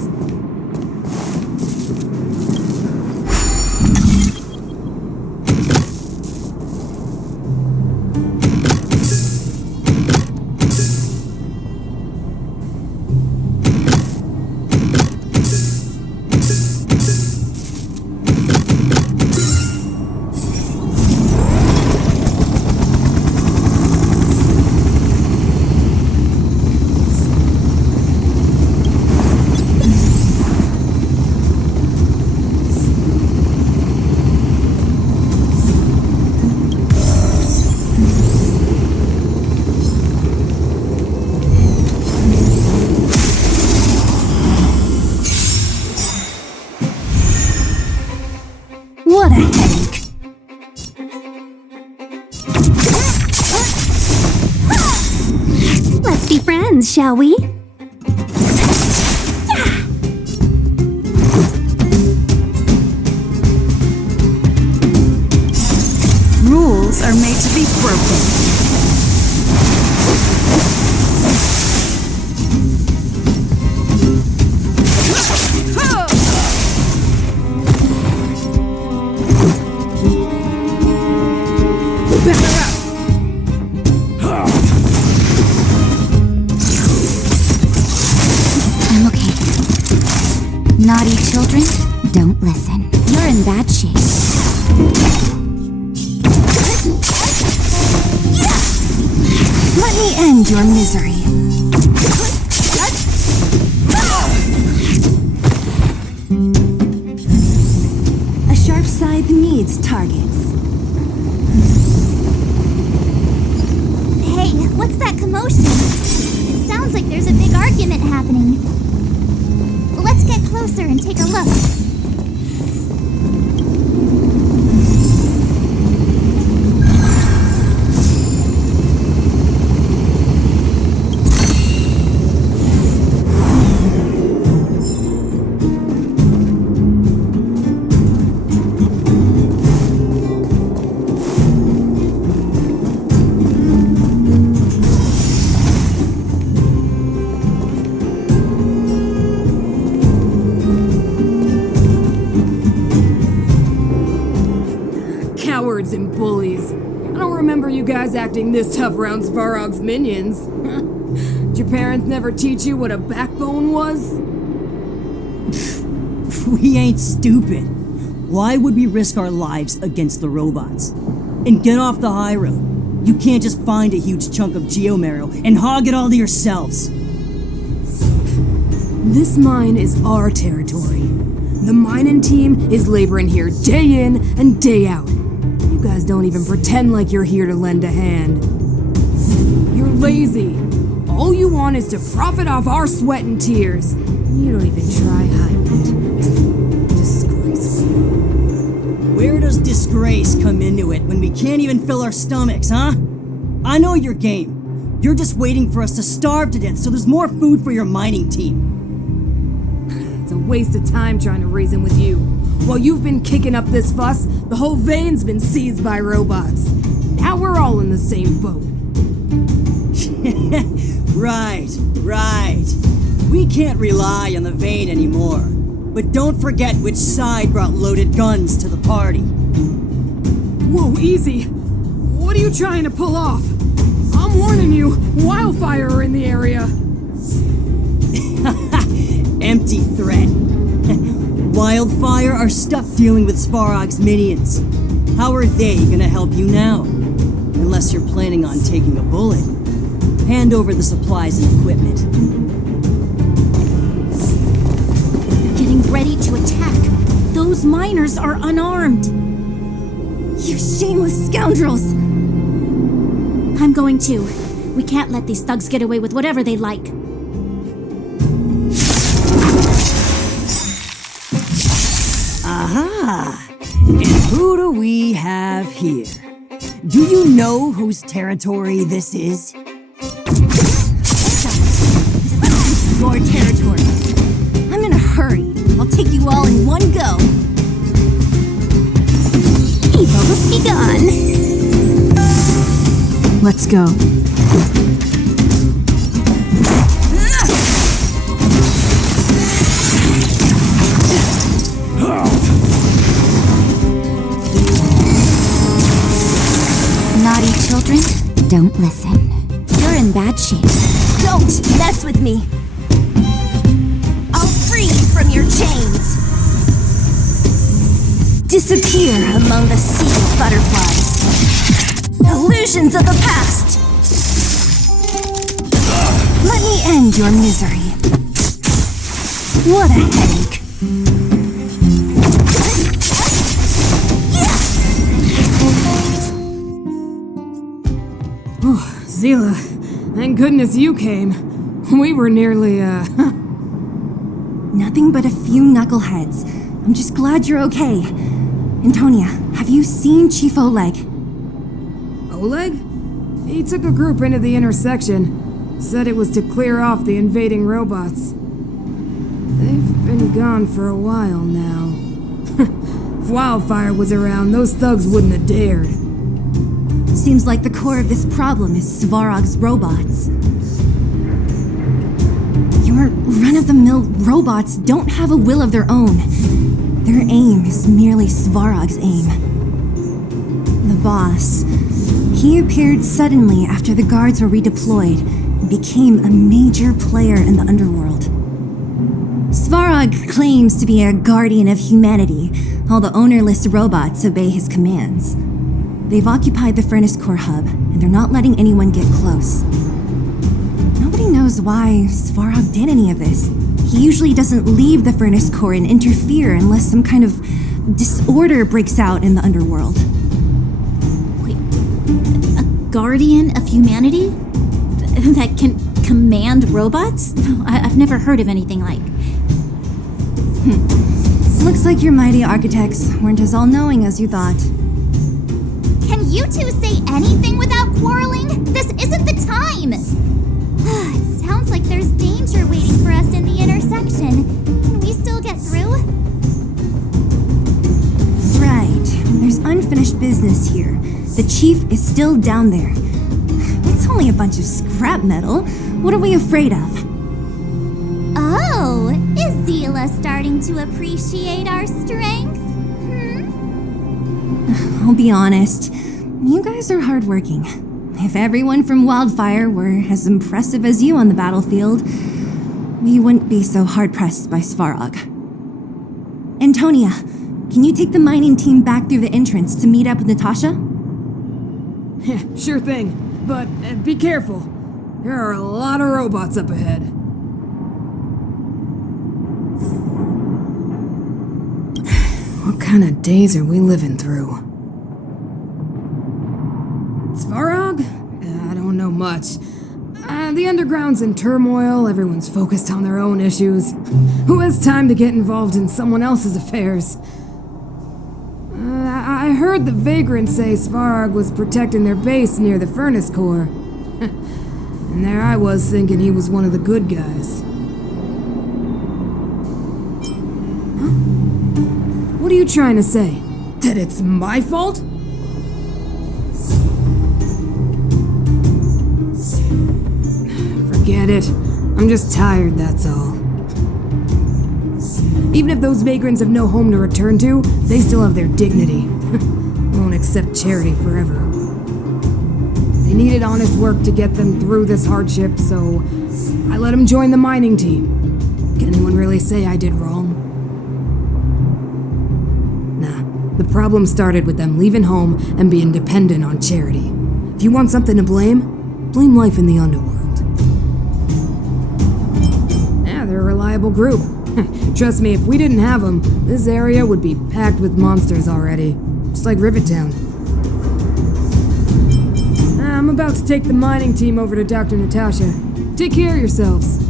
What a headache. Let's be friends, shall we? bones are made to be broken. I'm okay. Naughty children, don't listen. You're in bad shape. Let me end your misery. A sharp scythe needs targets. Hey, what's that commotion? It sounds like there's a big argument happening. Let's get closer and take a look. Cowards and bullies. I don't remember you guys acting this tough around Svarog's minions. Did your parents never teach you what a backbone was? We ain't stupid. Why would we risk our lives against the robots? And get off the high road. You can't just find a huge chunk of geomarrow and hog it all to yourselves. This mine is our territory. The mining team is laboring here day in and day out. You guys don't even pretend like you're here to lend a hand. You're lazy. All you want is to profit off our sweat and tears. You don't even try hiding it. Disgraceful. Where does disgrace come into it when we can't even fill our stomachs, huh? I know your game. You're just waiting for us to starve to death so there's more food for your mining team. It's a waste of time trying to reason with you. While you've been kicking up this fuss, the whole vein's been seized by robots. Now we're all in the same boat. Right. We can't rely on the vein anymore. But don't forget which side brought loaded guns to the party. Whoa, easy. What are you trying to pull off? I'm warning you, wildfire are in the area. Empty threat. Wildfire are stuck dealing with Svarog's minions. How are they gonna help you now? Unless you're planning on taking a bullet. Hand over the supplies and equipment. Getting ready to attack. Those miners are unarmed. You shameless scoundrels! I'm going to. We can't let these thugs get away with whatever they like. Aha! And who do we have here? Do you know whose territory this is? Your territory. I'm in a hurry. I'll take you all in one go. Evils begun. Let's go. Naughty children, don't listen. You're in bad shape. Don't mess with me. I'll free you from your chains. Disappear among the sea of butterflies. Illusions of the past. Let me end your misery. What a headache. Zila, thank goodness you came. We were nearly, Nothing but a few knuckleheads. I'm just glad you're okay. Antonia, have you seen Chief Oleg? Oleg? He took a group into the intersection. Said it was to clear off the invading robots. They've been gone for a while now. If Wildfire was around, those thugs wouldn't have dared. Seems like the core of this problem is Svarog's robots. Your run-of-the-mill robots don't have a will of their own. Their aim is merely Svarog's aim. The boss, he appeared suddenly after the guards were redeployed and became a major player in the underworld. Svarog claims to be a guardian of humanity, while the ownerless robots obey his commands. They've occupied the Furnace Core hub, and they're not letting anyone get close. Nobody knows why Svarog did any of this. He usually doesn't leave the Furnace Core and interfere unless some kind of disorder breaks out in the underworld. Wait, a guardian of humanity? That can command robots? I've never heard of anything like. Looks like your mighty architects weren't as all-knowing as you thought. Can you two say anything without quarreling? This isn't the time! It sounds like there's danger waiting for us in the intersection. Can we still get through? Right. There's unfinished business here. The chief is still down there. It's only a bunch of scrap metal. What are we afraid of? Oh, is Zila starting to appreciate our strength? I'll be honest. You guys are hardworking. If everyone from Wildfire were as impressive as you on the battlefield, we wouldn't be so hard-pressed by Svarog. Antonia, can you take the mining team back through the entrance to meet up with Natasha? Yeah, sure thing. But be careful. There are a lot of robots up ahead. What kind of days are we living through? Svarog? I don't know much. The underground's in turmoil, everyone's focused on their own issues. Who has time to get involved in someone else's affairs? I heard the vagrants say Svarog was protecting their base near the Furnace Core. And there I was thinking he was one of the good guys. Huh? What are you trying to say? That it's my fault? Forget it. I'm just tired, that's all. Even if those vagrants have no home to return to, they still have their dignity. Won't accept charity forever. They needed honest work to get them through this hardship, so I let them join the mining team. Can anyone really say I did wrong? Nah, the problem started with them leaving home and being dependent on charity. If you want something to blame, blame life in the underworld. Yeah, they're a reliable group. Trust me, if we didn't have them, this area would be packed with monsters already. Just like Rivettown. I'm about to take the mining team over to Dr. Natasha. Take care of yourselves.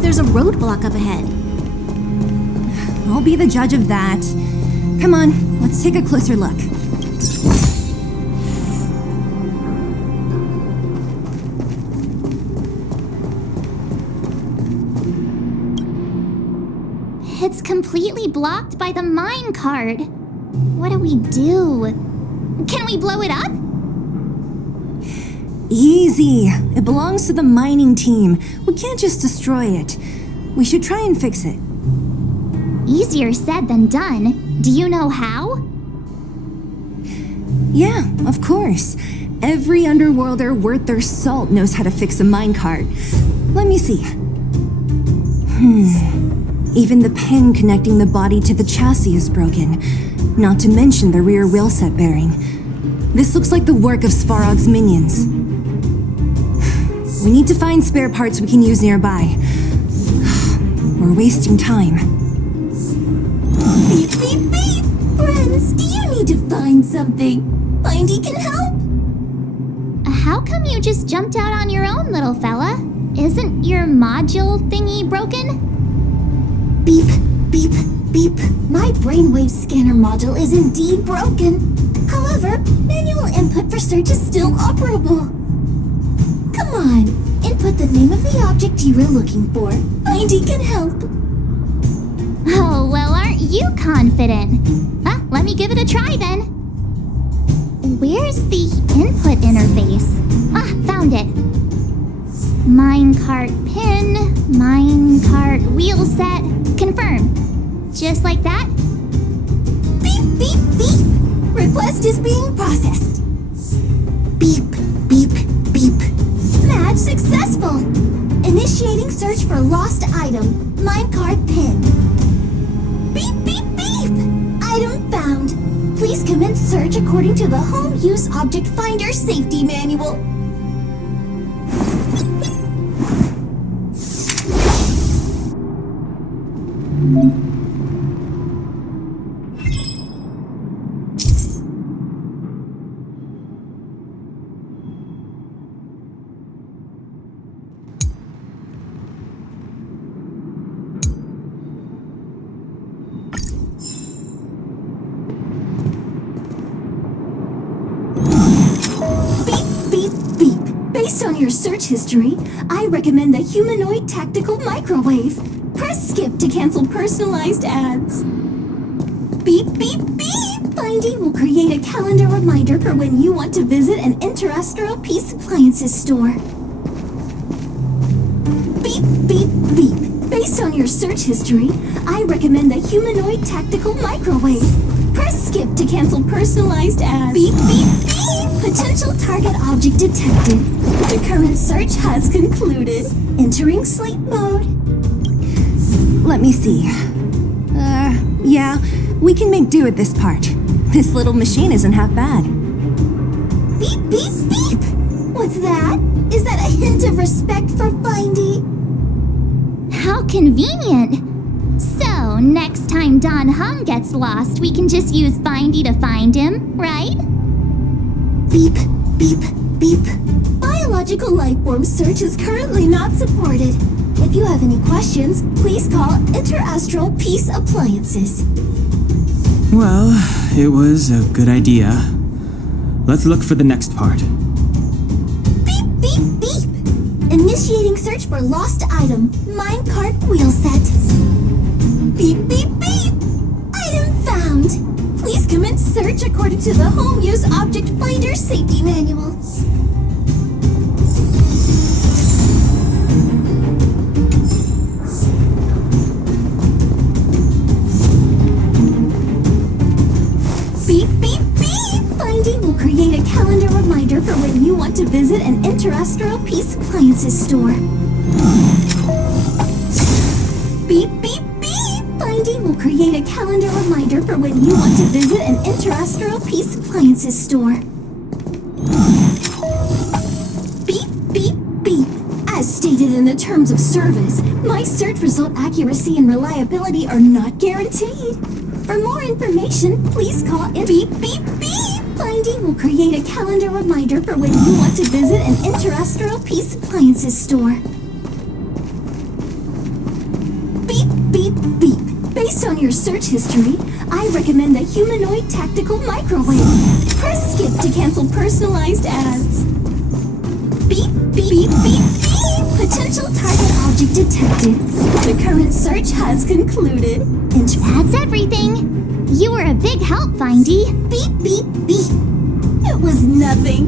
There's a roadblock up ahead. I'll be the judge of that. Come on, let's take a closer look. It's completely blocked by the mine cart. What do we do? Can we blow it up? Easy. It belongs to the mining team. We can't just destroy it. We should try and fix it. Easier said than done. Do you know how? Yeah, of course. Every underworlder worth their salt knows how to fix a minecart. Let me see. Even the pin connecting the body to the chassis is broken. Not to mention the rear wheel set bearing. This looks like the work of Svarog's minions. We need to find spare parts we can use nearby. We're wasting time. Beep, beep, beep! Friends, do you need to find something? Findy can help? How How come you just jumped out on your own, little fella? Isn't your module thingy broken? Beep, beep, beep. My brainwave scanner module is indeed broken. However, manual input for search is still operable. Come on, input the name of the object you were looking for. Findy can help. Oh, well, aren't you confident? Huh, let me give it a try then. Where's the input interface? Ah, found it. Minecart pin, minecart wheel set, confirm. Just like that? Beep, beep, beep. Request is being processed. Beep, beep, beep. Match successful. Initiating search for lost item, minecart pin. Beep, beep, beep. Item found. Please commence search according to the Home Use Object Finder Safety Manual. Based on your search history, I recommend the humanoid tactical microwave. Press skip to cancel personalized ads. Beep, beep, beep! Findy will create a calendar reminder for when you want to visit an Interastral Peace Appliances store. Beep, beep, beep. Based on your search history, I recommend the humanoid tactical microwave. Press skip to cancel personalized ads. Beep, beep, beep! Potential target object detected. The current search has concluded. Entering sleep mode. Let me see. Yeah, we can make do with this part. This little machine isn't half bad. Beep, beep, beep! What's that? Is that a hint of respect for Findy? How convenient! So, next time Don Hum gets lost, we can just use Findy to find him, right? Beep, beep, beep. Biological life form search is currently not supported. If you have any questions, please call Interastral Peace Appliances. Well, it was a good idea. Let's look for the next part. Beep, beep, beep! Initiating search for lost item, minecart wheel set. Beep, beep, beep! Item found! Please commence search according to the Home Use Object Finder Safety Manual. Beep, beep, beep! Findy will create a calendar reminder for when you want to visit an Interastral Peace Appliances store. Beep, beep, beep! Findy will create a calendar reminder for when you want to visit an Interastral Peace Appliances store. Beep, beep, beep! As stated in the terms of service, my search result accuracy and reliability are not guaranteed. For more information, please call in. Beep, beep, beep! Findy will create a calendar reminder for when you want to visit an Interastral Peace Appliances store. Beep, beep, beep! Based on your search history, I recommend the humanoid tactical microwave. Press skip to cancel personalized ads. Beep, beep, beep, beep, beep! Potential target object detected. The current search has concluded. That's everything. You were a big help, Findy. Beep, beep, beep. It was nothing.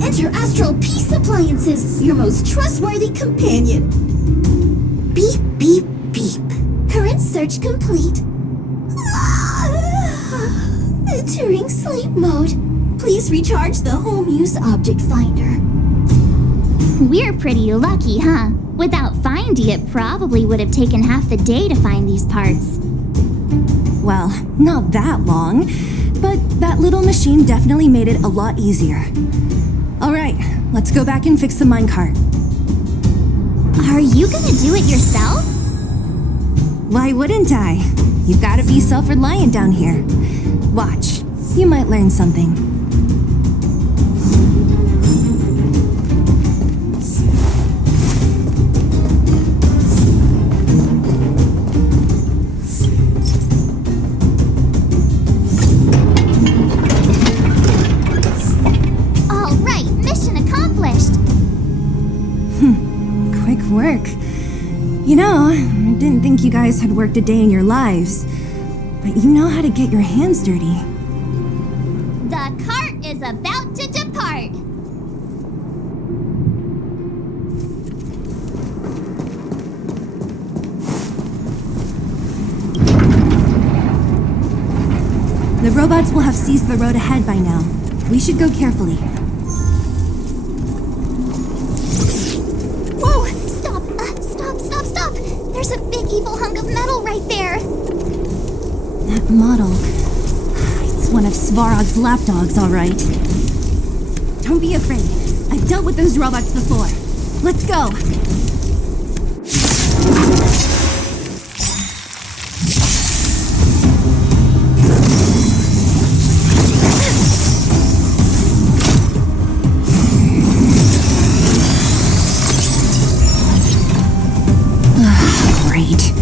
Interastral Peace Appliances, your most trustworthy companion. Beep, beep, beep. Current search complete. Entering sleep mode. Please recharge the Home Use Object Finder. We're pretty lucky, huh? Without Findy, it probably would have taken half the day to find these parts. Well, not that long, but that little machine definitely made it a lot easier. All right, let's go back and fix the minecart. Are you gonna do it yourself? Why wouldn't I? You've gotta be self-reliant down here. Watch, you might learn something. work. You know, I didn't think you guys had worked a day in your lives, but you know how to get your hands dirty. The cart is about to depart. The robots will have seized the road ahead by now. We should go carefully. Whoa! Stop! Stop! There's a big evil hunk of metal right there. That model. It's one of Svarog's lapdogs, all right. Don't be afraid. I've dealt with those robots before. Let's go! Great.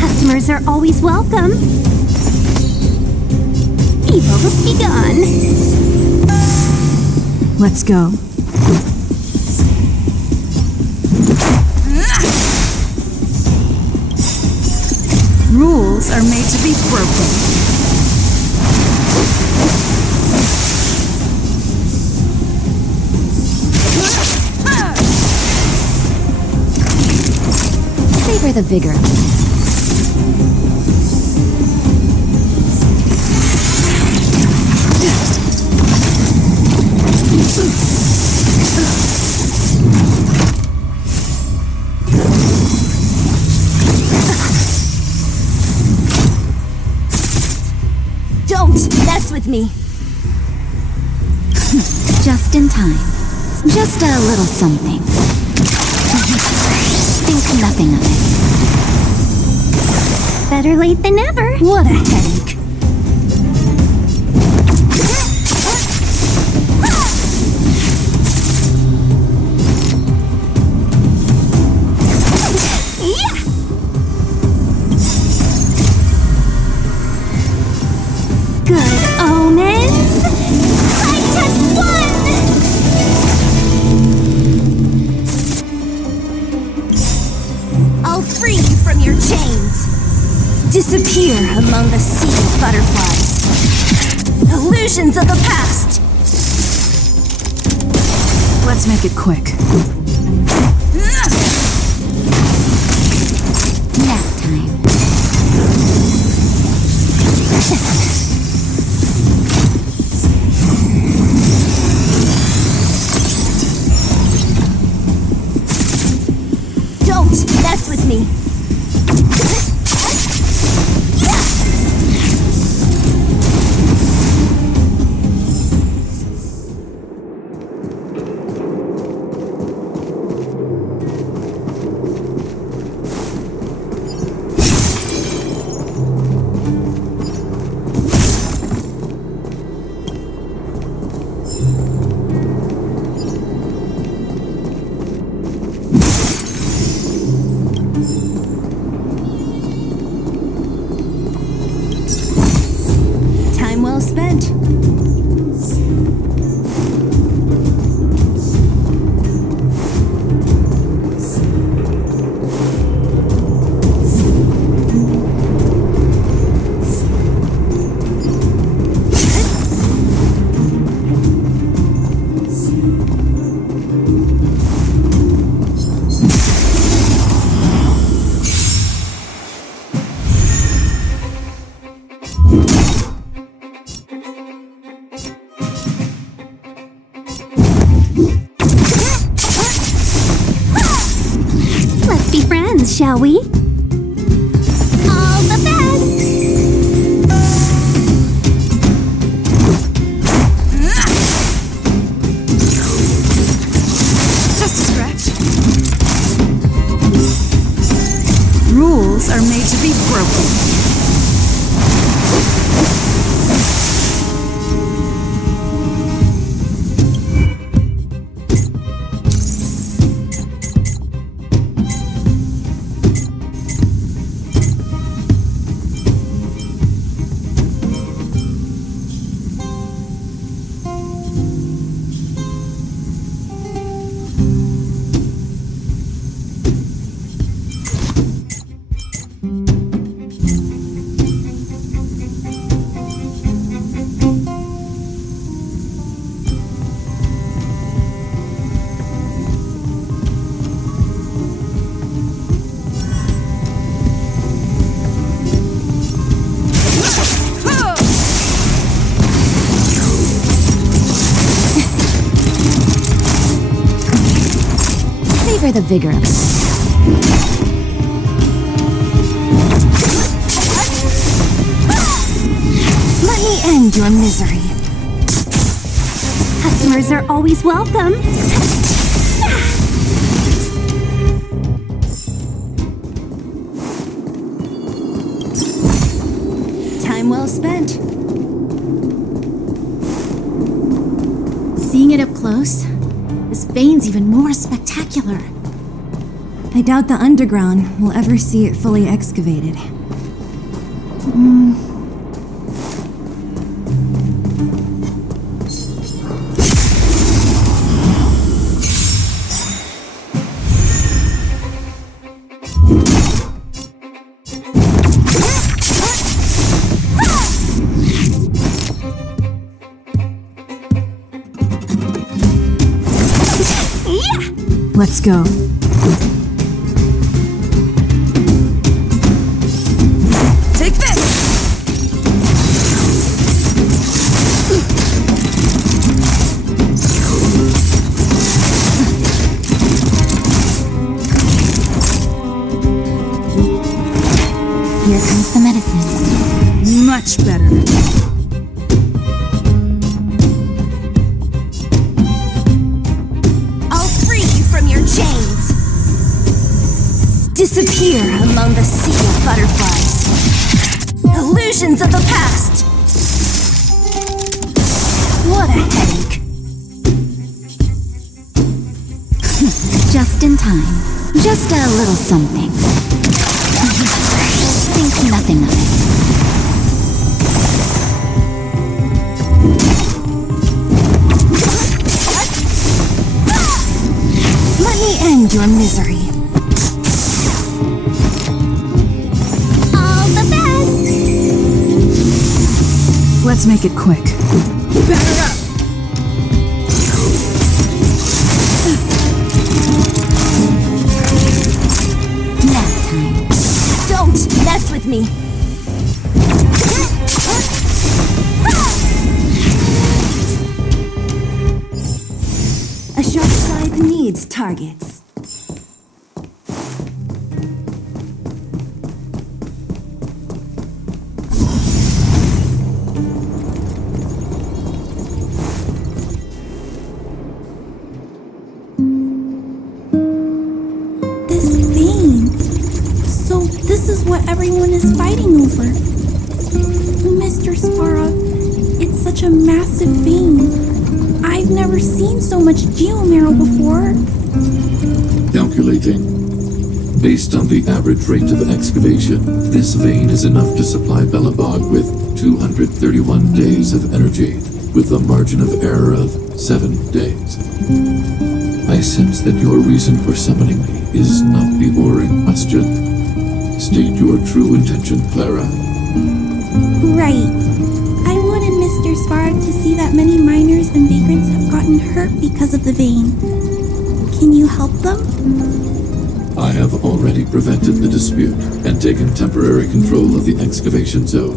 Customers are always welcome. Evil's begun. Let's go. Rules are made to be broken. Savor the vigor. Don't mess with me. Just in time. Just a little something. Think nothing of it. Better late than never. What a headache. Good omens. I just won. I'll free you from your chains. Disappear among the sea of butterflies. Illusions of the past. Let's make it quick. Nap time. Don't mess with me. Time well spent. Let's be friends, shall we? All the best. Just a scratch. Rules are made to be broken. Savor the vigor of it. Let me end your misery. Customers are always welcome. Time well spent. Seeing it up close, this vein's even more spectacular. I doubt the underground will ever see it fully excavated. Let's go. Take this! Here comes the medicine. Much better. Disappear among the sea of butterflies. Illusions of the past. What a headache. Just in time. Just a little something. Think nothing of it. Let me end your misery. Let's make it quick. Batter up! Nap time. Don't mess with me. A sharp scythe needs targets. Everyone is fighting over. Mr. Svarog, it's such a massive vein. I've never seen so much geomarrow before. Calculating. Based on the average rate of excavation, this vein is enough to supply Belobog with 231 days of energy, with a margin of error of 7 days. I sense that your reason for summoning me is not the boring question. State your true intention, Clara. Right. I wanted Mr. Svarog to see that many miners and vagrants have gotten hurt because of the vein. Can you help them? I have already prevented the dispute and taken temporary control of the excavation zone.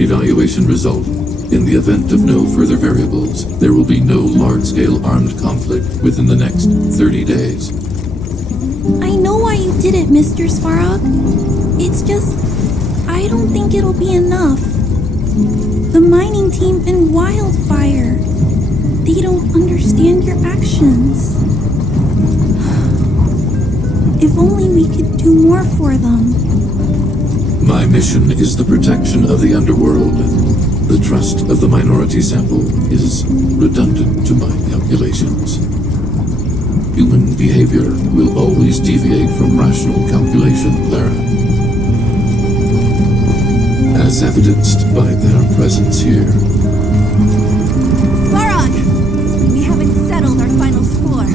Evaluation result. In the event of no further variables, there will be no large-scale armed conflict within the next 30 days. I know why you did it, Mr. Svarog. It's just, I don't think it'll be enough. The mining team and Wildfire, they don't understand your actions. If only we could do more for them. My mission is the protection of the underworld. The trust of the minority sample is redundant to my calculations. Human behavior will always deviate from rational calculation, Clara. As evidenced by their presence here. Svarog! We haven't settled our final score.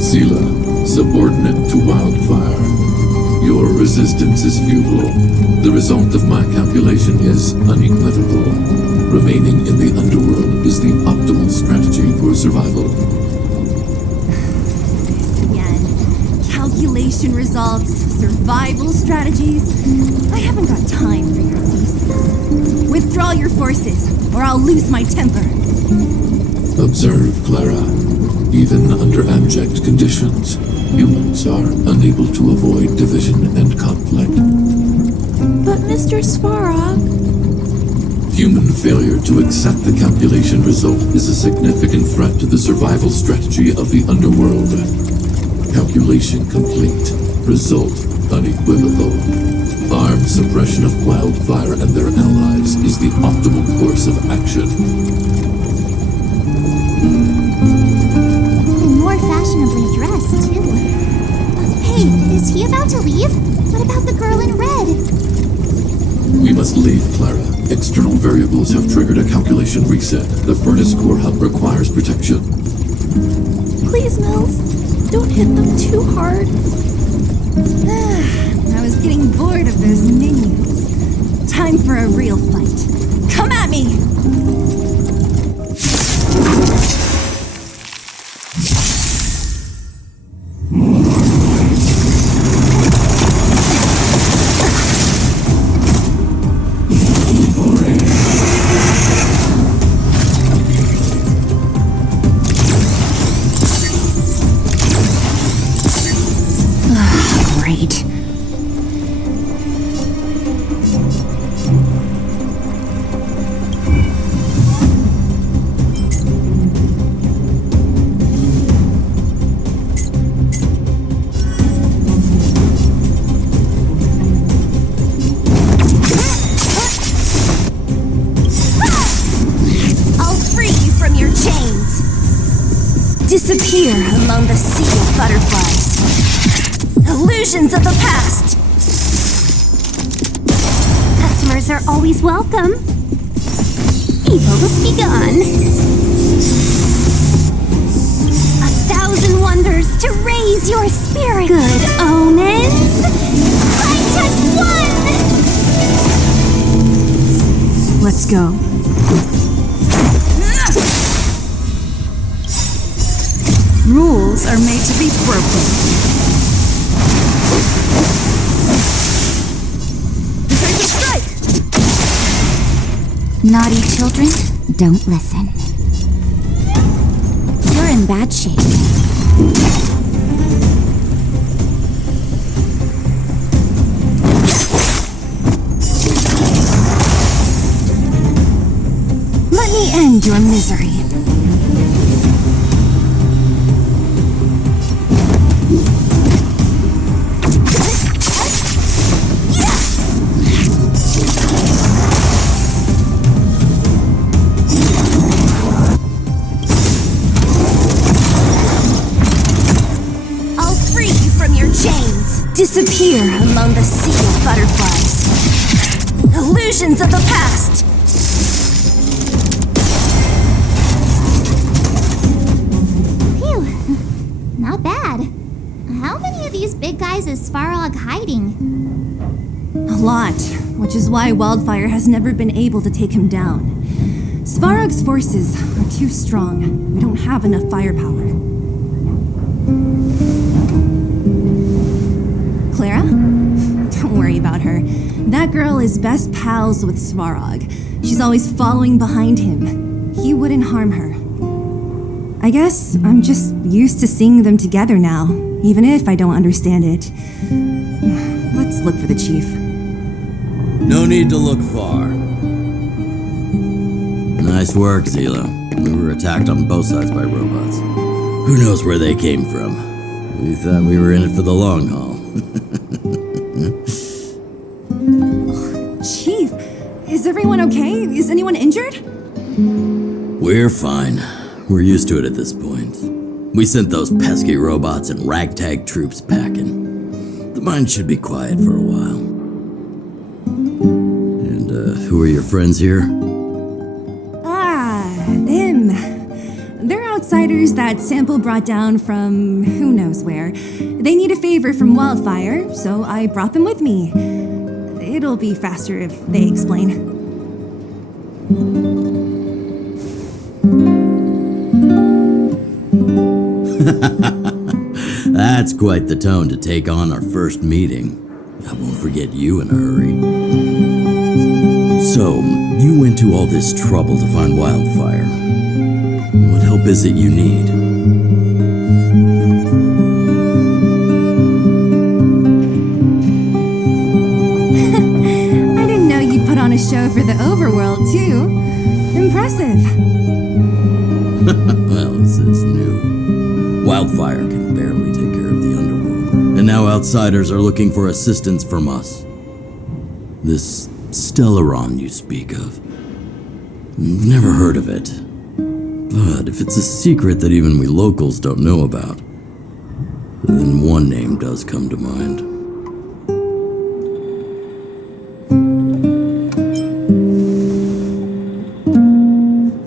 Sela, subordinate to Wildfire. Your resistance is futile. The result of my calculation is unequivocal. Remaining in the underworld is the optimal strategy for survival. Calculation results, survival strategies. I haven't got time for your thesis. Withdraw your forces, or I'll lose my temper. Observe, Clara. Even under abject conditions, humans are unable to avoid division and conflict. But Mr. Svarog, Human failure to accept the calculation result is a significant threat to the survival strategy of the underworld. Calculation complete. Result unequivocal. Armed suppression of Wildfire and their allies is the optimal course of action. More fashionably dressed, too. Hey, is he about to leave? What about the girl in red? We must leave, Clara. External variables have triggered a calculation reset. The furnace core hub requires protection. please, Mills, don't hit them too hard. I was getting bored of those minions. Time for a real fight. Come at me! Great. I'll free you from your chains. Disappear among the sea of butterflies. Illusions of the past. Customers are always welcome. Evils be gone. 1,000 wonders to raise your spirit. Good omens. Fight us one. Let's go. Rules are made to be broken. Decisive strike! Naughty children, don't listen. You're in bad shape. Let me end your misery. I'll free you from your chains. Disappear among the sea of butterflies. Illusions of the past. Phew. Not bad. How many of these big guys is Svarog hiding? A lot, which is why Wildfire has never been able to take him down. Svarog's forces are too strong. We don't have enough firepower. Clara? Don't worry about her. That girl is best pals with Svarog. She's always following behind him. He wouldn't harm her. I guess I'm just used to seeing them together now, even if I don't understand it. Let's look for the chief. No need to look far. Nice work, Zilo. We were attacked on both sides by robots. Who knows where they came from? We thought we were in it for the long haul. Chief, is everyone okay? Is anyone injured? We're fine. We're used to it at this point. We sent those pesky robots and ragtag troops packing. The mine should be quiet for a while. And, who are your friends here? Them. They're outsiders that Sample brought down from who knows where. They need a favor from Wildfire, so I brought them with me. It'll be faster if they explain. That's quite the tone to take on our first meeting. I won't forget you in a hurry. So, you went to all this trouble to find Wildfire. What help is it you need? on a show for the overworld, too. Impressive. Well, this is new. Wildfire can barely take care of the underworld, and now outsiders are looking for assistance from us. This Stellaron you speak of. I've never heard of it. But if it's a secret that even we locals don't know about, then one name does come to mind.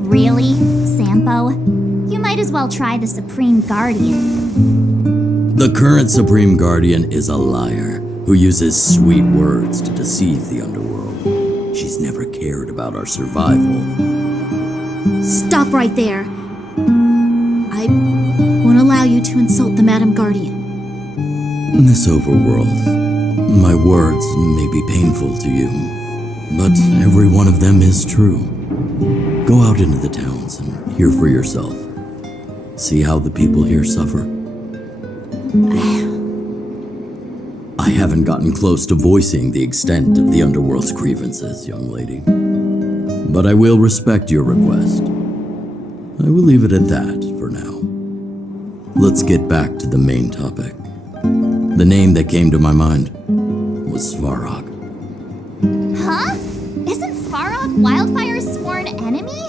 Really, Sampo? You might as well try the Supreme Guardian. The current Supreme Guardian is a liar who uses sweet words to deceive the underworld. She's never cared about our survival. Stop right there. I won't allow you to insult the Madam Guardian. In this overworld, my words may be painful to you, but every one of them is true. Go out into the towns and hear for yourself. See how the people here suffer. I haven't gotten close to voicing the extent of the underworld's grievances, young lady. But I will respect your request. I will leave it at that for now. Let's get back to the main topic. The name that came to my mind was Svarog. Huh? Isn't Svarog Wildfire's sworn enemy?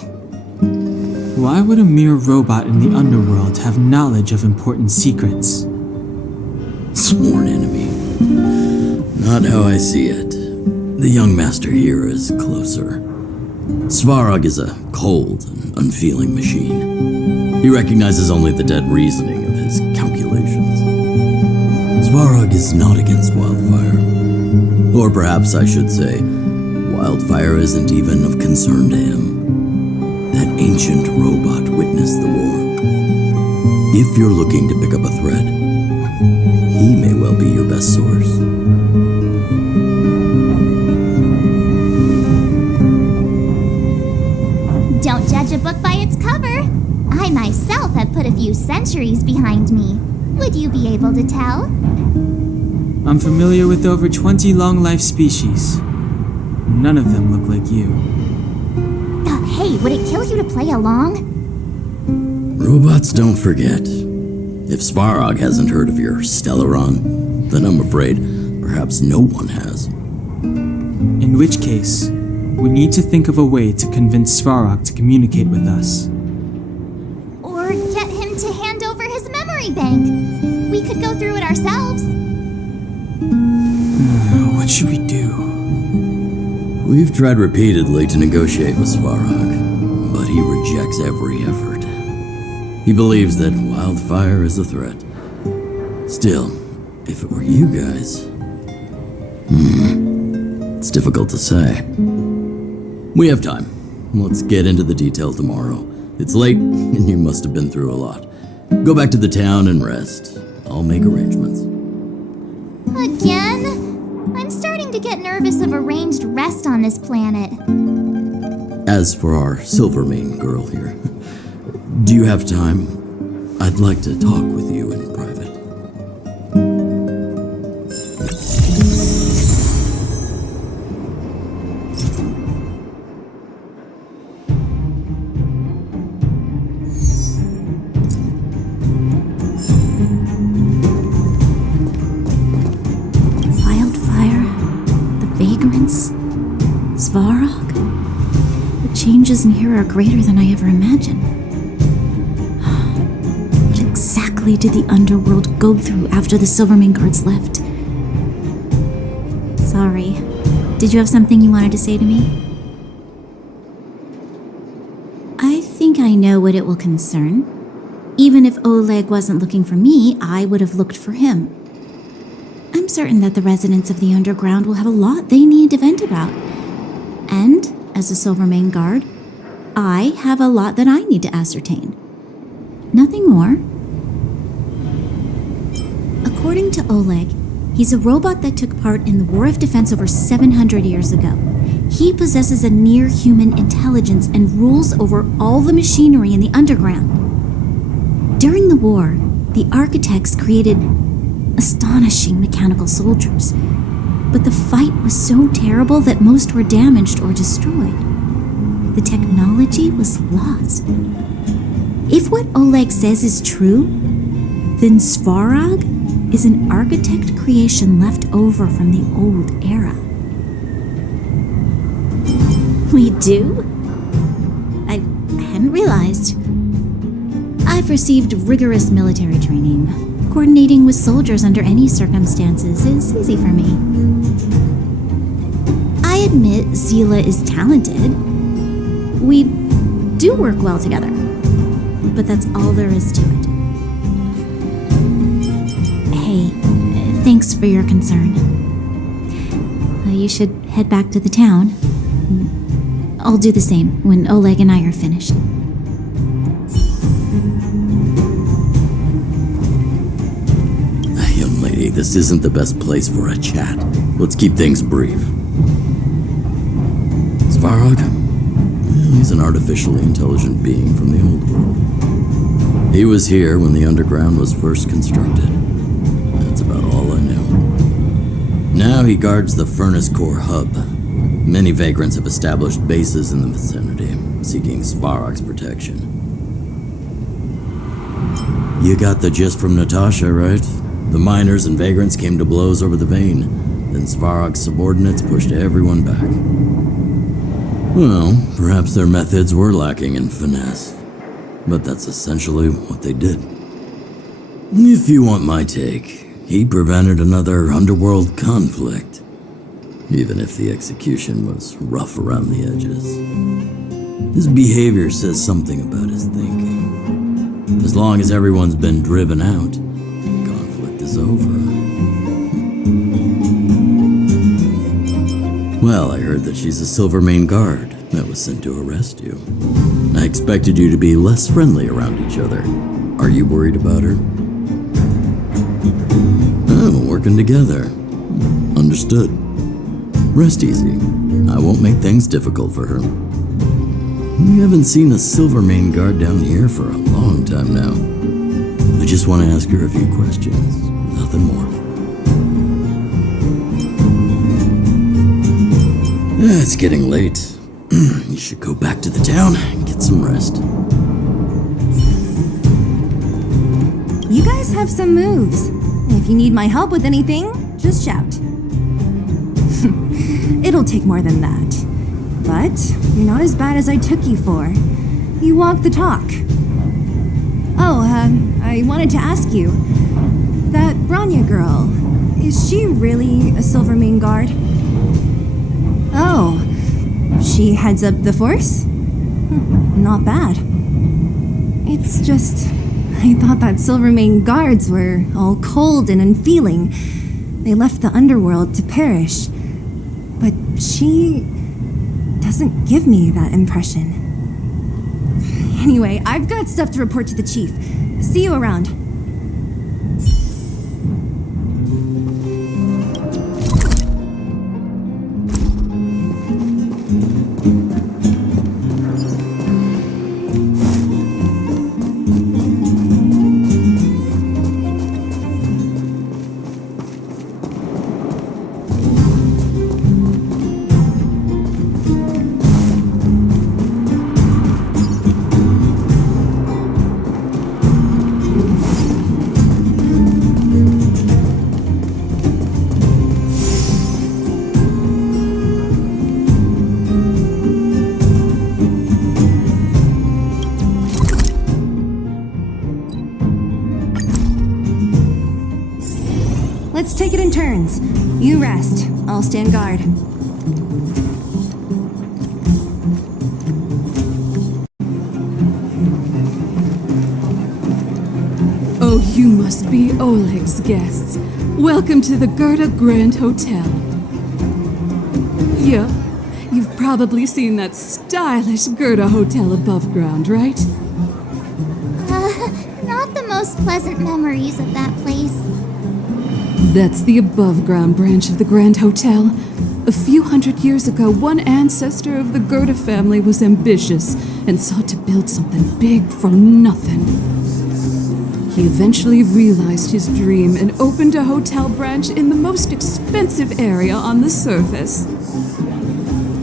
Why would a mere robot in the underworld have knowledge of important secrets? Sworn enemy. Not how I see it. The young master here is closer. Svarog is a cold and unfeeling machine. He recognizes only the dead reasoning of his calculations. Svarog is not against Wildfire. Or perhaps I should say, Wildfire isn't even of concern to him. That ancient robot witnessed the war. If you're looking to pick up a thread, he may well be your best source. Don't judge a book by its cover. I myself have put a few centuries behind me. Would you be able to tell? I'm familiar with over 20 long-life species. None of them look like you. Hey, would it kill you to play along? Robots don't forget. If Svarog hasn't heard of your Stellaron, then I'm afraid perhaps no one has. In which case, we need to think of a way to convince Svarog to communicate with us. Or get him to hand over his memory bank. We could go through it ourselves. What should we do? We've tried repeatedly to negotiate with Svarog, but he rejects every effort. He believes that Wildfire is a threat. Still, if it were you guys... it's difficult to say. We have time. Let's get into the detail tomorrow. It's late, and you must have been through a lot. Go back to the town and rest. I'll make arrangements. Again? I'm starting to get nervous of arranged rest on this planet. As for our Silvermane girl here, do you have time? I'd like to talk with you in private. Svarog? The changes in here are greater than I ever imagined. What exactly did the underworld go through after the Silvermane guards left? Sorry. Did you have something you wanted to say to me? I think I know what it will concern. Even if Oleg wasn't looking for me, I would have looked for him. I'm certain that the residents of the underground will have a lot they need to vent about. And, as a Silvermane guard, I have a lot that I need to ascertain. Nothing more. According to Oleg, he's a robot that took part in the War of Defense over 700 years ago. He possesses a near-human intelligence and rules over all the machinery in the underground. During the war, the architects created astonishing mechanical soldiers. But the fight was so terrible that most were damaged or destroyed. The technology was lost. If what Oleg says is true, then Svarog is an architect creation left over from the old era. We do? I hadn't realized. I've received rigorous military training. Coordinating with soldiers under any circumstances is easy for me. I admit Zila is talented. We do work well together. But that's all there is to it. Hey, thanks for your concern. You should head back to the town. I'll do the same when Oleg and I are finished. Young lady, this isn't the best place for a chat. Let's keep things brief. Svarog? He's an artificially intelligent being from the old world. He was here when the underground was first constructed. That's about all I know. Now he guards the furnace core hub. Many vagrants have established bases in the vicinity, seeking Svarog's protection. You got the gist from Natasha, right? The miners and vagrants came to blows over the vein. Then Svarog's subordinates pushed everyone back. Well, perhaps their methods were lacking in finesse. But that's essentially what they did. If you want my take, he prevented another underworld conflict. Even if the execution was rough around the edges. His behavior says something about his thinking. As long as everyone's been driven out, the conflict is over. Well, I heard that she's a Silvermane guard that was sent to arrest you. I expected you to be less friendly around each other. Are you worried about her? Oh, working together. Understood. Rest easy. I won't make things difficult for her. We haven't seen a Silvermane guard down here for a long time now. I just want to ask her a few questions. Nothing more. It's getting late. You should go back to the town and get some rest. You guys have some moves. If you need my help with anything, just shout. It'll take more than that. But you're not as bad as I took you for. You walk the talk. Oh, I wanted to ask you. That Branya girl, is she really a Silvermane guard? Oh, she heads up the force? Not bad. It's just, I thought that Silvermane guards were all cold and unfeeling. They left the underworld to perish. But she doesn't give me that impression. Anyway, I've got stuff to report to the chief. See you around. Let's take it in turns. You rest. I'll stand guard. Oh, you must be Oleg's guests. Welcome to the Gerda Grand Hotel. Yeah, you've probably seen that stylish Gerda Hotel above ground, right? Not the most pleasant memories of that place. That's the above-ground branch of the Grand Hotel. A few hundred years ago, one ancestor of the Gerda family was ambitious and sought to build something big from nothing. He eventually realized his dream and opened a hotel branch in the most expensive area on the surface.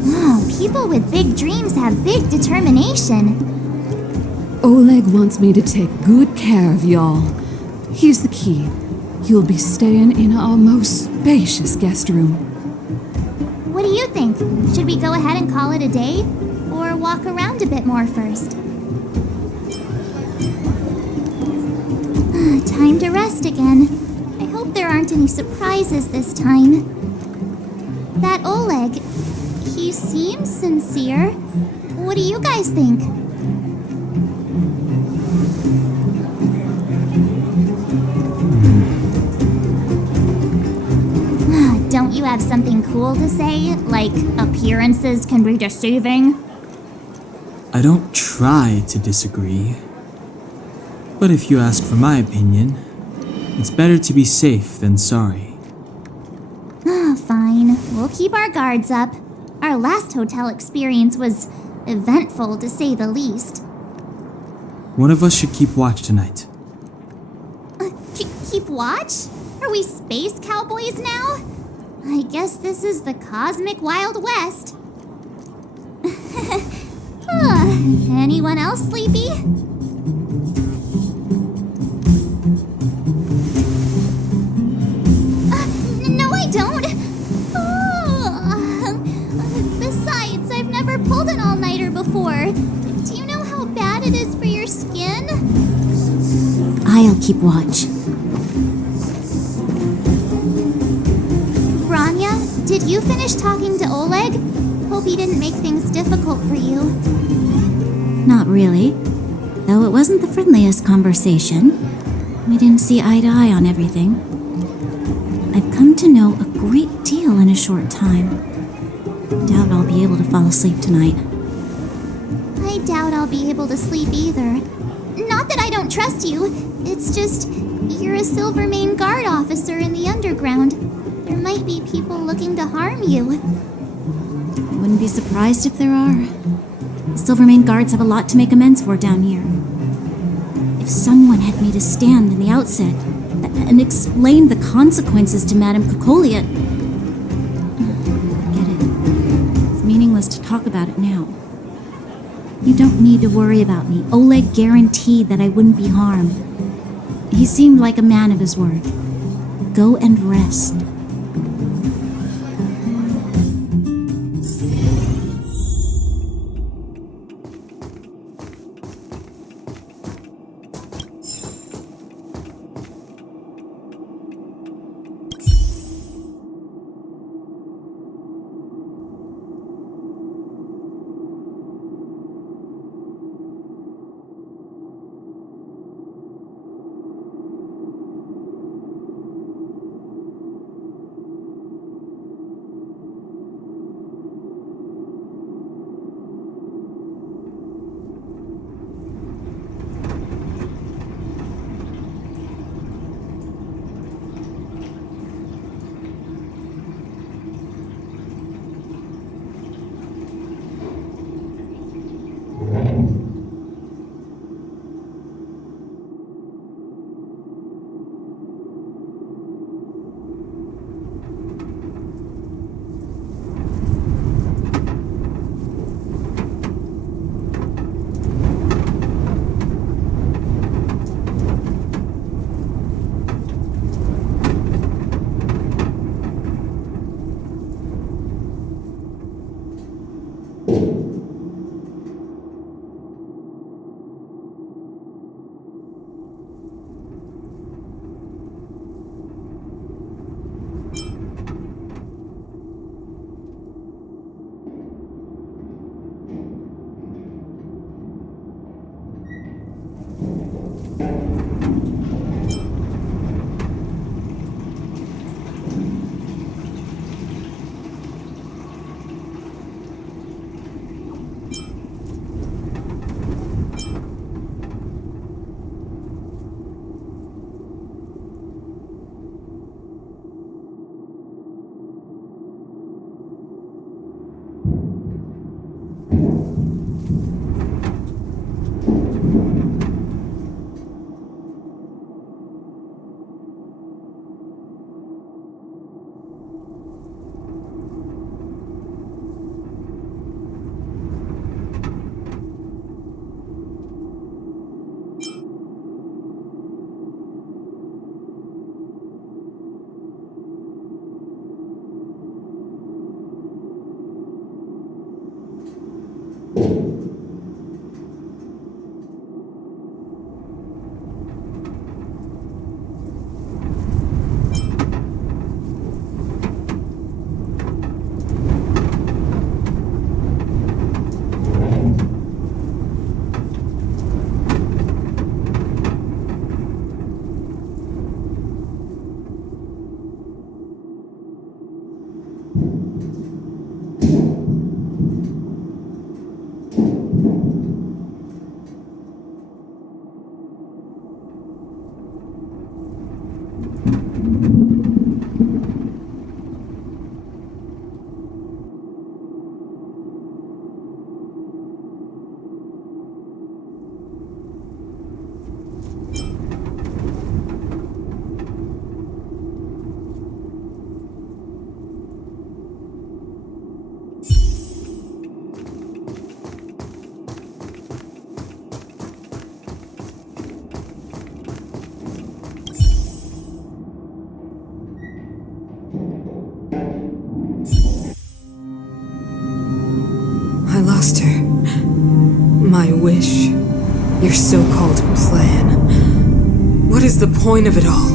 Oh, people with big dreams have big determination. Oleg wants me to take good care of y'all. Here's the key. You'll be staying in our most spacious guest room. What do you think? Should we go ahead and call it a day? Or walk around a bit more first? Time to rest again. I hope there aren't any surprises this time. That Oleg, he seems sincere. What do you guys think? Don't you have something cool to say? Like appearances can be deceiving? I don't try to disagree. But if you ask for my opinion, it's better to be safe than sorry. Fine. We'll keep our guards up. Our last hotel experience was eventful, to say the least. One of us should keep watch tonight. Keep watch? Are we space cowboys now? I guess this is the cosmic Wild West. Anyone else sleepy? No, I don't. Besides, I've never pulled an all-nighter before. Do you know how bad it is for your skin? I'll keep watch. Rania, did you finish talking to Oleg? Hope he didn't make things difficult for you. Not really. Though it wasn't the friendliest conversation. We didn't see eye to eye on everything. I've come to know a great deal in a short time. Doubt I'll be able to fall asleep tonight. I doubt I'll be able to sleep either. Not that I don't trust you. It's just, you're a Silvermane Guard officer in the underground. There might be people looking to harm you. I wouldn't be surprised if there are. The Silvermane Guards have a lot to make amends for down here. If someone had made a stand in the outset and explained the consequences to Madame Kokolia... Forget it. It's meaningless to talk about it now. You don't need to worry about me. Oleg guaranteed that I wouldn't be harmed. He seemed like a man of his word. Go and rest. wish, your so-called plan. What is the point of it all?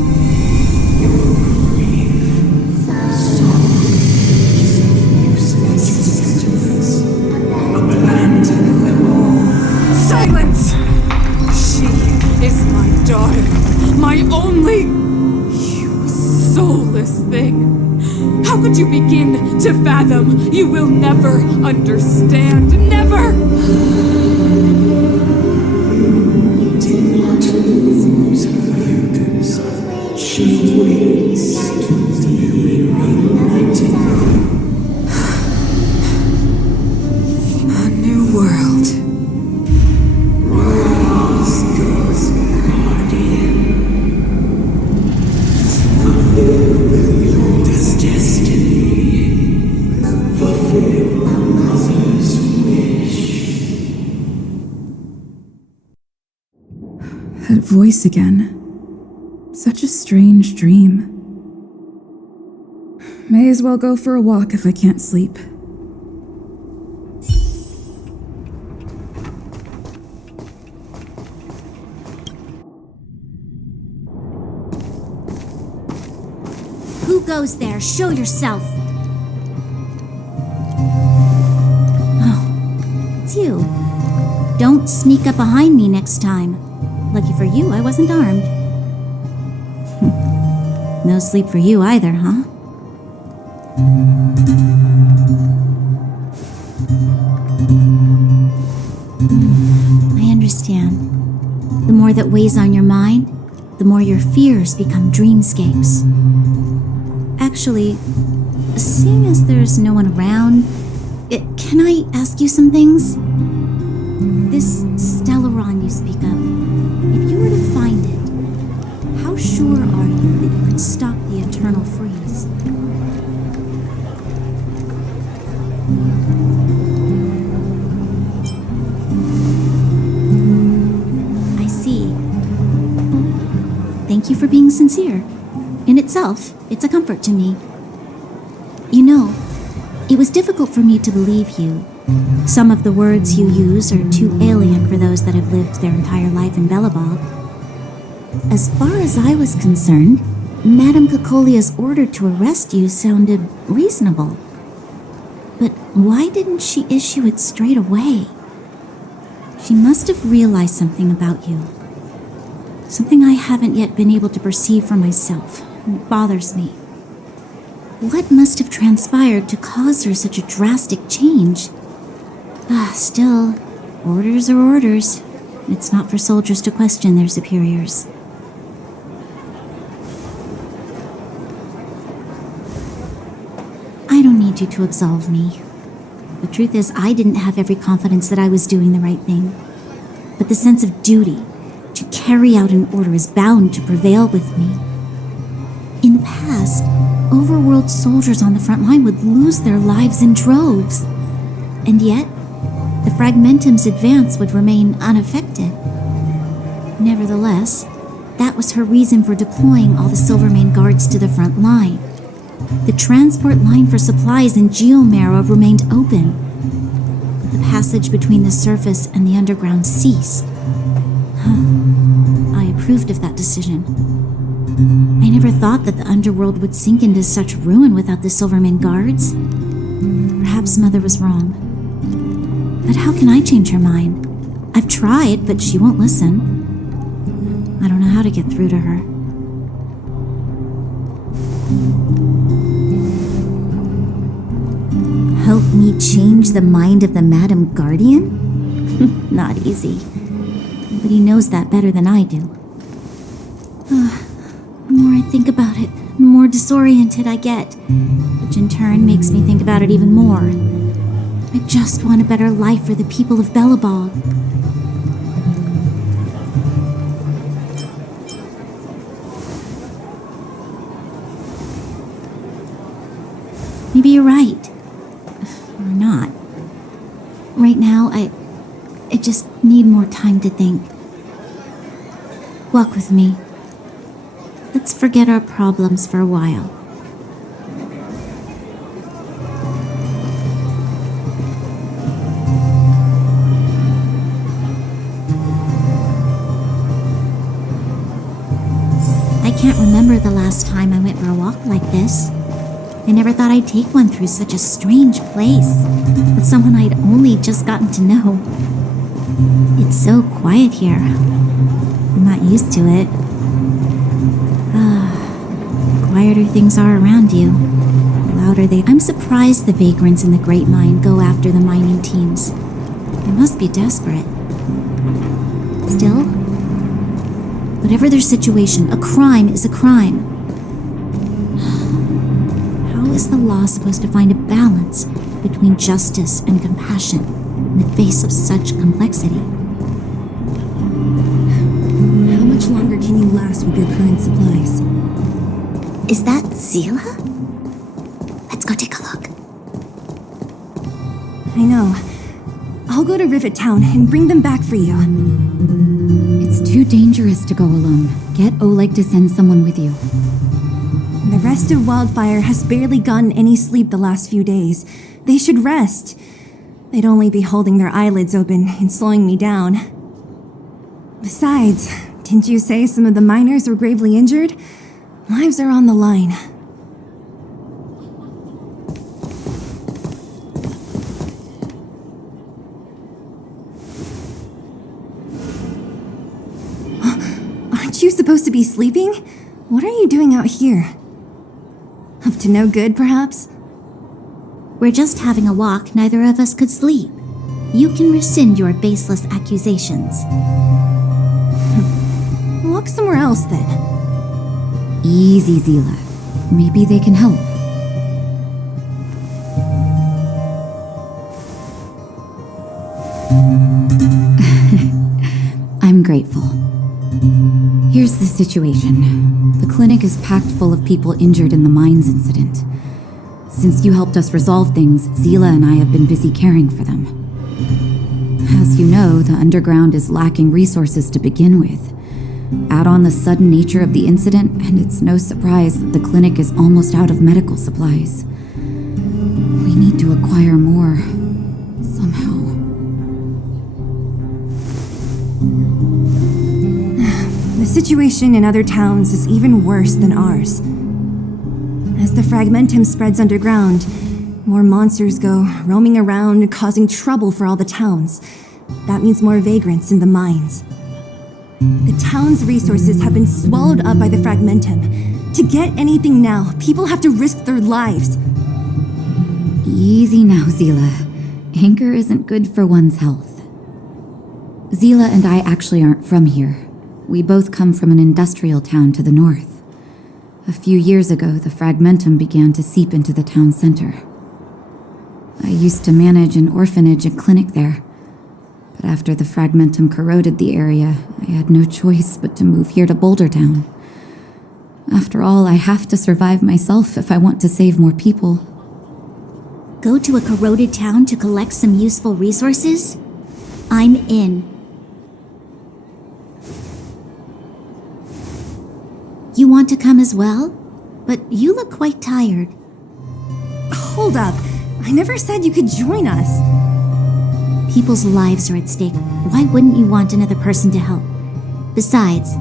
Silence! She is my daughter, my only... You soulless thing. How could you begin to fathom? You will never understand. Never! You did not lose her. She waits to be reunited. A new world. Rise, God's guardian. Fulfill your destiny. Fulfill a mother's wish. That voice again. Such a strange dream. May as well go for a walk if I can't sleep. Who goes there? Show yourself! Oh, it's you. Don't sneak up behind me next time. Lucky for you, I wasn't armed. No sleep for you either, huh? I understand. The more that weighs on your mind, the more your fears become dreamscapes. Actually, seeing as there's no one around, can I ask you some things? This Stellaron you speak of, if you were to find it, how sure are you that you could stop the eternal freeze? I see. Thank you for being sincere. In itself, it's a comfort to me. You know, it was difficult for me to believe you. Some of the words you use are too alien for those that have lived their entire life in Belobog. As far as I was concerned, Madame Cocolia's order to arrest you sounded reasonable. But why didn't she issue it straight away? She must have realized something about you. Something I haven't yet been able to perceive for myself. It bothers me. What must have transpired to cause her such a drastic change? Still, orders are orders. It's not for soldiers to question their superiors. I don't need you to absolve me. The truth is, I didn't have every confidence that I was doing the right thing. But the sense of duty to carry out an order is bound to prevail with me. In the past, overworld soldiers on the front line would lose their lives in droves. And yet, the Fragmentum's advance would remain unaffected. Nevertheless, that was her reason for deploying all the Silvermane guards to the front line. The transport line for supplies in Geomarrow remained open, but the passage between the surface and the underground ceased. I approved of that decision. I never thought that the underworld would sink into such ruin without the Silvermane guards. Perhaps Mother was wrong. But how can I change her mind? I've tried, but she won't listen. I don't know how to get through to her. Help me change the mind of the Madam Guardian? Not easy. But he knows that better than I do. The more I think about it, the more disoriented I get, which in turn makes me think about it even more. I just want a better life for the people of Belobog. Maybe you're right. Or not. Right now, I just need more time to think. Walk with me. Let's forget our problems for a while. can't remember the last time I went for a walk like this. I never thought I'd take one through such a strange place, with someone I'd only just gotten to know. It's so quiet here. I'm not used to it. The quieter things are around you, the louder they... I'm surprised the vagrants in the Great Mine go after the mining teams. They must be desperate. Still, whatever their situation, a crime is a crime. How is the law supposed to find a balance between justice and compassion in the face of such complexity? How much longer can you last with your current supplies? Is that Zila? Let's go take a look. I know. I'll go to Rivet Town and bring them back for you. It's too dangerous to go alone. Get Oleg to send someone with you. The rest of Wildfire has barely gotten any sleep the last few days. They should rest. They'd only be holding their eyelids open and slowing me down. Besides, didn't you say some of the miners were gravely injured? Lives are on the line. Aren't you supposed to be sleeping? What are you doing out here? Up to no good, perhaps? We're just having a walk. Neither of us could sleep. You can rescind your baseless accusations. Look somewhere else, then. Easy, Zila. Maybe they can help. I'm grateful. Here's the situation. The clinic is packed full of people injured in the mines incident. Since you helped us resolve things, Zila and I have been busy caring for them. As you know, the underground is lacking resources to begin with. Add on the sudden nature of the incident, and it's no surprise that the clinic is almost out of medical supplies. We need to acquire more, somehow. The situation in other towns is even worse than ours. As the fragmentum spreads underground, more monsters go roaming around, causing trouble for all the towns. That means more vagrants in the mines. The town's resources have been swallowed up by the fragmentum. To get anything now, people have to risk their lives. Easy now, Zila. Anger isn't good for one's health. Zila and I actually aren't from here. We both come from an industrial town to the north. A few years ago, the fragmentum began to seep into the town center. I used to manage an orphanage and clinic there. But after the fragmentum corroded the area, I had no choice but to move here to Boulder Town. After all, I have to survive myself if I want to save more people. Go to a corroded town to collect some useful resources? I'm in. You want to come as well? But you look quite tired. Hold up. I never said you could join us. People's lives are at stake. Why wouldn't you want another person to help? Besides,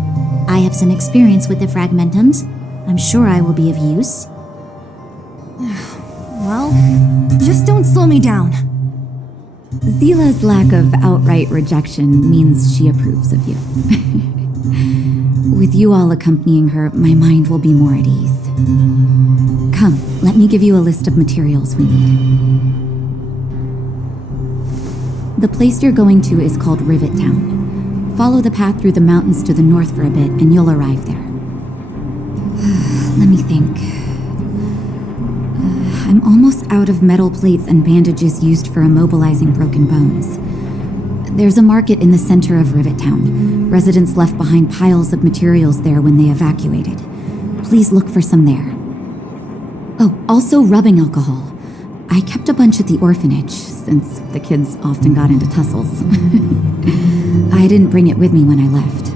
I have some experience with the fragmentums. I'm sure I will be of use. Well, just don't slow me down. Zila's lack of outright rejection means she approves of you. With you all accompanying her, my mind will be more at ease. Come, let me give you a list of materials we need. The place you're going to is called Rivet Town. Follow the path through the mountains to the north for a bit, and you'll arrive there. Let me think. I'm almost out of metal plates and bandages used for immobilizing broken bones. There's a market in the center of Rivet Town. Residents left behind piles of materials there when they evacuated. Please look for some there. Oh, also rubbing alcohol. I kept a bunch at the orphanage, since the kids often got into tussles. I didn't bring it with me when I left.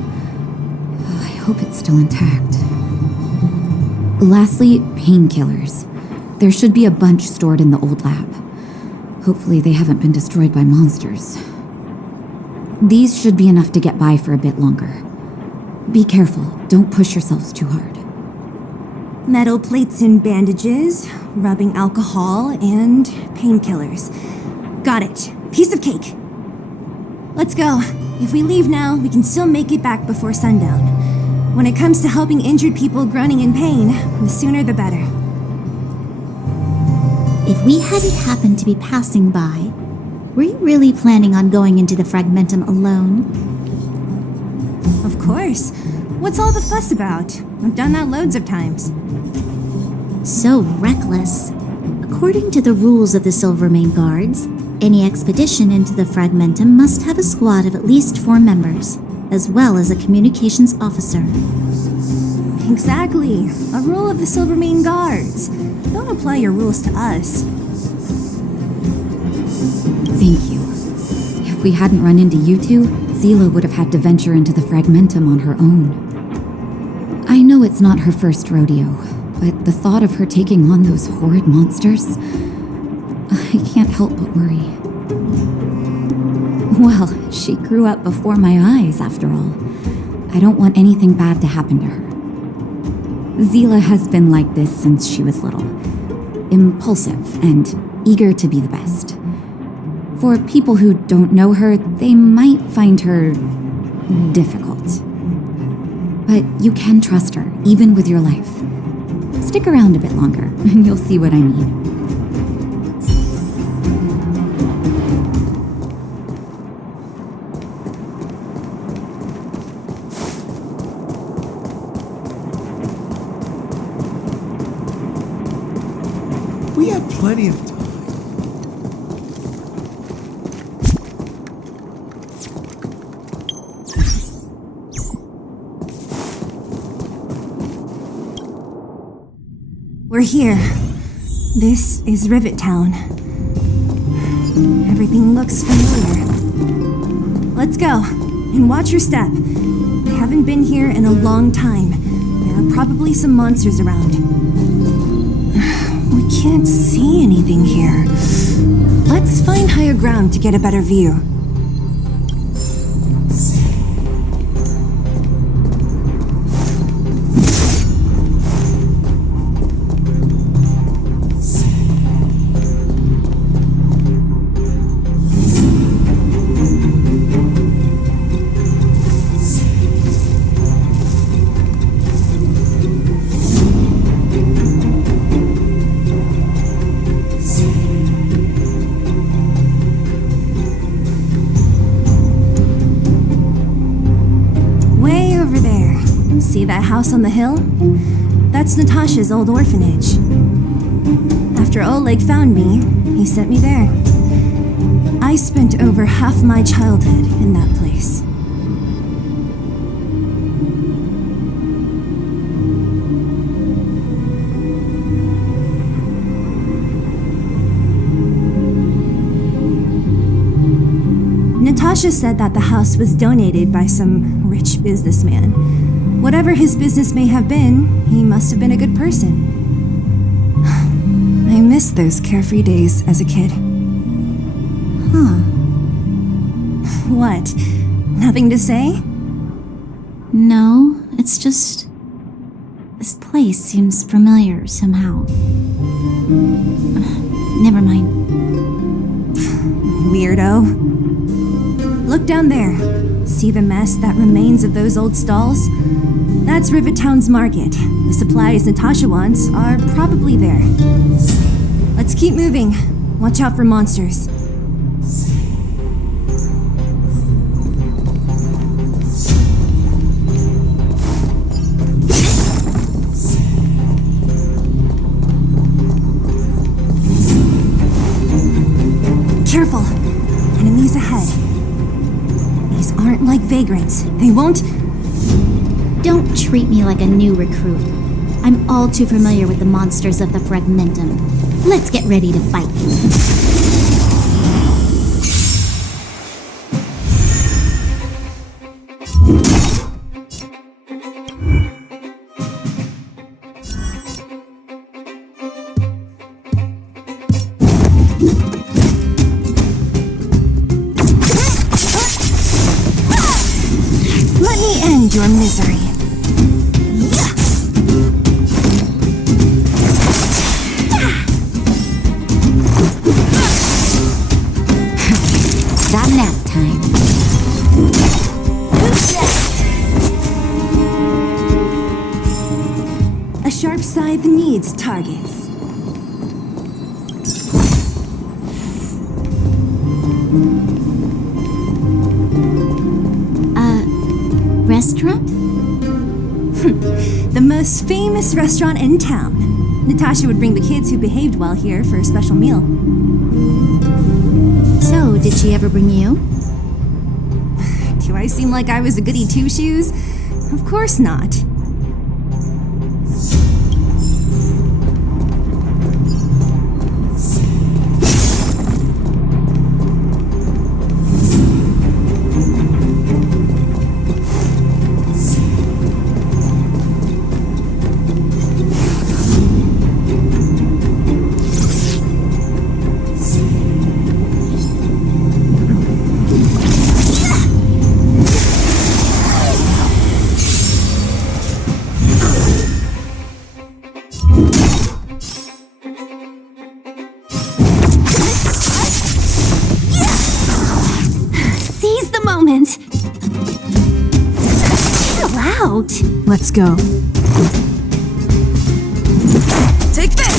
I hope it's still intact. Lastly, painkillers. There should be a bunch stored in the old lab. Hopefully they haven't been destroyed by monsters. These should be enough to get by for a bit longer. Be careful. Don't push yourselves too hard. Metal plates and bandages, rubbing alcohol, and painkillers. Got it. Piece of cake. Let's go. If we leave now, we can still make it back before sundown. When it comes to helping injured people groaning in pain, the sooner the better. If we hadn't happened to be passing by, were you really planning on going into the Fragmentum alone? Of course. What's all the fuss about? I've done that loads of times. So reckless. According to the rules of the Silvermane Guards, any expedition into the Fragmentum must have a squad of at least 4 members, as well as a communications officer. Exactly. A rule of the Silvermane Guards. Don't apply your rules to us. Thank you. If we hadn't run into you two, Zila would have had to venture into the Fragmentum on her own. I know it's not her first rodeo, but the thought of her taking on those horrid monsters, I can't help but worry. Well, she grew up before my eyes, after all. I don't want anything bad to happen to her. Zila has been like this since she was little. Impulsive and eager to be the best. For people who don't know her, they might find her difficult. But you can trust her, even with your life. Stick around a bit longer, and you'll see what I mean. We have plenty of time. We're here. This is Rivet Town. Everything looks familiar. Let's go, and watch your step. I haven't been here in a long time. There are probably some monsters around. We can't see anything here. Let's find higher ground to get a better view. See that house on the hill? That's Natasha's old orphanage. After Oleg found me, he sent me there. I spent over half my childhood in that place. Natasha said that the house was donated by some rich businessman. Whatever his business may have been, he must have been a good person. I miss those carefree days as a kid. Huh. What? Nothing to say? No, it's just... this place seems familiar somehow. Never mind. Weirdo. Look down there. See the mess that remains of those old stalls? That's Rivet Town's market. The supplies Natasha wants are probably there. Let's keep moving. Watch out for monsters. Careful! Enemies ahead. These aren't like vagrants. They won't... Don't treat me like a new recruit. I'm all too familiar with the monsters of the Fragmentum. Let's get ready to fight. Let me in! end your misery. Got nap time. A sharp scythe needs targets. Restaurant? The most famous restaurant in town. Natasha would bring the kids who behaved well here for a special meal. So, did she ever bring you? Do I seem like I was a goody two-shoes? Of course not. Let's go. Take this!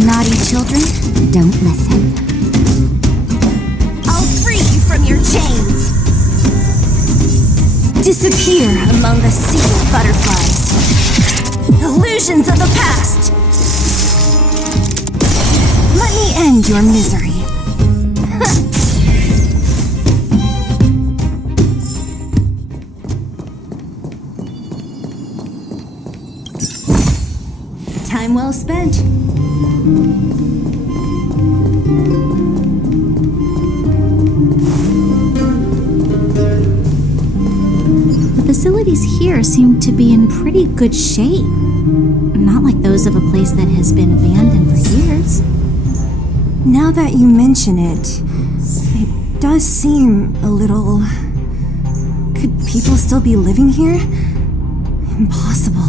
Naughty children, don't listen. I'll free you from your chains! Disappear among the sea of butterflies. Illusions of the past! Let me end your misery. Time well spent. The facilities here seem to be in pretty good shape. Not like those of a place that has been abandoned for years. Now that you mention it, it does seem a little... Could people still be living here? Impossible.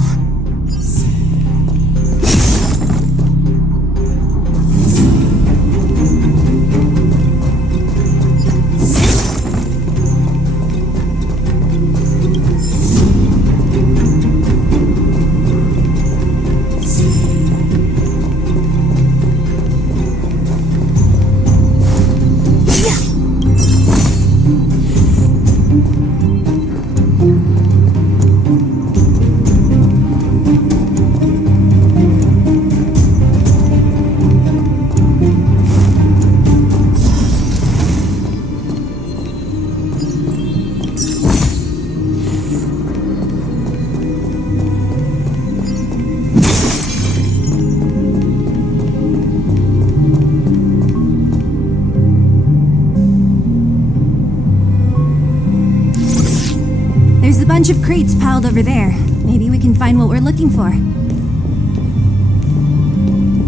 There's a bunch of crates piled over there. Maybe we can find what we're looking for.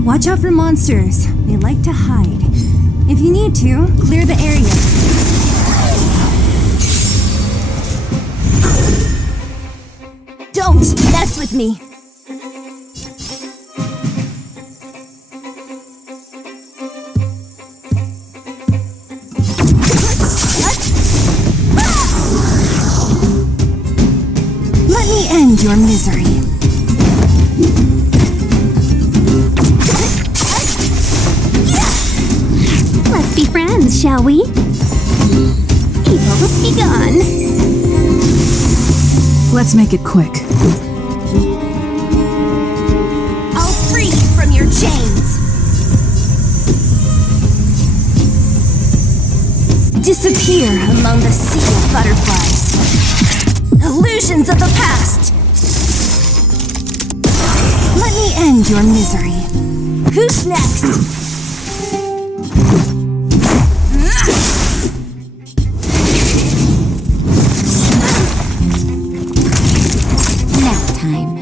Watch out for monsters. They like to hide. If you need to, clear the area. Don't mess with me! Let me end your misery. Let's be friends, shall we? Evil be gone. Let's make it quick. I'll free you from your chains. Disappear among the sea of butterflies. Illusions of the past. Let me end your misery. Who's next? Nap time.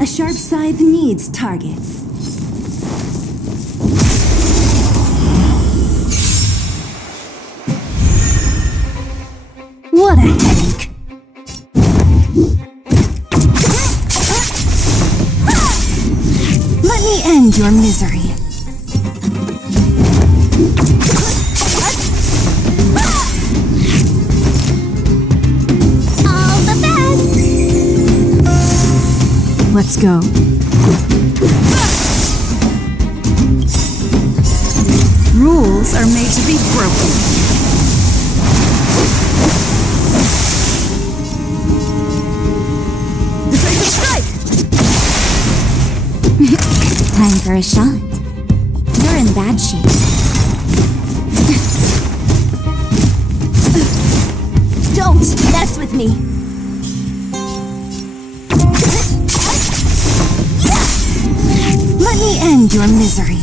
A sharp scythe needs targets. What a headache. Let me end your misery. All the best! Let's go. Rules are made to be broken. Decisive strike! Time for a shot. You're in bad shape. Don't mess with me. Let me end your misery.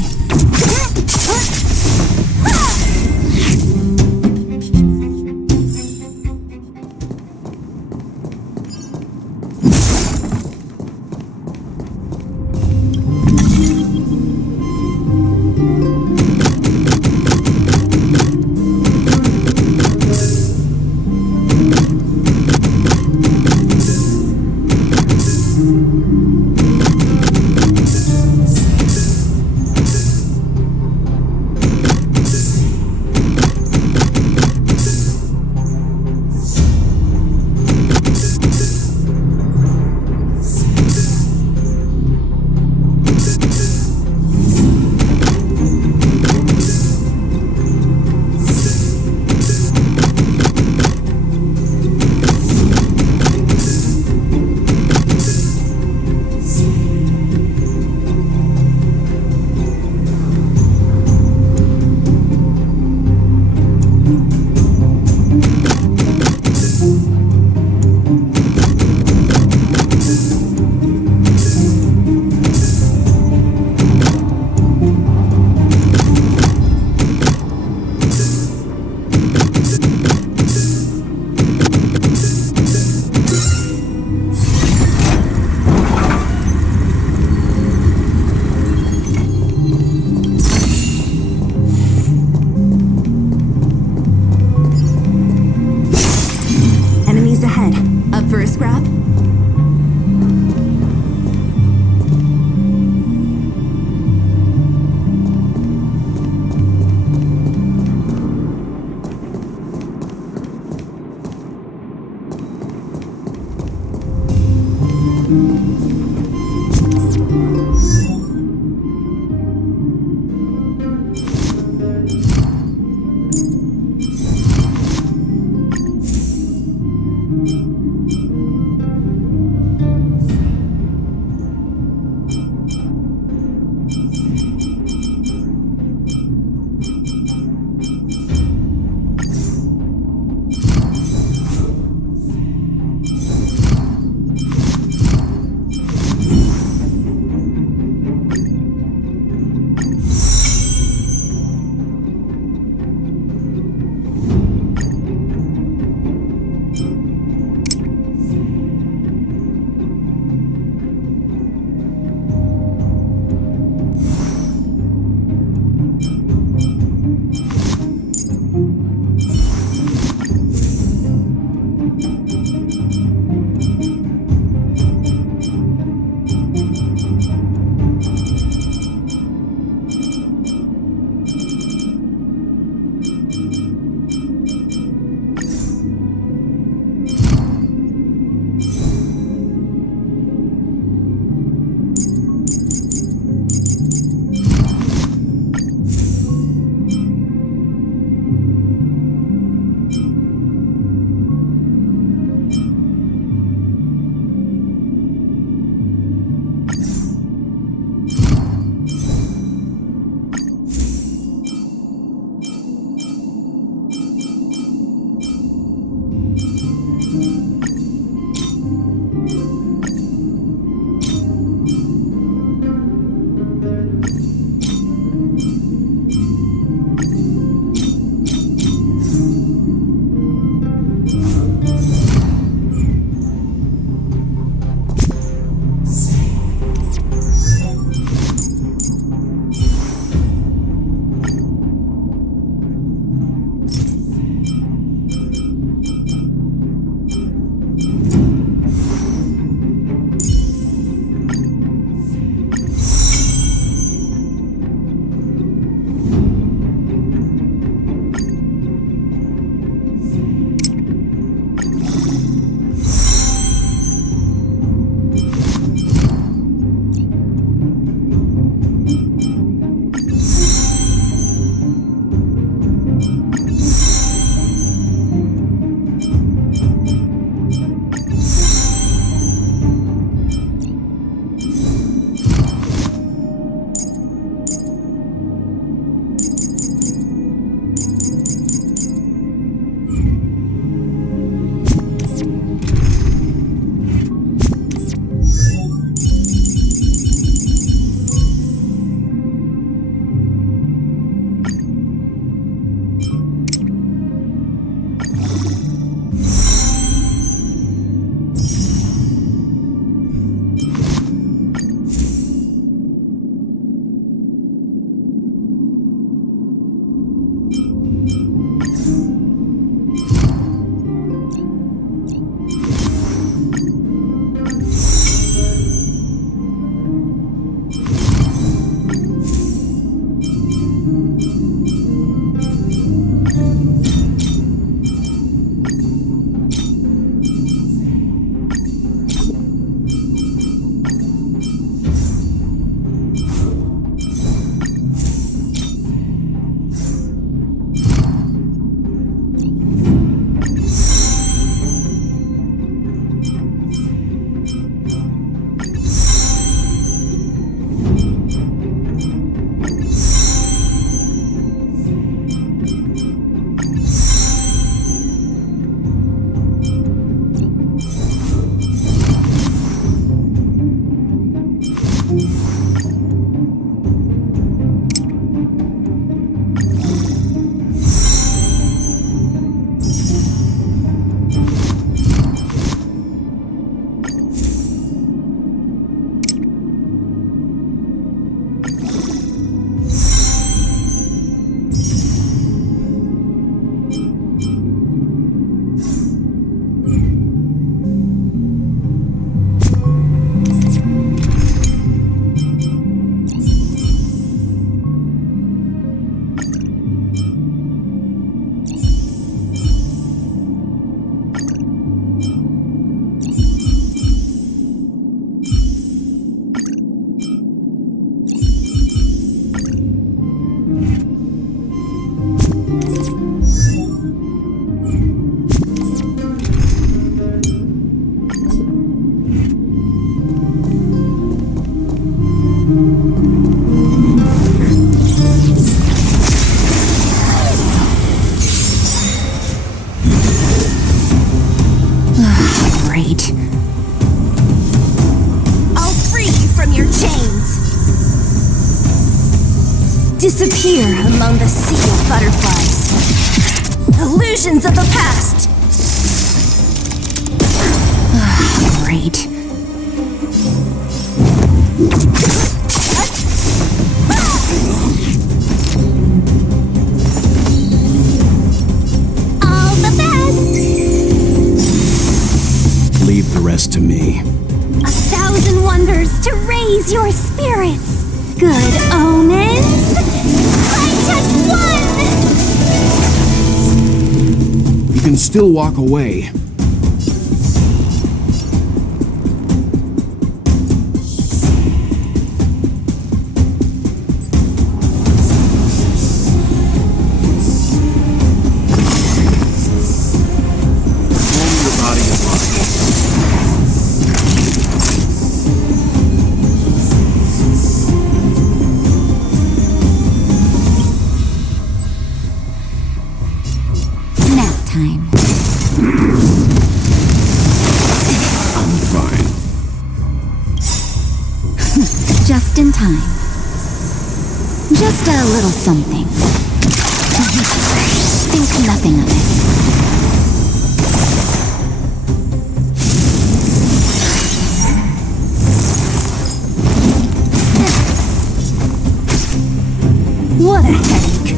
Disappear among the sea of butterflies. Illusions of the past. Great. All the best! Leave the rest to me. 1,000 wonders to raise your spirits. Good omens. I just won! You can still walk away. Just in time. Just a little something. Think nothing of it. What a headache.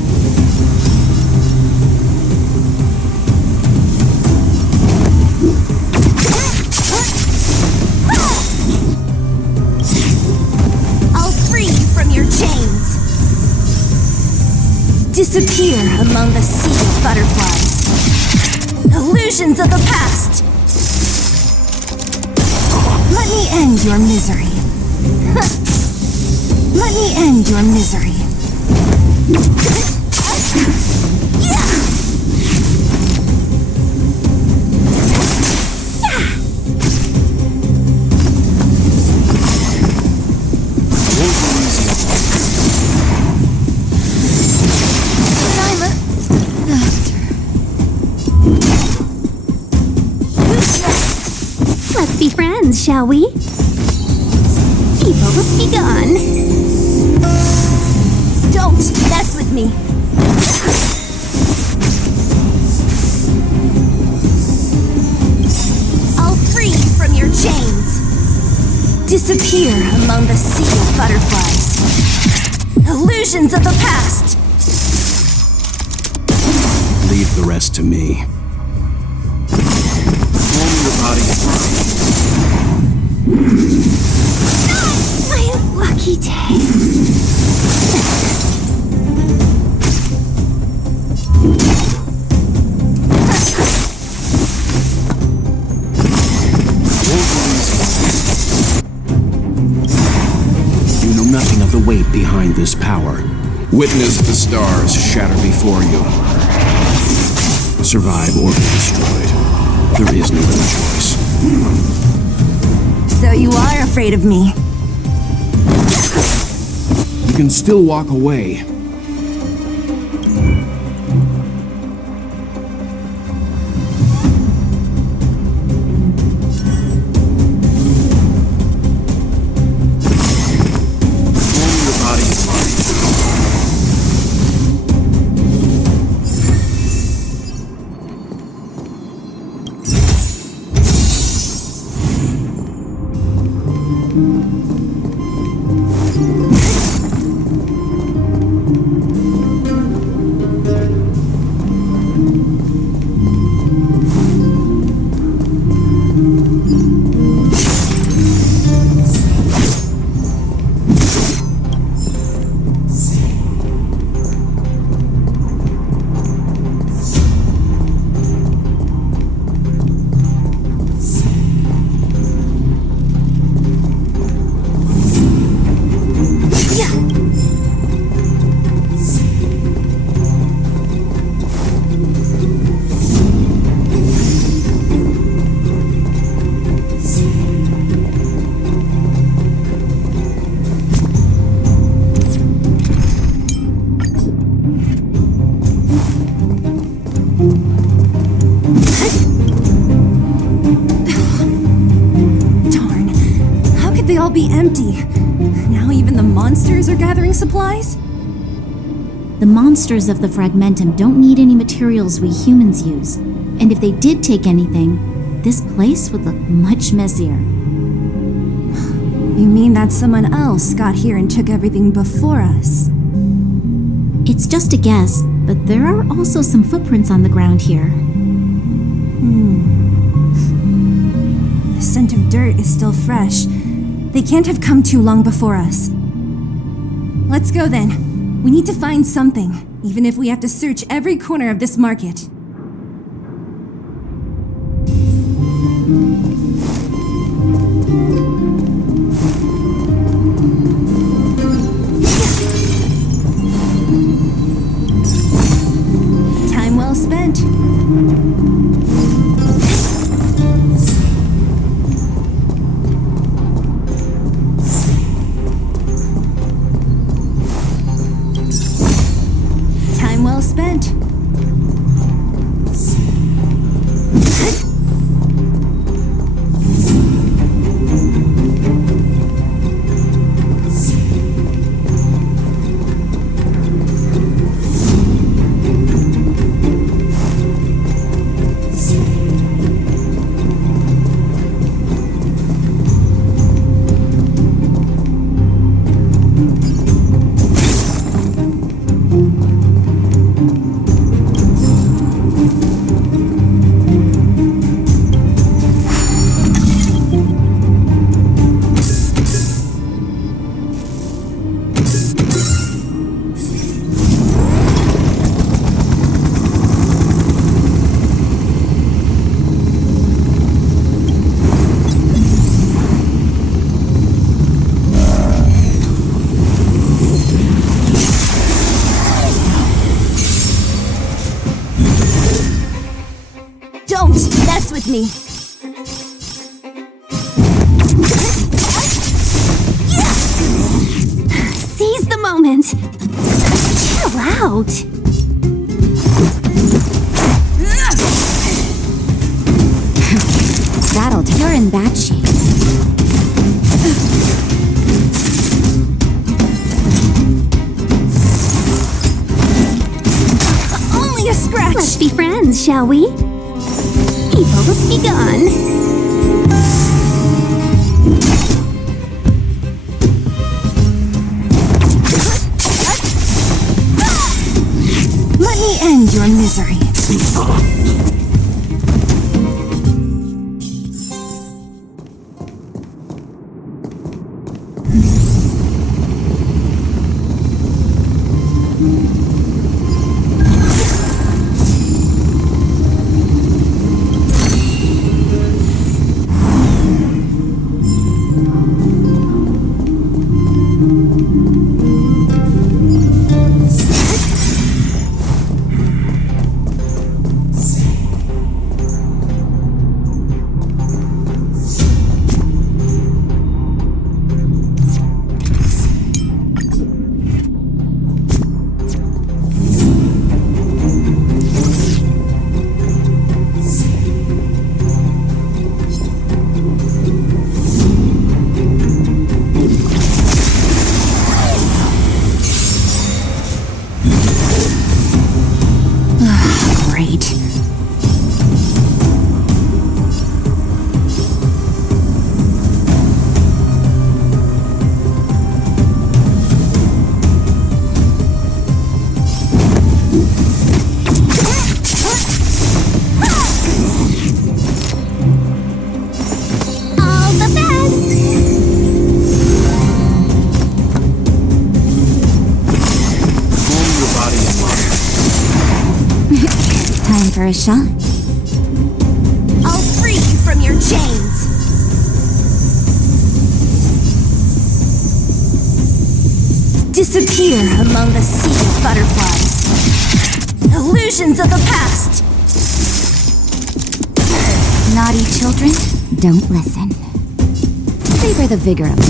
I'll free you from your chains. Disappear among the sea of butterflies. Illusions of the past. Let me end your misery. Let me end your misery. Let's be friends, shall we? Evils be gone. Don't mess with me. I'll free you from your chains. Disappear among the sea of butterflies. Illusions of the past. Leave the rest to me. Home your body is My lucky day. You know nothing of the weight behind this power. Witness the stars shatter before you. Survive or be destroyed. There is no other choice. So you are afraid of me. You can still walk away. Be empty. Now even the monsters are gathering supplies? The monsters of the Fragmentum don't need any materials we humans use, and if they did take anything, this place would look much messier. You mean that someone else got here and took everything before us? It's just a guess, but there are also some footprints on the ground here. The scent of dirt is still fresh. They can't have come too long before us. Let's go then. We need to find something, even if we have to search every corner of this market. Time well spent. Time well spent. Don't mess with me! Seize the moment! Chill out! That'll tear in bad shape. Only a scratch! Let's be friends, shall we? Evil's begun. Let me end your misery. Great. All the best! Calm your body and mind. Time for a shot. I'll free you from your chains! Disappear among the sea of butterflies. Illusions of the past! Naughty children, don't listen. Savor the vigor of it.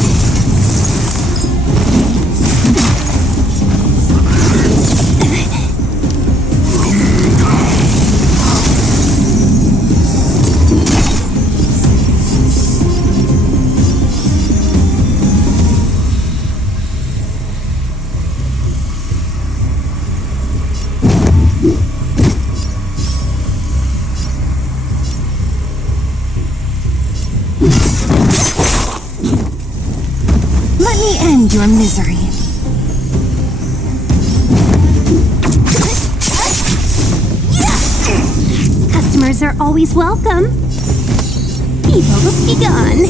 Customers are always welcome. Peoples be gone.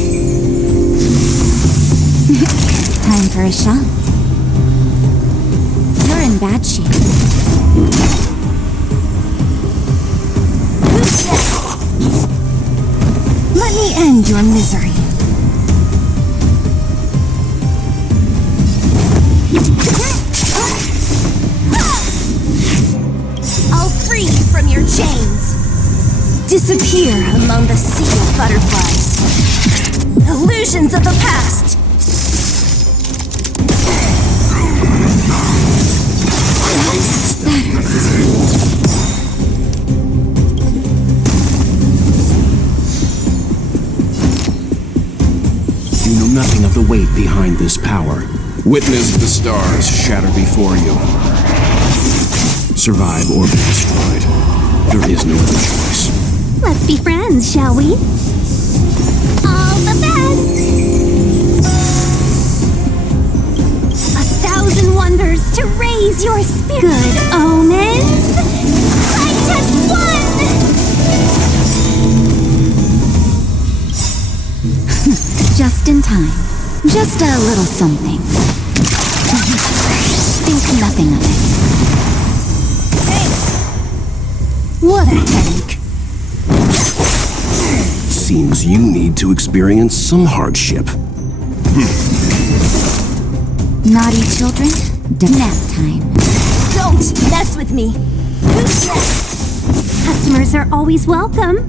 Time for a shot. You're in bad shape. Let me end your misery. I'll free you from your chains. Disappear among the sea of butterflies. Illusions of the past. You know nothing of the weight behind this power. Witness the stars shatter before you. Survive or be destroyed. There is no other choice. Let's be friends, shall we? All the best! 1,000 wonders to raise your spirit. Good omens! Fight as one! Just in time. Just a little something. Think nothing of it. What a headache. Seems you need to experience some hardship. Naughty children, nap time. Don't mess with me. Who's next? Customers are always welcome.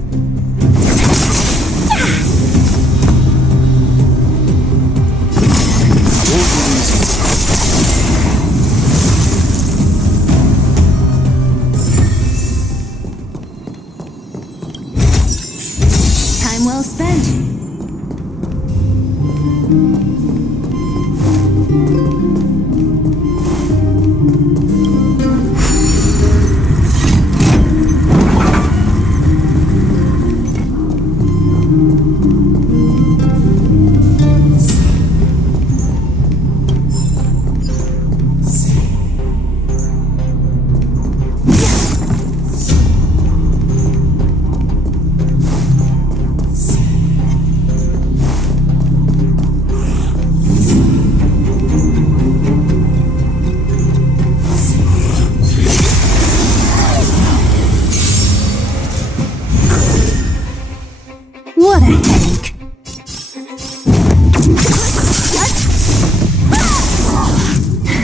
Time well spent. What a headache.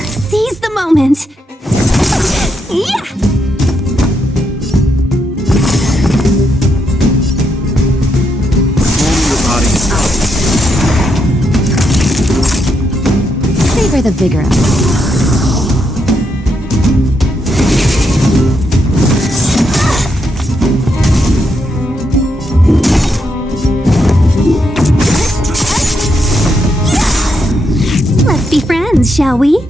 Seize the moment. Yeah! Savor the vigor of it. Let's be friends, shall we?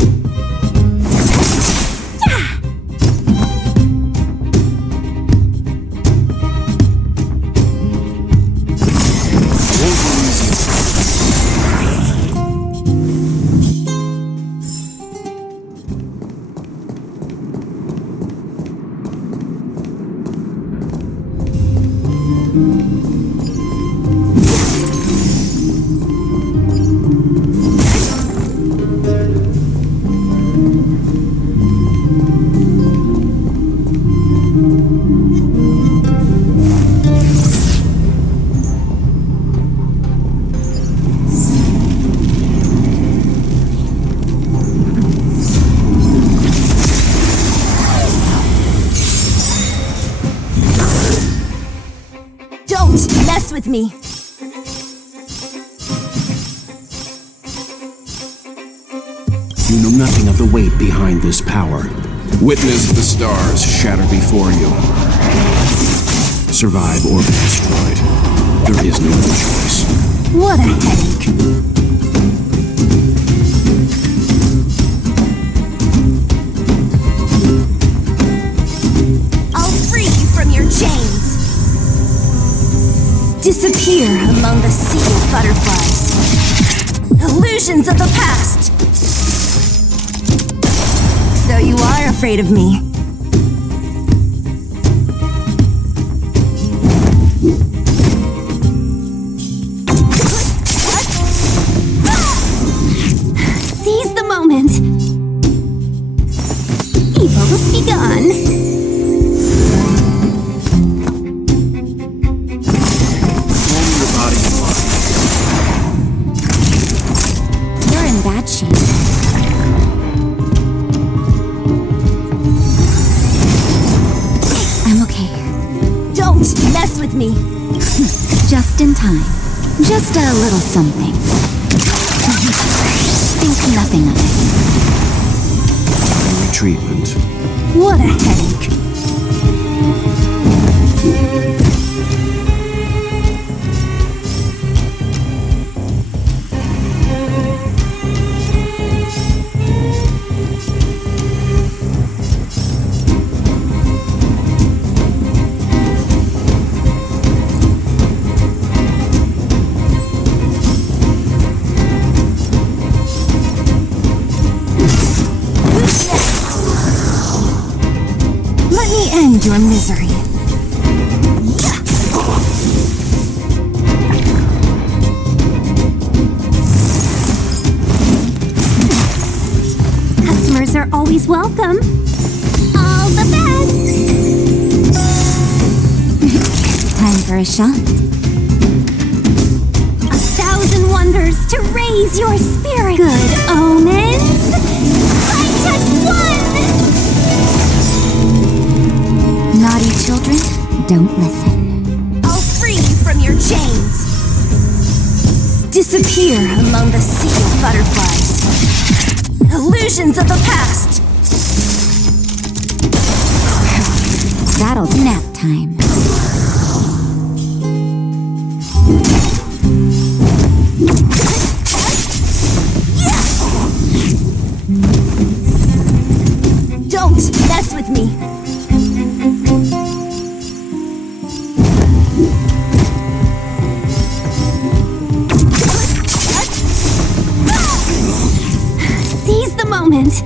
Don't mess with me. You know nothing of the weight behind this power. Witness the stars shatter before you. Survive or be destroyed. There is no other choice. What a headache. I'll free you from your chains. Disappear among the sea of butterflies. Illusions of the past. So you are afraid of me. begun. You're in bad shape. I'm okay. Don't mess with me. Just in time. Just a little something. Think nothing of it. Treatment. What a headache. Let me end your misery. Customers are always welcome. All the best! Time for a shot. 1,000 wonders to raise your spirit. Good omens. I just won! Naughty children, don't listen. I'll free you from your chains. Disappear among the sea of butterflies. Illusions of the past. That'll be nap time. Don't mess with me. Seize the moment.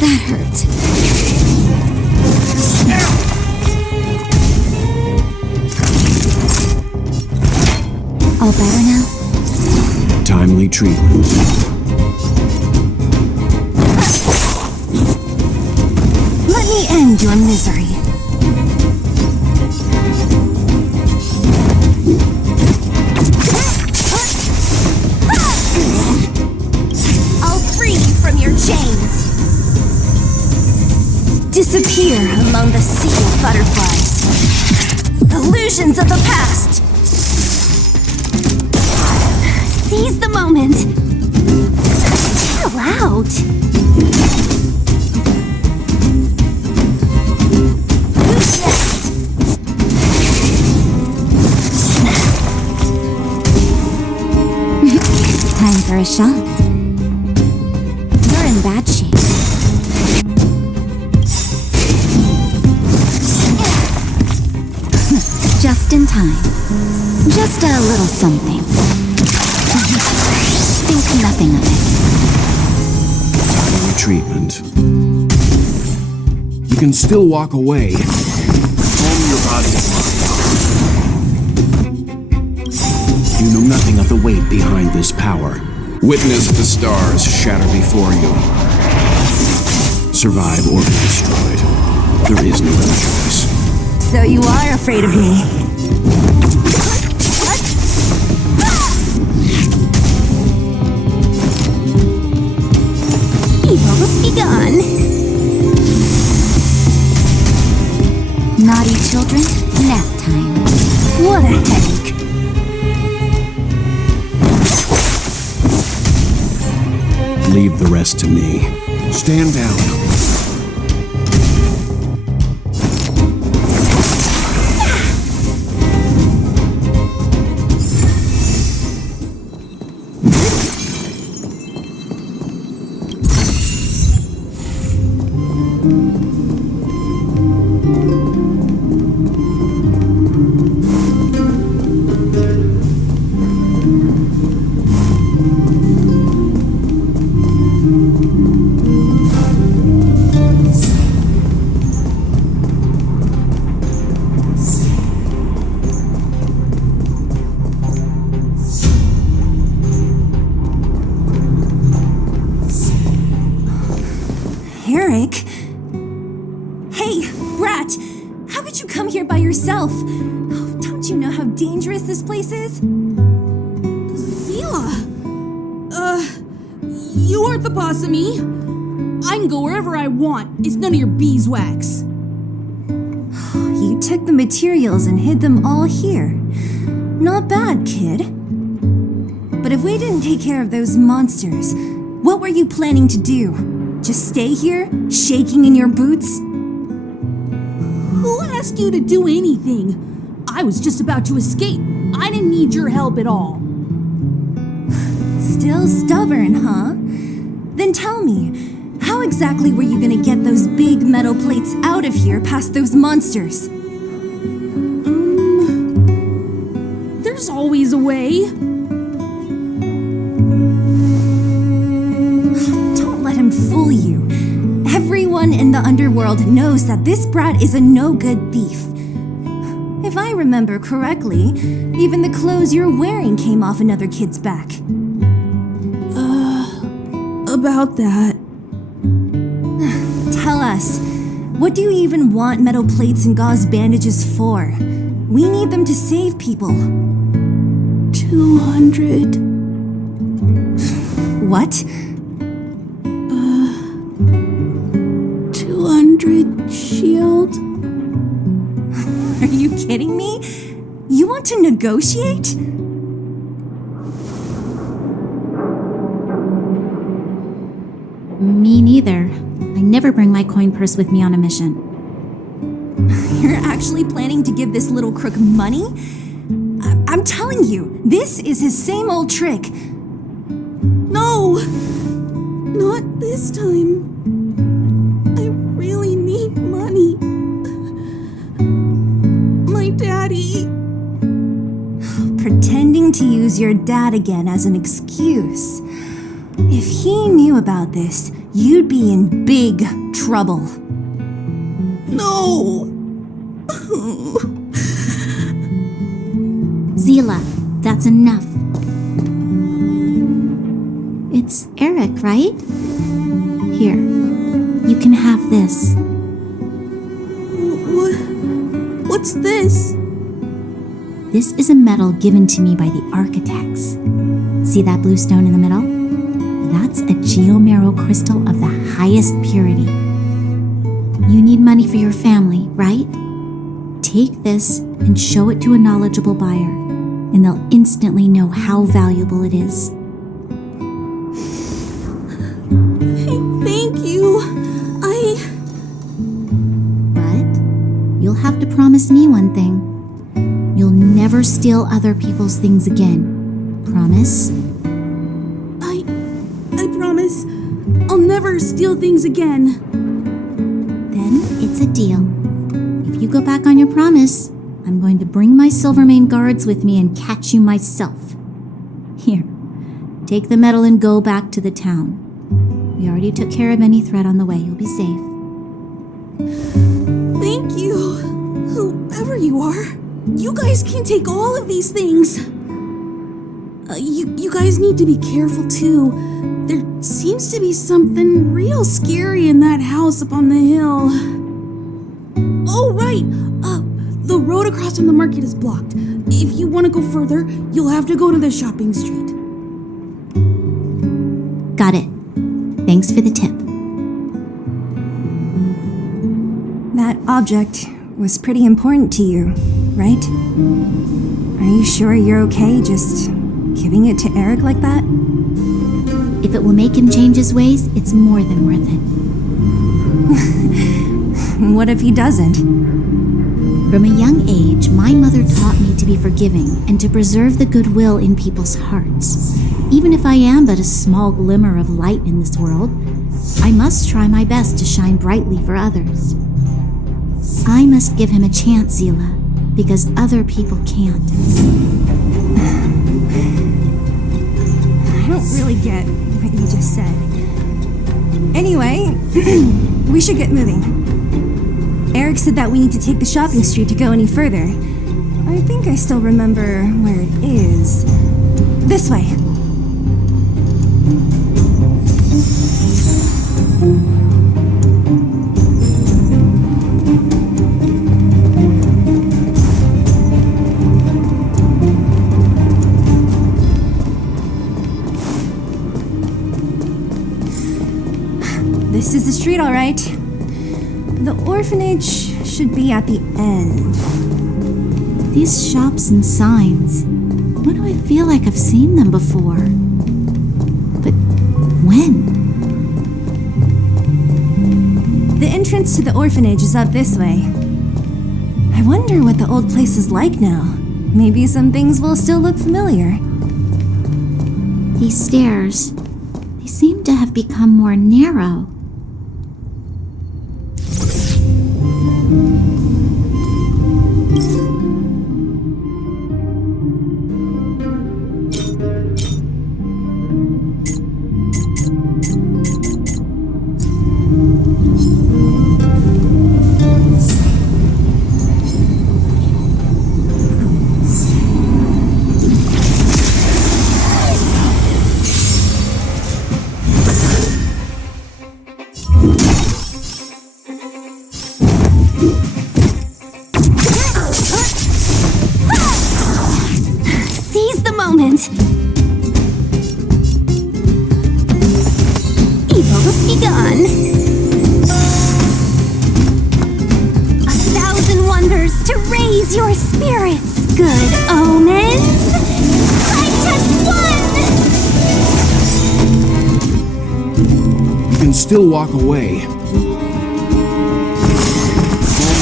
That hurt. All better now? Timely treatment. Let me end your misery. I'll free you from your chains. Disappear among the sea of butterflies. Illusions of the past. Seize the moment. Chill out. Time for a shot. You're in bad shape. Just in time. Just a little something. Think nothing of it. Treatment. You can still walk away. Calm your body and mind. You know nothing of the weight behind this power. Witness the stars shatter before you. Survive or be destroyed. There is no other choice. So you are afraid of me. Evil's begun. Naughty children, nap time. What a headache. Leave the rest to me. Stand down. yourself. Oh, don't you know how dangerous this place is? Zila! You aren't the boss of me. I can go wherever I want. It's none of your beeswax. You took the materials and hid them all here. Not bad, kid. But if we didn't take care of those monsters, what were you planning to do? Just stay here, shaking in your boots? Who asked you to do anything? I was just about to escape. I didn't need your help at all. Still stubborn, huh? Then tell me, how exactly were you gonna get those big metal plates out of here past those monsters? There's always a way. Don't let him fool you. Everyone in the underworld knows that this brat is a no-good thief. If I remember correctly, even the clothes you're wearing came off another kid's back. About that. Tell us, what do you even want metal plates and gauze bandages for? We need them to save people. 200. What? 200 shield. Are you kidding me? You want to negotiate? Me neither. I never bring my coin purse with me on a mission. You're actually planning to give this little crook money? I'm telling you, this is his same old trick. No! Not this time. I really need money. My daddy. Pretending to use your dad again as an excuse. If he knew about this, you'd be in big trouble. No! Zila, that's enough. It's Eric, right? Here, you can have this. What's this? This is a medal given to me by the architects. See that blue stone in the middle? That's a geomarrow crystal of the highest purity. You need money for your family, right? Take this and show it to a knowledgeable buyer, and they'll instantly know how valuable it is. Thank you. But you'll have to promise me one thing. You'll never steal other people's things again. Promise? I promise. I'll never steal things again. Then it's a deal. If you go back on your promise, I'm going to bring my Silvermane guards with me and catch you myself. Here, take the medal and go back to the town. We already took care of any threat on the way. You'll be safe. Thank you. Whoever you are, you guys can take all of these things. You guys need to be careful too. There seems to be something real scary in that house up on the hill. Oh, right. The road across from the market is blocked. If you want to go further, you'll have to go to the shopping street. Got it. Thanks for the tip. That object was pretty important to you, right? Are you sure you're okay just giving it to Eric like that? If it will make him change his ways, it's more than worth it. What if he doesn't? From a young age, my mother taught me to be forgiving and to preserve the goodwill in people's hearts. Even if I am but a small glimmer of light in this world, I must try my best to shine brightly for others. I must give him a chance, Zila, because other people can't. I don't really get what you just said. Anyway, we should get moving. Eric said that we need to take the shopping street to go any further. I think I still remember where it is. This way. This is the street, all right. The orphanage should be at the end. These shops and signs. Why do I feel like I've seen them before? But when? The entrance to the orphanage is up this way. I wonder what the old place is like now. Maybe some things will still look familiar. These stairs, they seem to have become more narrow. Seize the moment! Evil's begun! 1,000 wonders to raise your spirits! Good omens! Light test 1! You can still walk away. Roll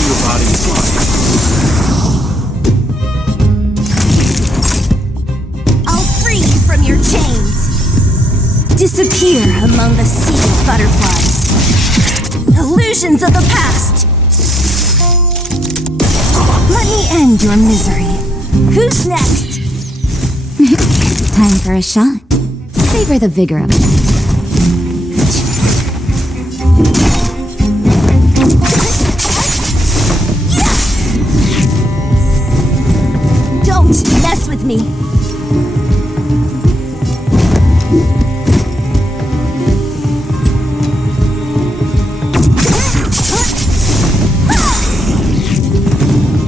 your body fine. I'll free you from your chains. Disappear among the sea of butterflies. Illusions of the past. Let me end your misery. Who's next? Time for a shot. Savor the vigor of it. Don't mess with me.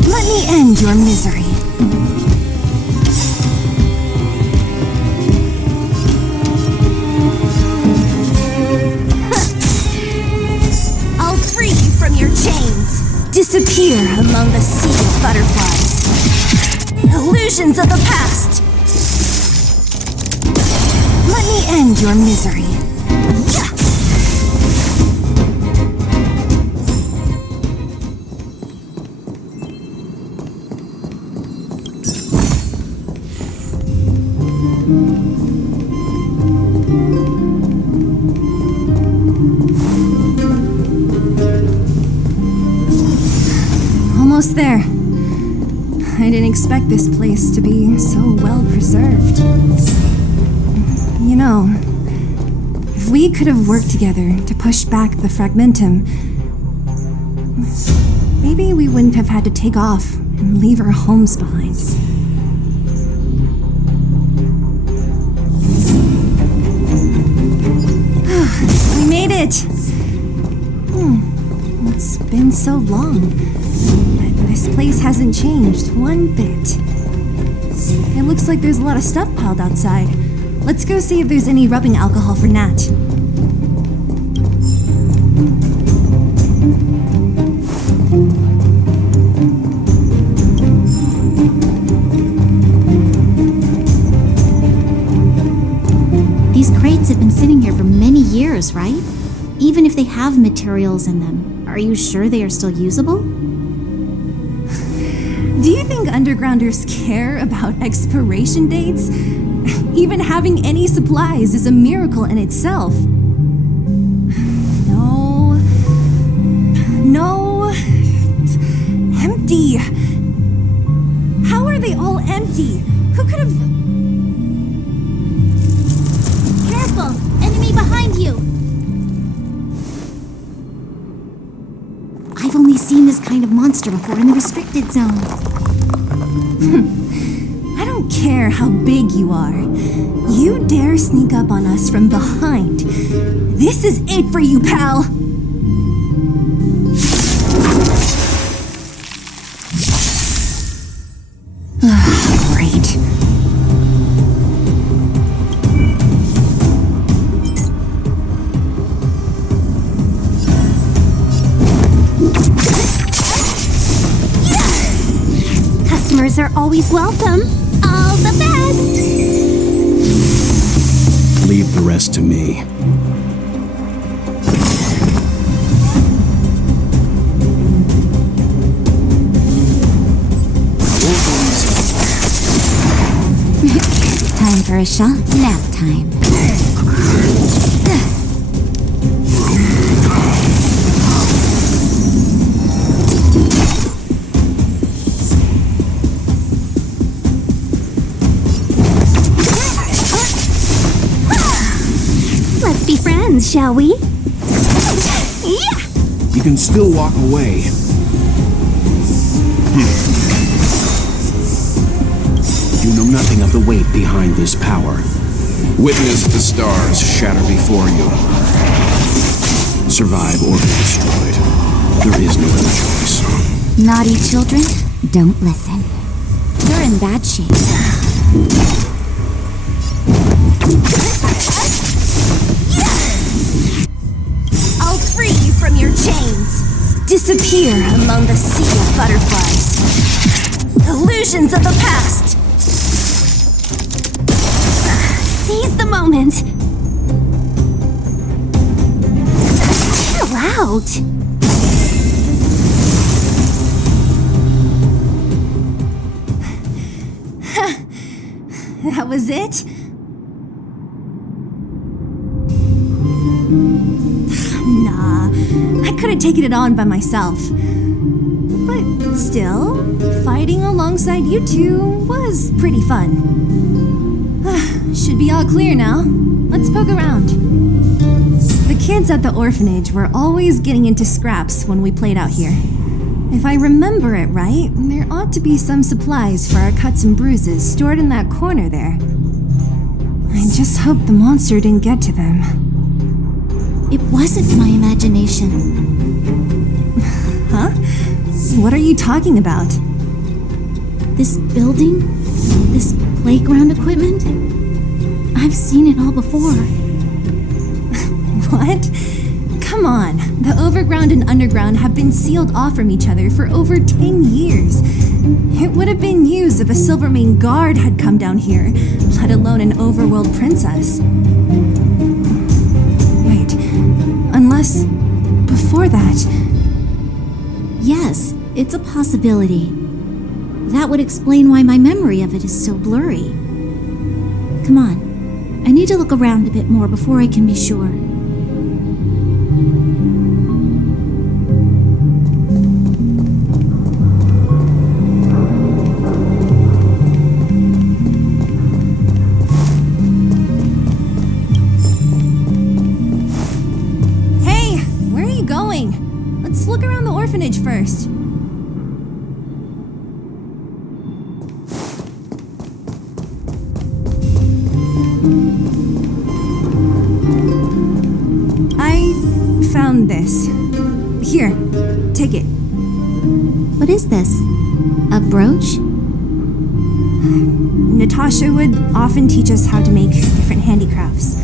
Let me end your misery. I'll free you from your chains. Disappear among the sea of butterflies. Illusions of the past. Let me end your misery. Almost there. I didn't expect this place to be so well preserved. You know, if we could have worked together to push back the fragmentum, maybe we wouldn't have had to take off and leave our homes behind. We made it! It's been so long. This place hasn't changed one bit. It looks like there's a lot of stuff piled outside. Let's go see if there's any rubbing alcohol for Nat. These crates have been sitting here for many years, right? Even if they have materials in them, are you sure they are still usable? Do you think undergrounders care about expiration dates? Even having any supplies is a miracle in itself. No. Empty. How are they all empty? Who could have... Careful! Enemy behind you! I've only seen this kind of monster before in the restricted zone. I don't care how big you are. You dare sneak up on us from behind. This is it for you, pal! Great. guys are always welcome. All the best! Leave the rest to me. Time for a shot. Nap time. Let's be friends, shall we? Yeah! You can still walk away. You know nothing of the weight behind this power. Witness the stars shatter before you. Survive or be destroyed. There is no other choice. Naughty children, don't listen. You're in bad shape. I'll free you from your chains. Disappear among the sea of butterflies. Illusions of the past. Seize the moment. Chill out. That was it? Nah, I could have taken it on by myself. But still, fighting alongside you two was pretty fun. Should be all clear now. Let's poke around. The kids at the orphanage were always getting into scraps when we played out here. If I remember it right, there ought to be some supplies for our cuts and bruises stored in that corner there. I just hope the monster didn't get to them. It wasn't my imagination. Huh? What are you talking about? This building? This playground equipment? I've seen it all before. What? Come on. The overground and underground have been sealed off from each other for over 10 years. It would have been news if a Silvermane guard had come down here, let alone an overworld princess. Wait, unless before that... Yes, it's a possibility. That would explain why my memory of it is so blurry. Come on. I need to look around a bit more before I can be sure. Hey, where are you going? Let's look around the orphanage first. Found this. Here, take it. What is this? A brooch? Natasha would often teach us how to make different handicrafts.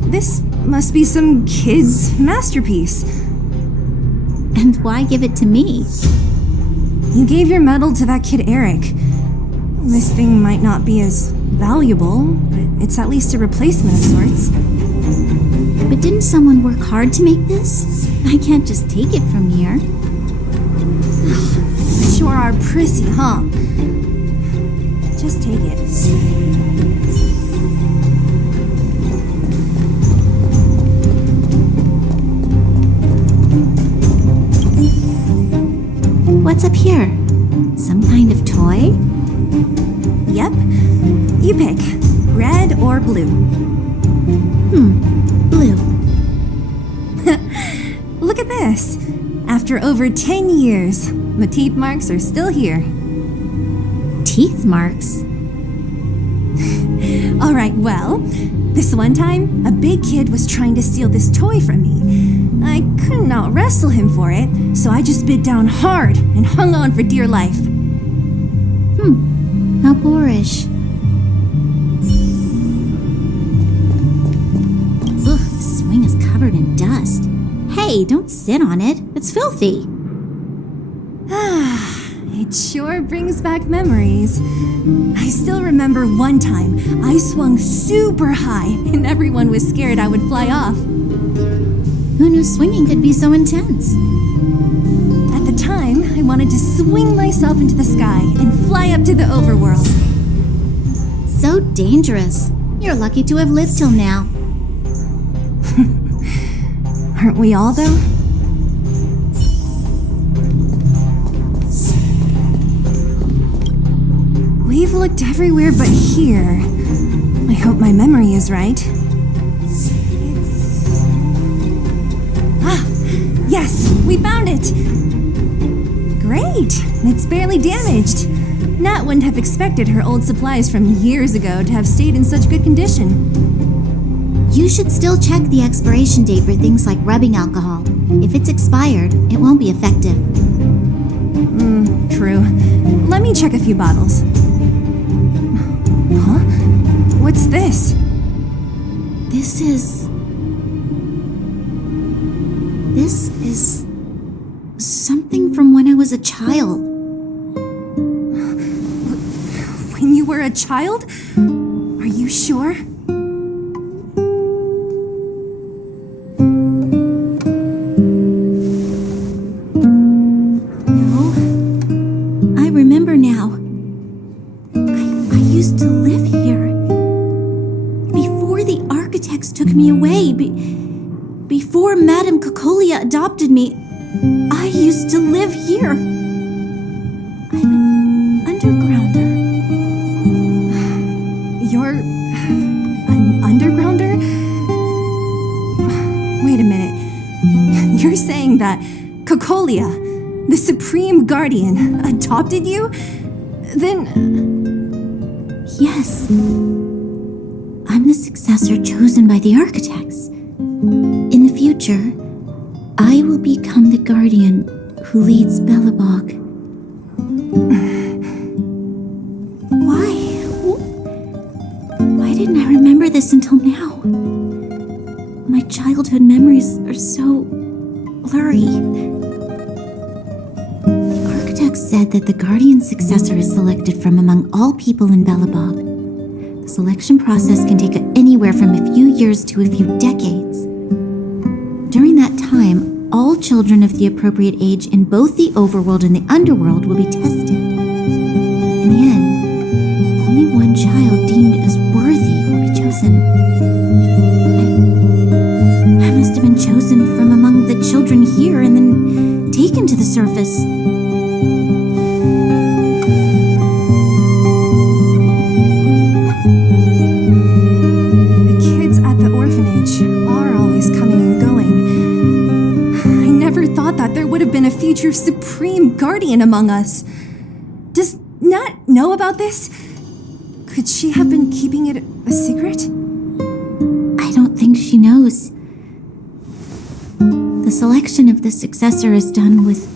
This must be some kid's masterpiece. And why give it to me? You gave your medal to that kid Eric. This thing might not be as valuable, but it's at least a replacement of sorts. But didn't someone work hard to make this? I can't just take it from here. Sure are prissy, huh? Just take it. What's up here? Some kind of toy? Yep. You pick. Red or blue. Blue. Look at this. After over 10 years, the teeth marks are still here. Teeth marks? Alright, well, this one time, a big kid was trying to steal this toy from me. I couldn't out-wrestle him for it, so I just bit down hard and hung on for dear life. How boorish. Ugh, the swing is covered in dust. Hey, don't sit on it. It's filthy. It It sure brings back memories. I still remember one time I swung super high and everyone was scared I would fly off. Who knew swinging could be so intense? At the time, I wanted to swing myself into the sky and fly up to the overworld. So dangerous. You're lucky to have lived till now. Aren't we all, though? We've looked everywhere but here. I hope my memory is right. Yes, we found it! Great! It's barely damaged. Nat wouldn't have expected her old supplies from years ago to have stayed in such good condition. You should still check the expiration date for things like rubbing alcohol. If it's expired, it won't be effective. True. Let me check a few bottles. Huh? What's this? This is something from when I was a child. When you were a child? Are you sure? No. I remember now. I used to live here. Before the architects took me away, before Madame Cocolia adopted me, I used to live here. I'm an undergrounder. You're an undergrounder? Wait a minute. You're saying that Cocolia, the Supreme Guardian, adopted you? Then... Yes. I'm the successor chosen by the architects. In the future, I will become the guardian who leads Belobog. Why didn't I remember this until now? My childhood memories are so blurry. The architects said that the guardian's successor is selected from among all people in Belobog. The selection process can take anywhere from a few years to a few decades. During that time, all children of the appropriate age in both the overworld and the underworld will be tested. In the end, only one child deemed as worthy will be chosen. I must have been chosen from among the children here and then taken to the surface. The kids at the orphanage are always coming and going. I never thought that there would have been a future Supreme Guardian among us. Does Nat know about this? Could she have been keeping it a secret? I don't think she knows. The selection of the successor is done with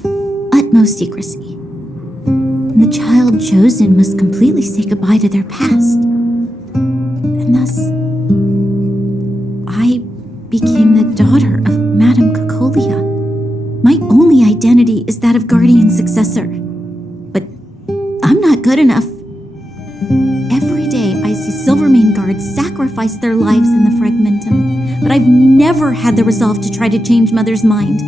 utmost secrecy. And the child chosen must completely say goodbye to their past. And thus, I became the daughter of Madame Cocolia. My only identity is that of guardian successor. But I'm not good enough. Every day I see Silvermane guards sacrifice their lives in the Fragmentum, but I've never had the resolve to try to change Mother's mind.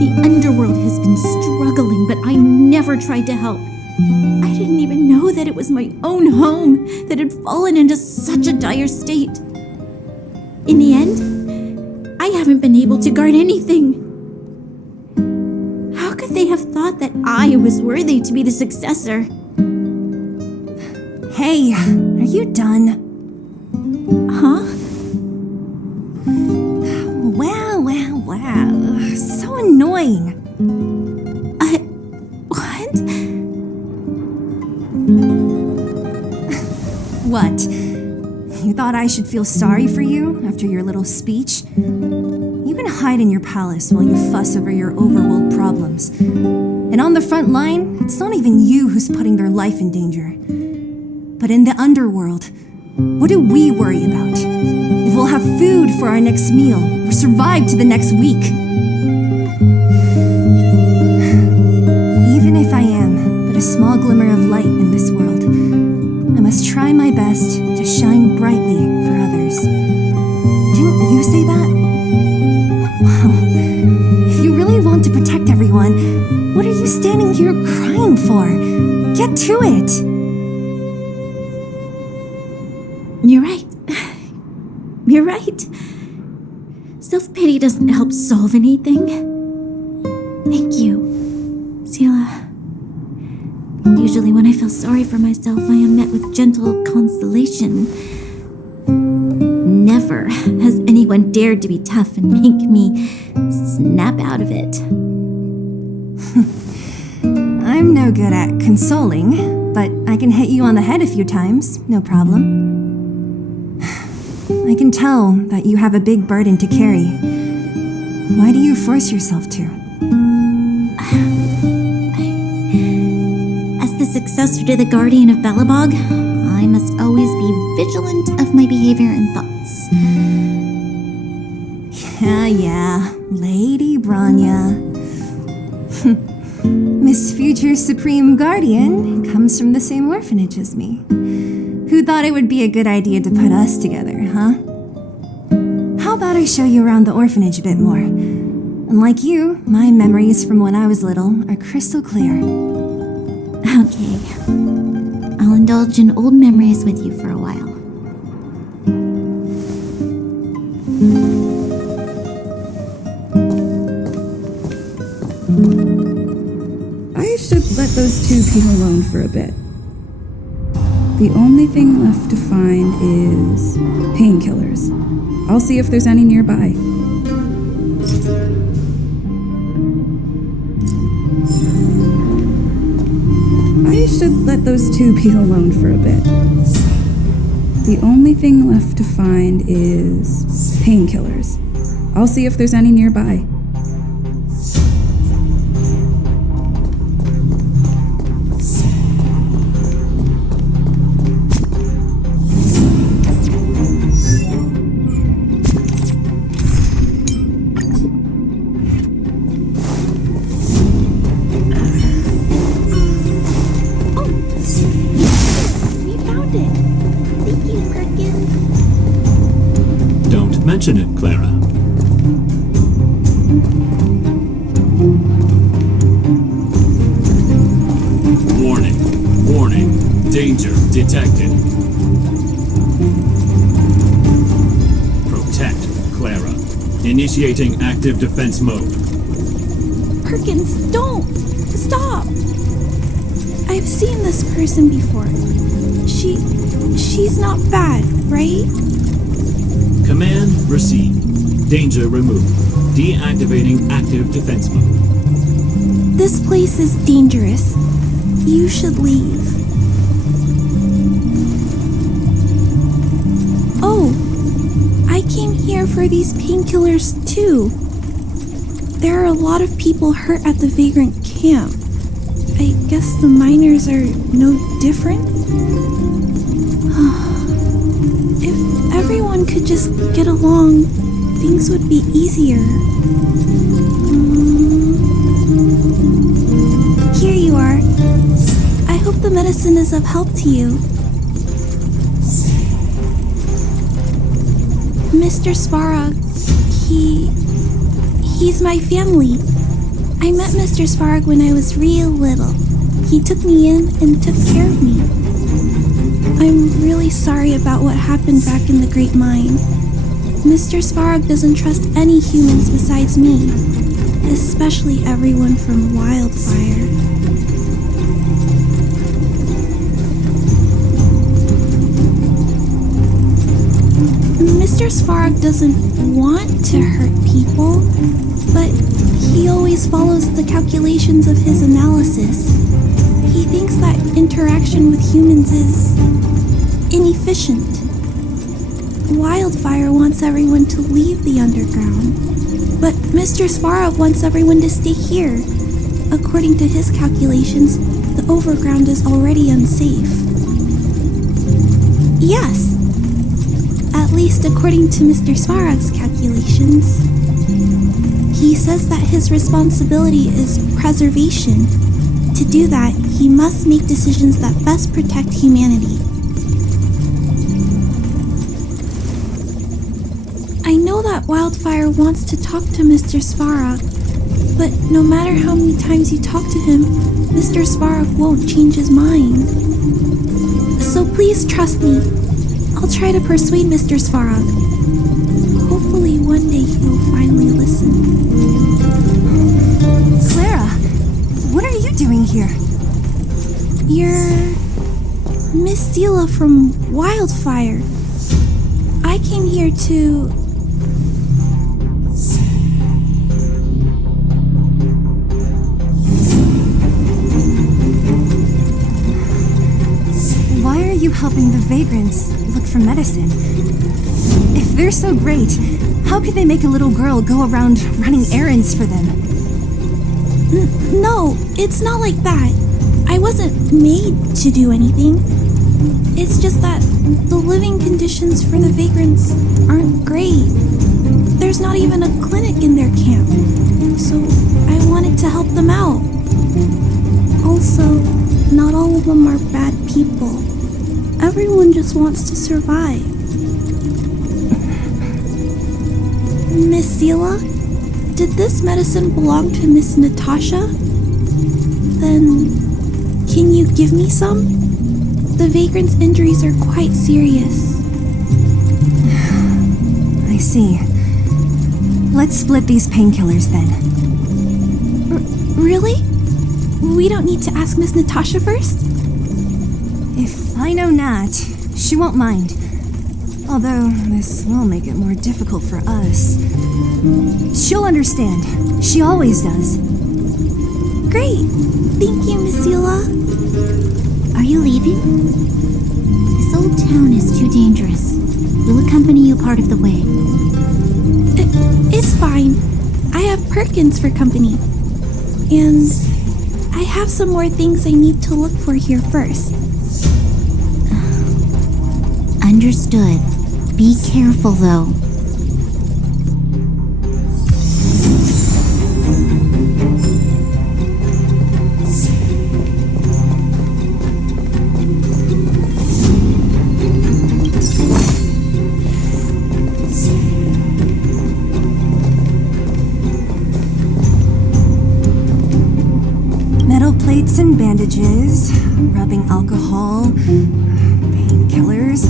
The underworld has been struggling, but I never tried to help. I didn't even know that it was my own home that had fallen into such a dire state. In the end, I haven't been able to guard anything. How could they have thought that I was worthy to be the successor? Hey, are you done? Huh? Wow. So annoying. What? What? You thought I should feel sorry for you after your little speech? You can hide in your palace while you fuss over your overworld problems. And on the front line, it's not even you who's putting their life in danger. But in the underworld, what do we worry about? If we'll have food for our next meal, or survive to the next week. Even if I am to it. You're right. You're right. Self-pity doesn't help solve anything. Thank you, Sela. Usually when I feel sorry for myself, I am met with gentle consolation. Never has anyone dared to be tough and make me snap out of it. I'm no good at consoling, but I can hit you on the head a few times, no problem. I can tell that you have a big burden to carry. Why do you force yourself to? As the successor to the Guardian of Belobog, I must always be vigilant of my behavior and thoughts. Yeah, Lady Branya. Miss Future Supreme Guardian comes from the same orphanage as me. Who thought it would be a good idea to put us together, huh? How about I show you around the orphanage a bit more? Unlike you, my memories from when I was little are crystal clear. Okay. I'll indulge in old memories with you for a while. I should let those two be alone for a bit. The only thing left to find is painkillers. I'll see if there's any nearby. I should let those two be alone for a bit. The only thing left to find is painkillers. I'll see if there's any nearby. Mention it, Clara. Warning. Warning. Danger detected. Protect Clara. Initiating active defense mode. Perkins, don't! Stop! I've seen this person before. She's not bad, right? Command received. Danger removed. Deactivating active defense mode. This place is dangerous. You should leave. Oh, I came here for these painkillers too. There are a lot of people hurt at the Vagrant camp. I guess the miners are no different? If everyone could just get along, things would be easier. Here you are. I hope the medicine is of help to you. Mr. Svarog, he's my family. I met Mr. Svarog when I was real little. He took me in and took care of me. I'm really sorry about what happened back in the Great Mine. Mr. Svarog doesn't trust any humans besides me, especially everyone from Wildfire. Mr. Svarog doesn't want to hurt people, but he always follows the calculations of his analysis. He thinks that interaction with humans is inefficient. Wildfire wants everyone to leave the underground, but Mr. Svarog wants everyone to stay here. According to his calculations, the overground is already unsafe. Yes, at least according to Mr. Svarog's calculations. He says that his responsibility is preservation. To do that, he must make decisions that best protect humanity. I know that Wildfire wants to talk to Mr. Svarog, But no matter how many times you talk to him, Mr. Svarog won't change his mind. So please trust me. I'll try to persuade Mr. Svarog. Hopefully one day he'll finally listen. Clara, what are you doing here? You're Miss Sela from Wildfire. I came here to... Why are you helping the vagrants look for medicine? If they're so great, how could they make a little girl go around running errands for them? No, it's not like that. I wasn't made to do anything. It's just that the living conditions for the vagrants aren't great. There's not even a clinic in their camp, so I wanted to help them out. Also, not all of them are bad people. Everyone just wants to survive. Miss Sela, did this medicine belong to Miss Natasha? Then, can you give me some? The vagrant's injuries are quite serious. I see. Let's split these painkillers then. Really? We don't need to ask Miss Natasha first? If I know Nat, she won't mind. Although, this will make it more difficult for us. She'll understand. She always does. Great. Thank you, Miss Sela. Are you leaving? This old town is too dangerous. We'll accompany you part of the way. It's fine. I have Perkins for company. And I have some more things I need to look for here first. Understood. Be careful, though. Metal plates and bandages, rubbing alcohol, painkillers.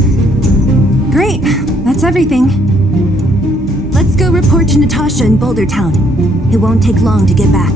Great, that's everything. Let's go report to Natasha in Boulder Town. It won't take long to get back.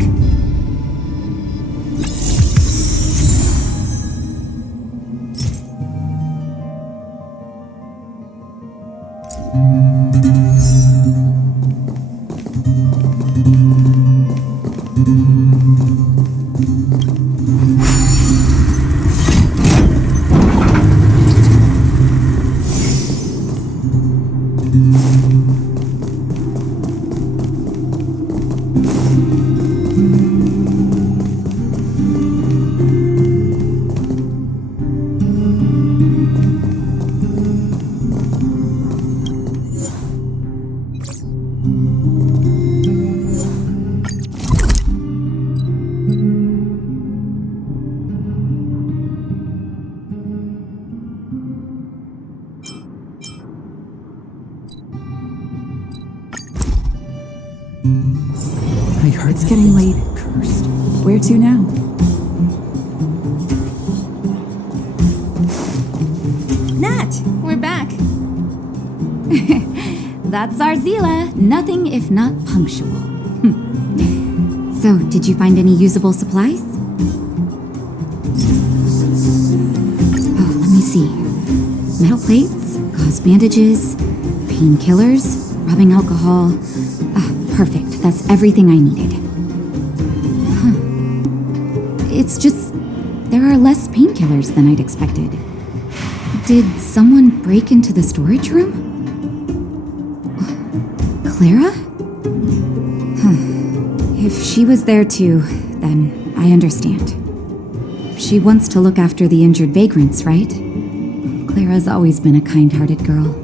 My heart's getting late. Cursed. Where to now? Nat, we're back. That's our Zila. Nothing if not punctual. So, did you find any usable supplies? Oh, let me see. Metal plates, gauze bandages, painkillers, rubbing alcohol. Perfect. That's everything I needed. It's just, there are less painkillers than I'd expected. Did someone break into the storage room? Clara? If she was there too, then I understand. She wants to look after the injured vagrants, right? Clara's always been a kind-hearted girl.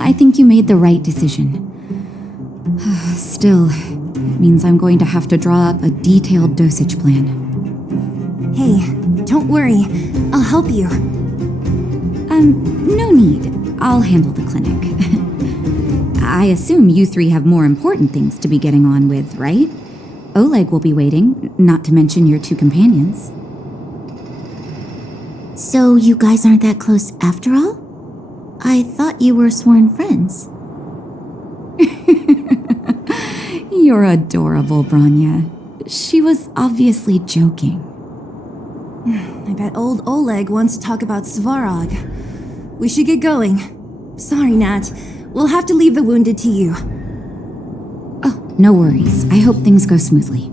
I think you made the right decision. Still, it means I'm going to have to draw up a detailed dosage plan. Hey, don't worry. I'll help you. No need. I'll handle the clinic. I assume you three have more important things to be getting on with, right? Oleg will be waiting, not to mention your two companions. So you guys aren't that close after all? I thought you were sworn friends. You're adorable, Branya. She was obviously joking. I bet old Oleg wants to talk about Svarog. We should get going. Sorry, Nat. We'll have to leave the wounded to you. Oh, no worries. I hope things go smoothly.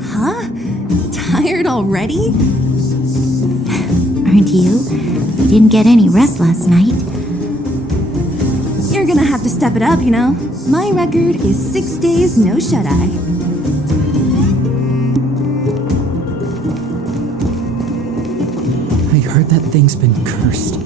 Huh? Tired already? Aren't you? You didn't get any rest last night. You're gonna have to step it up, you know? My record is 6 days no shut-eye. I heard that thing's been cursed.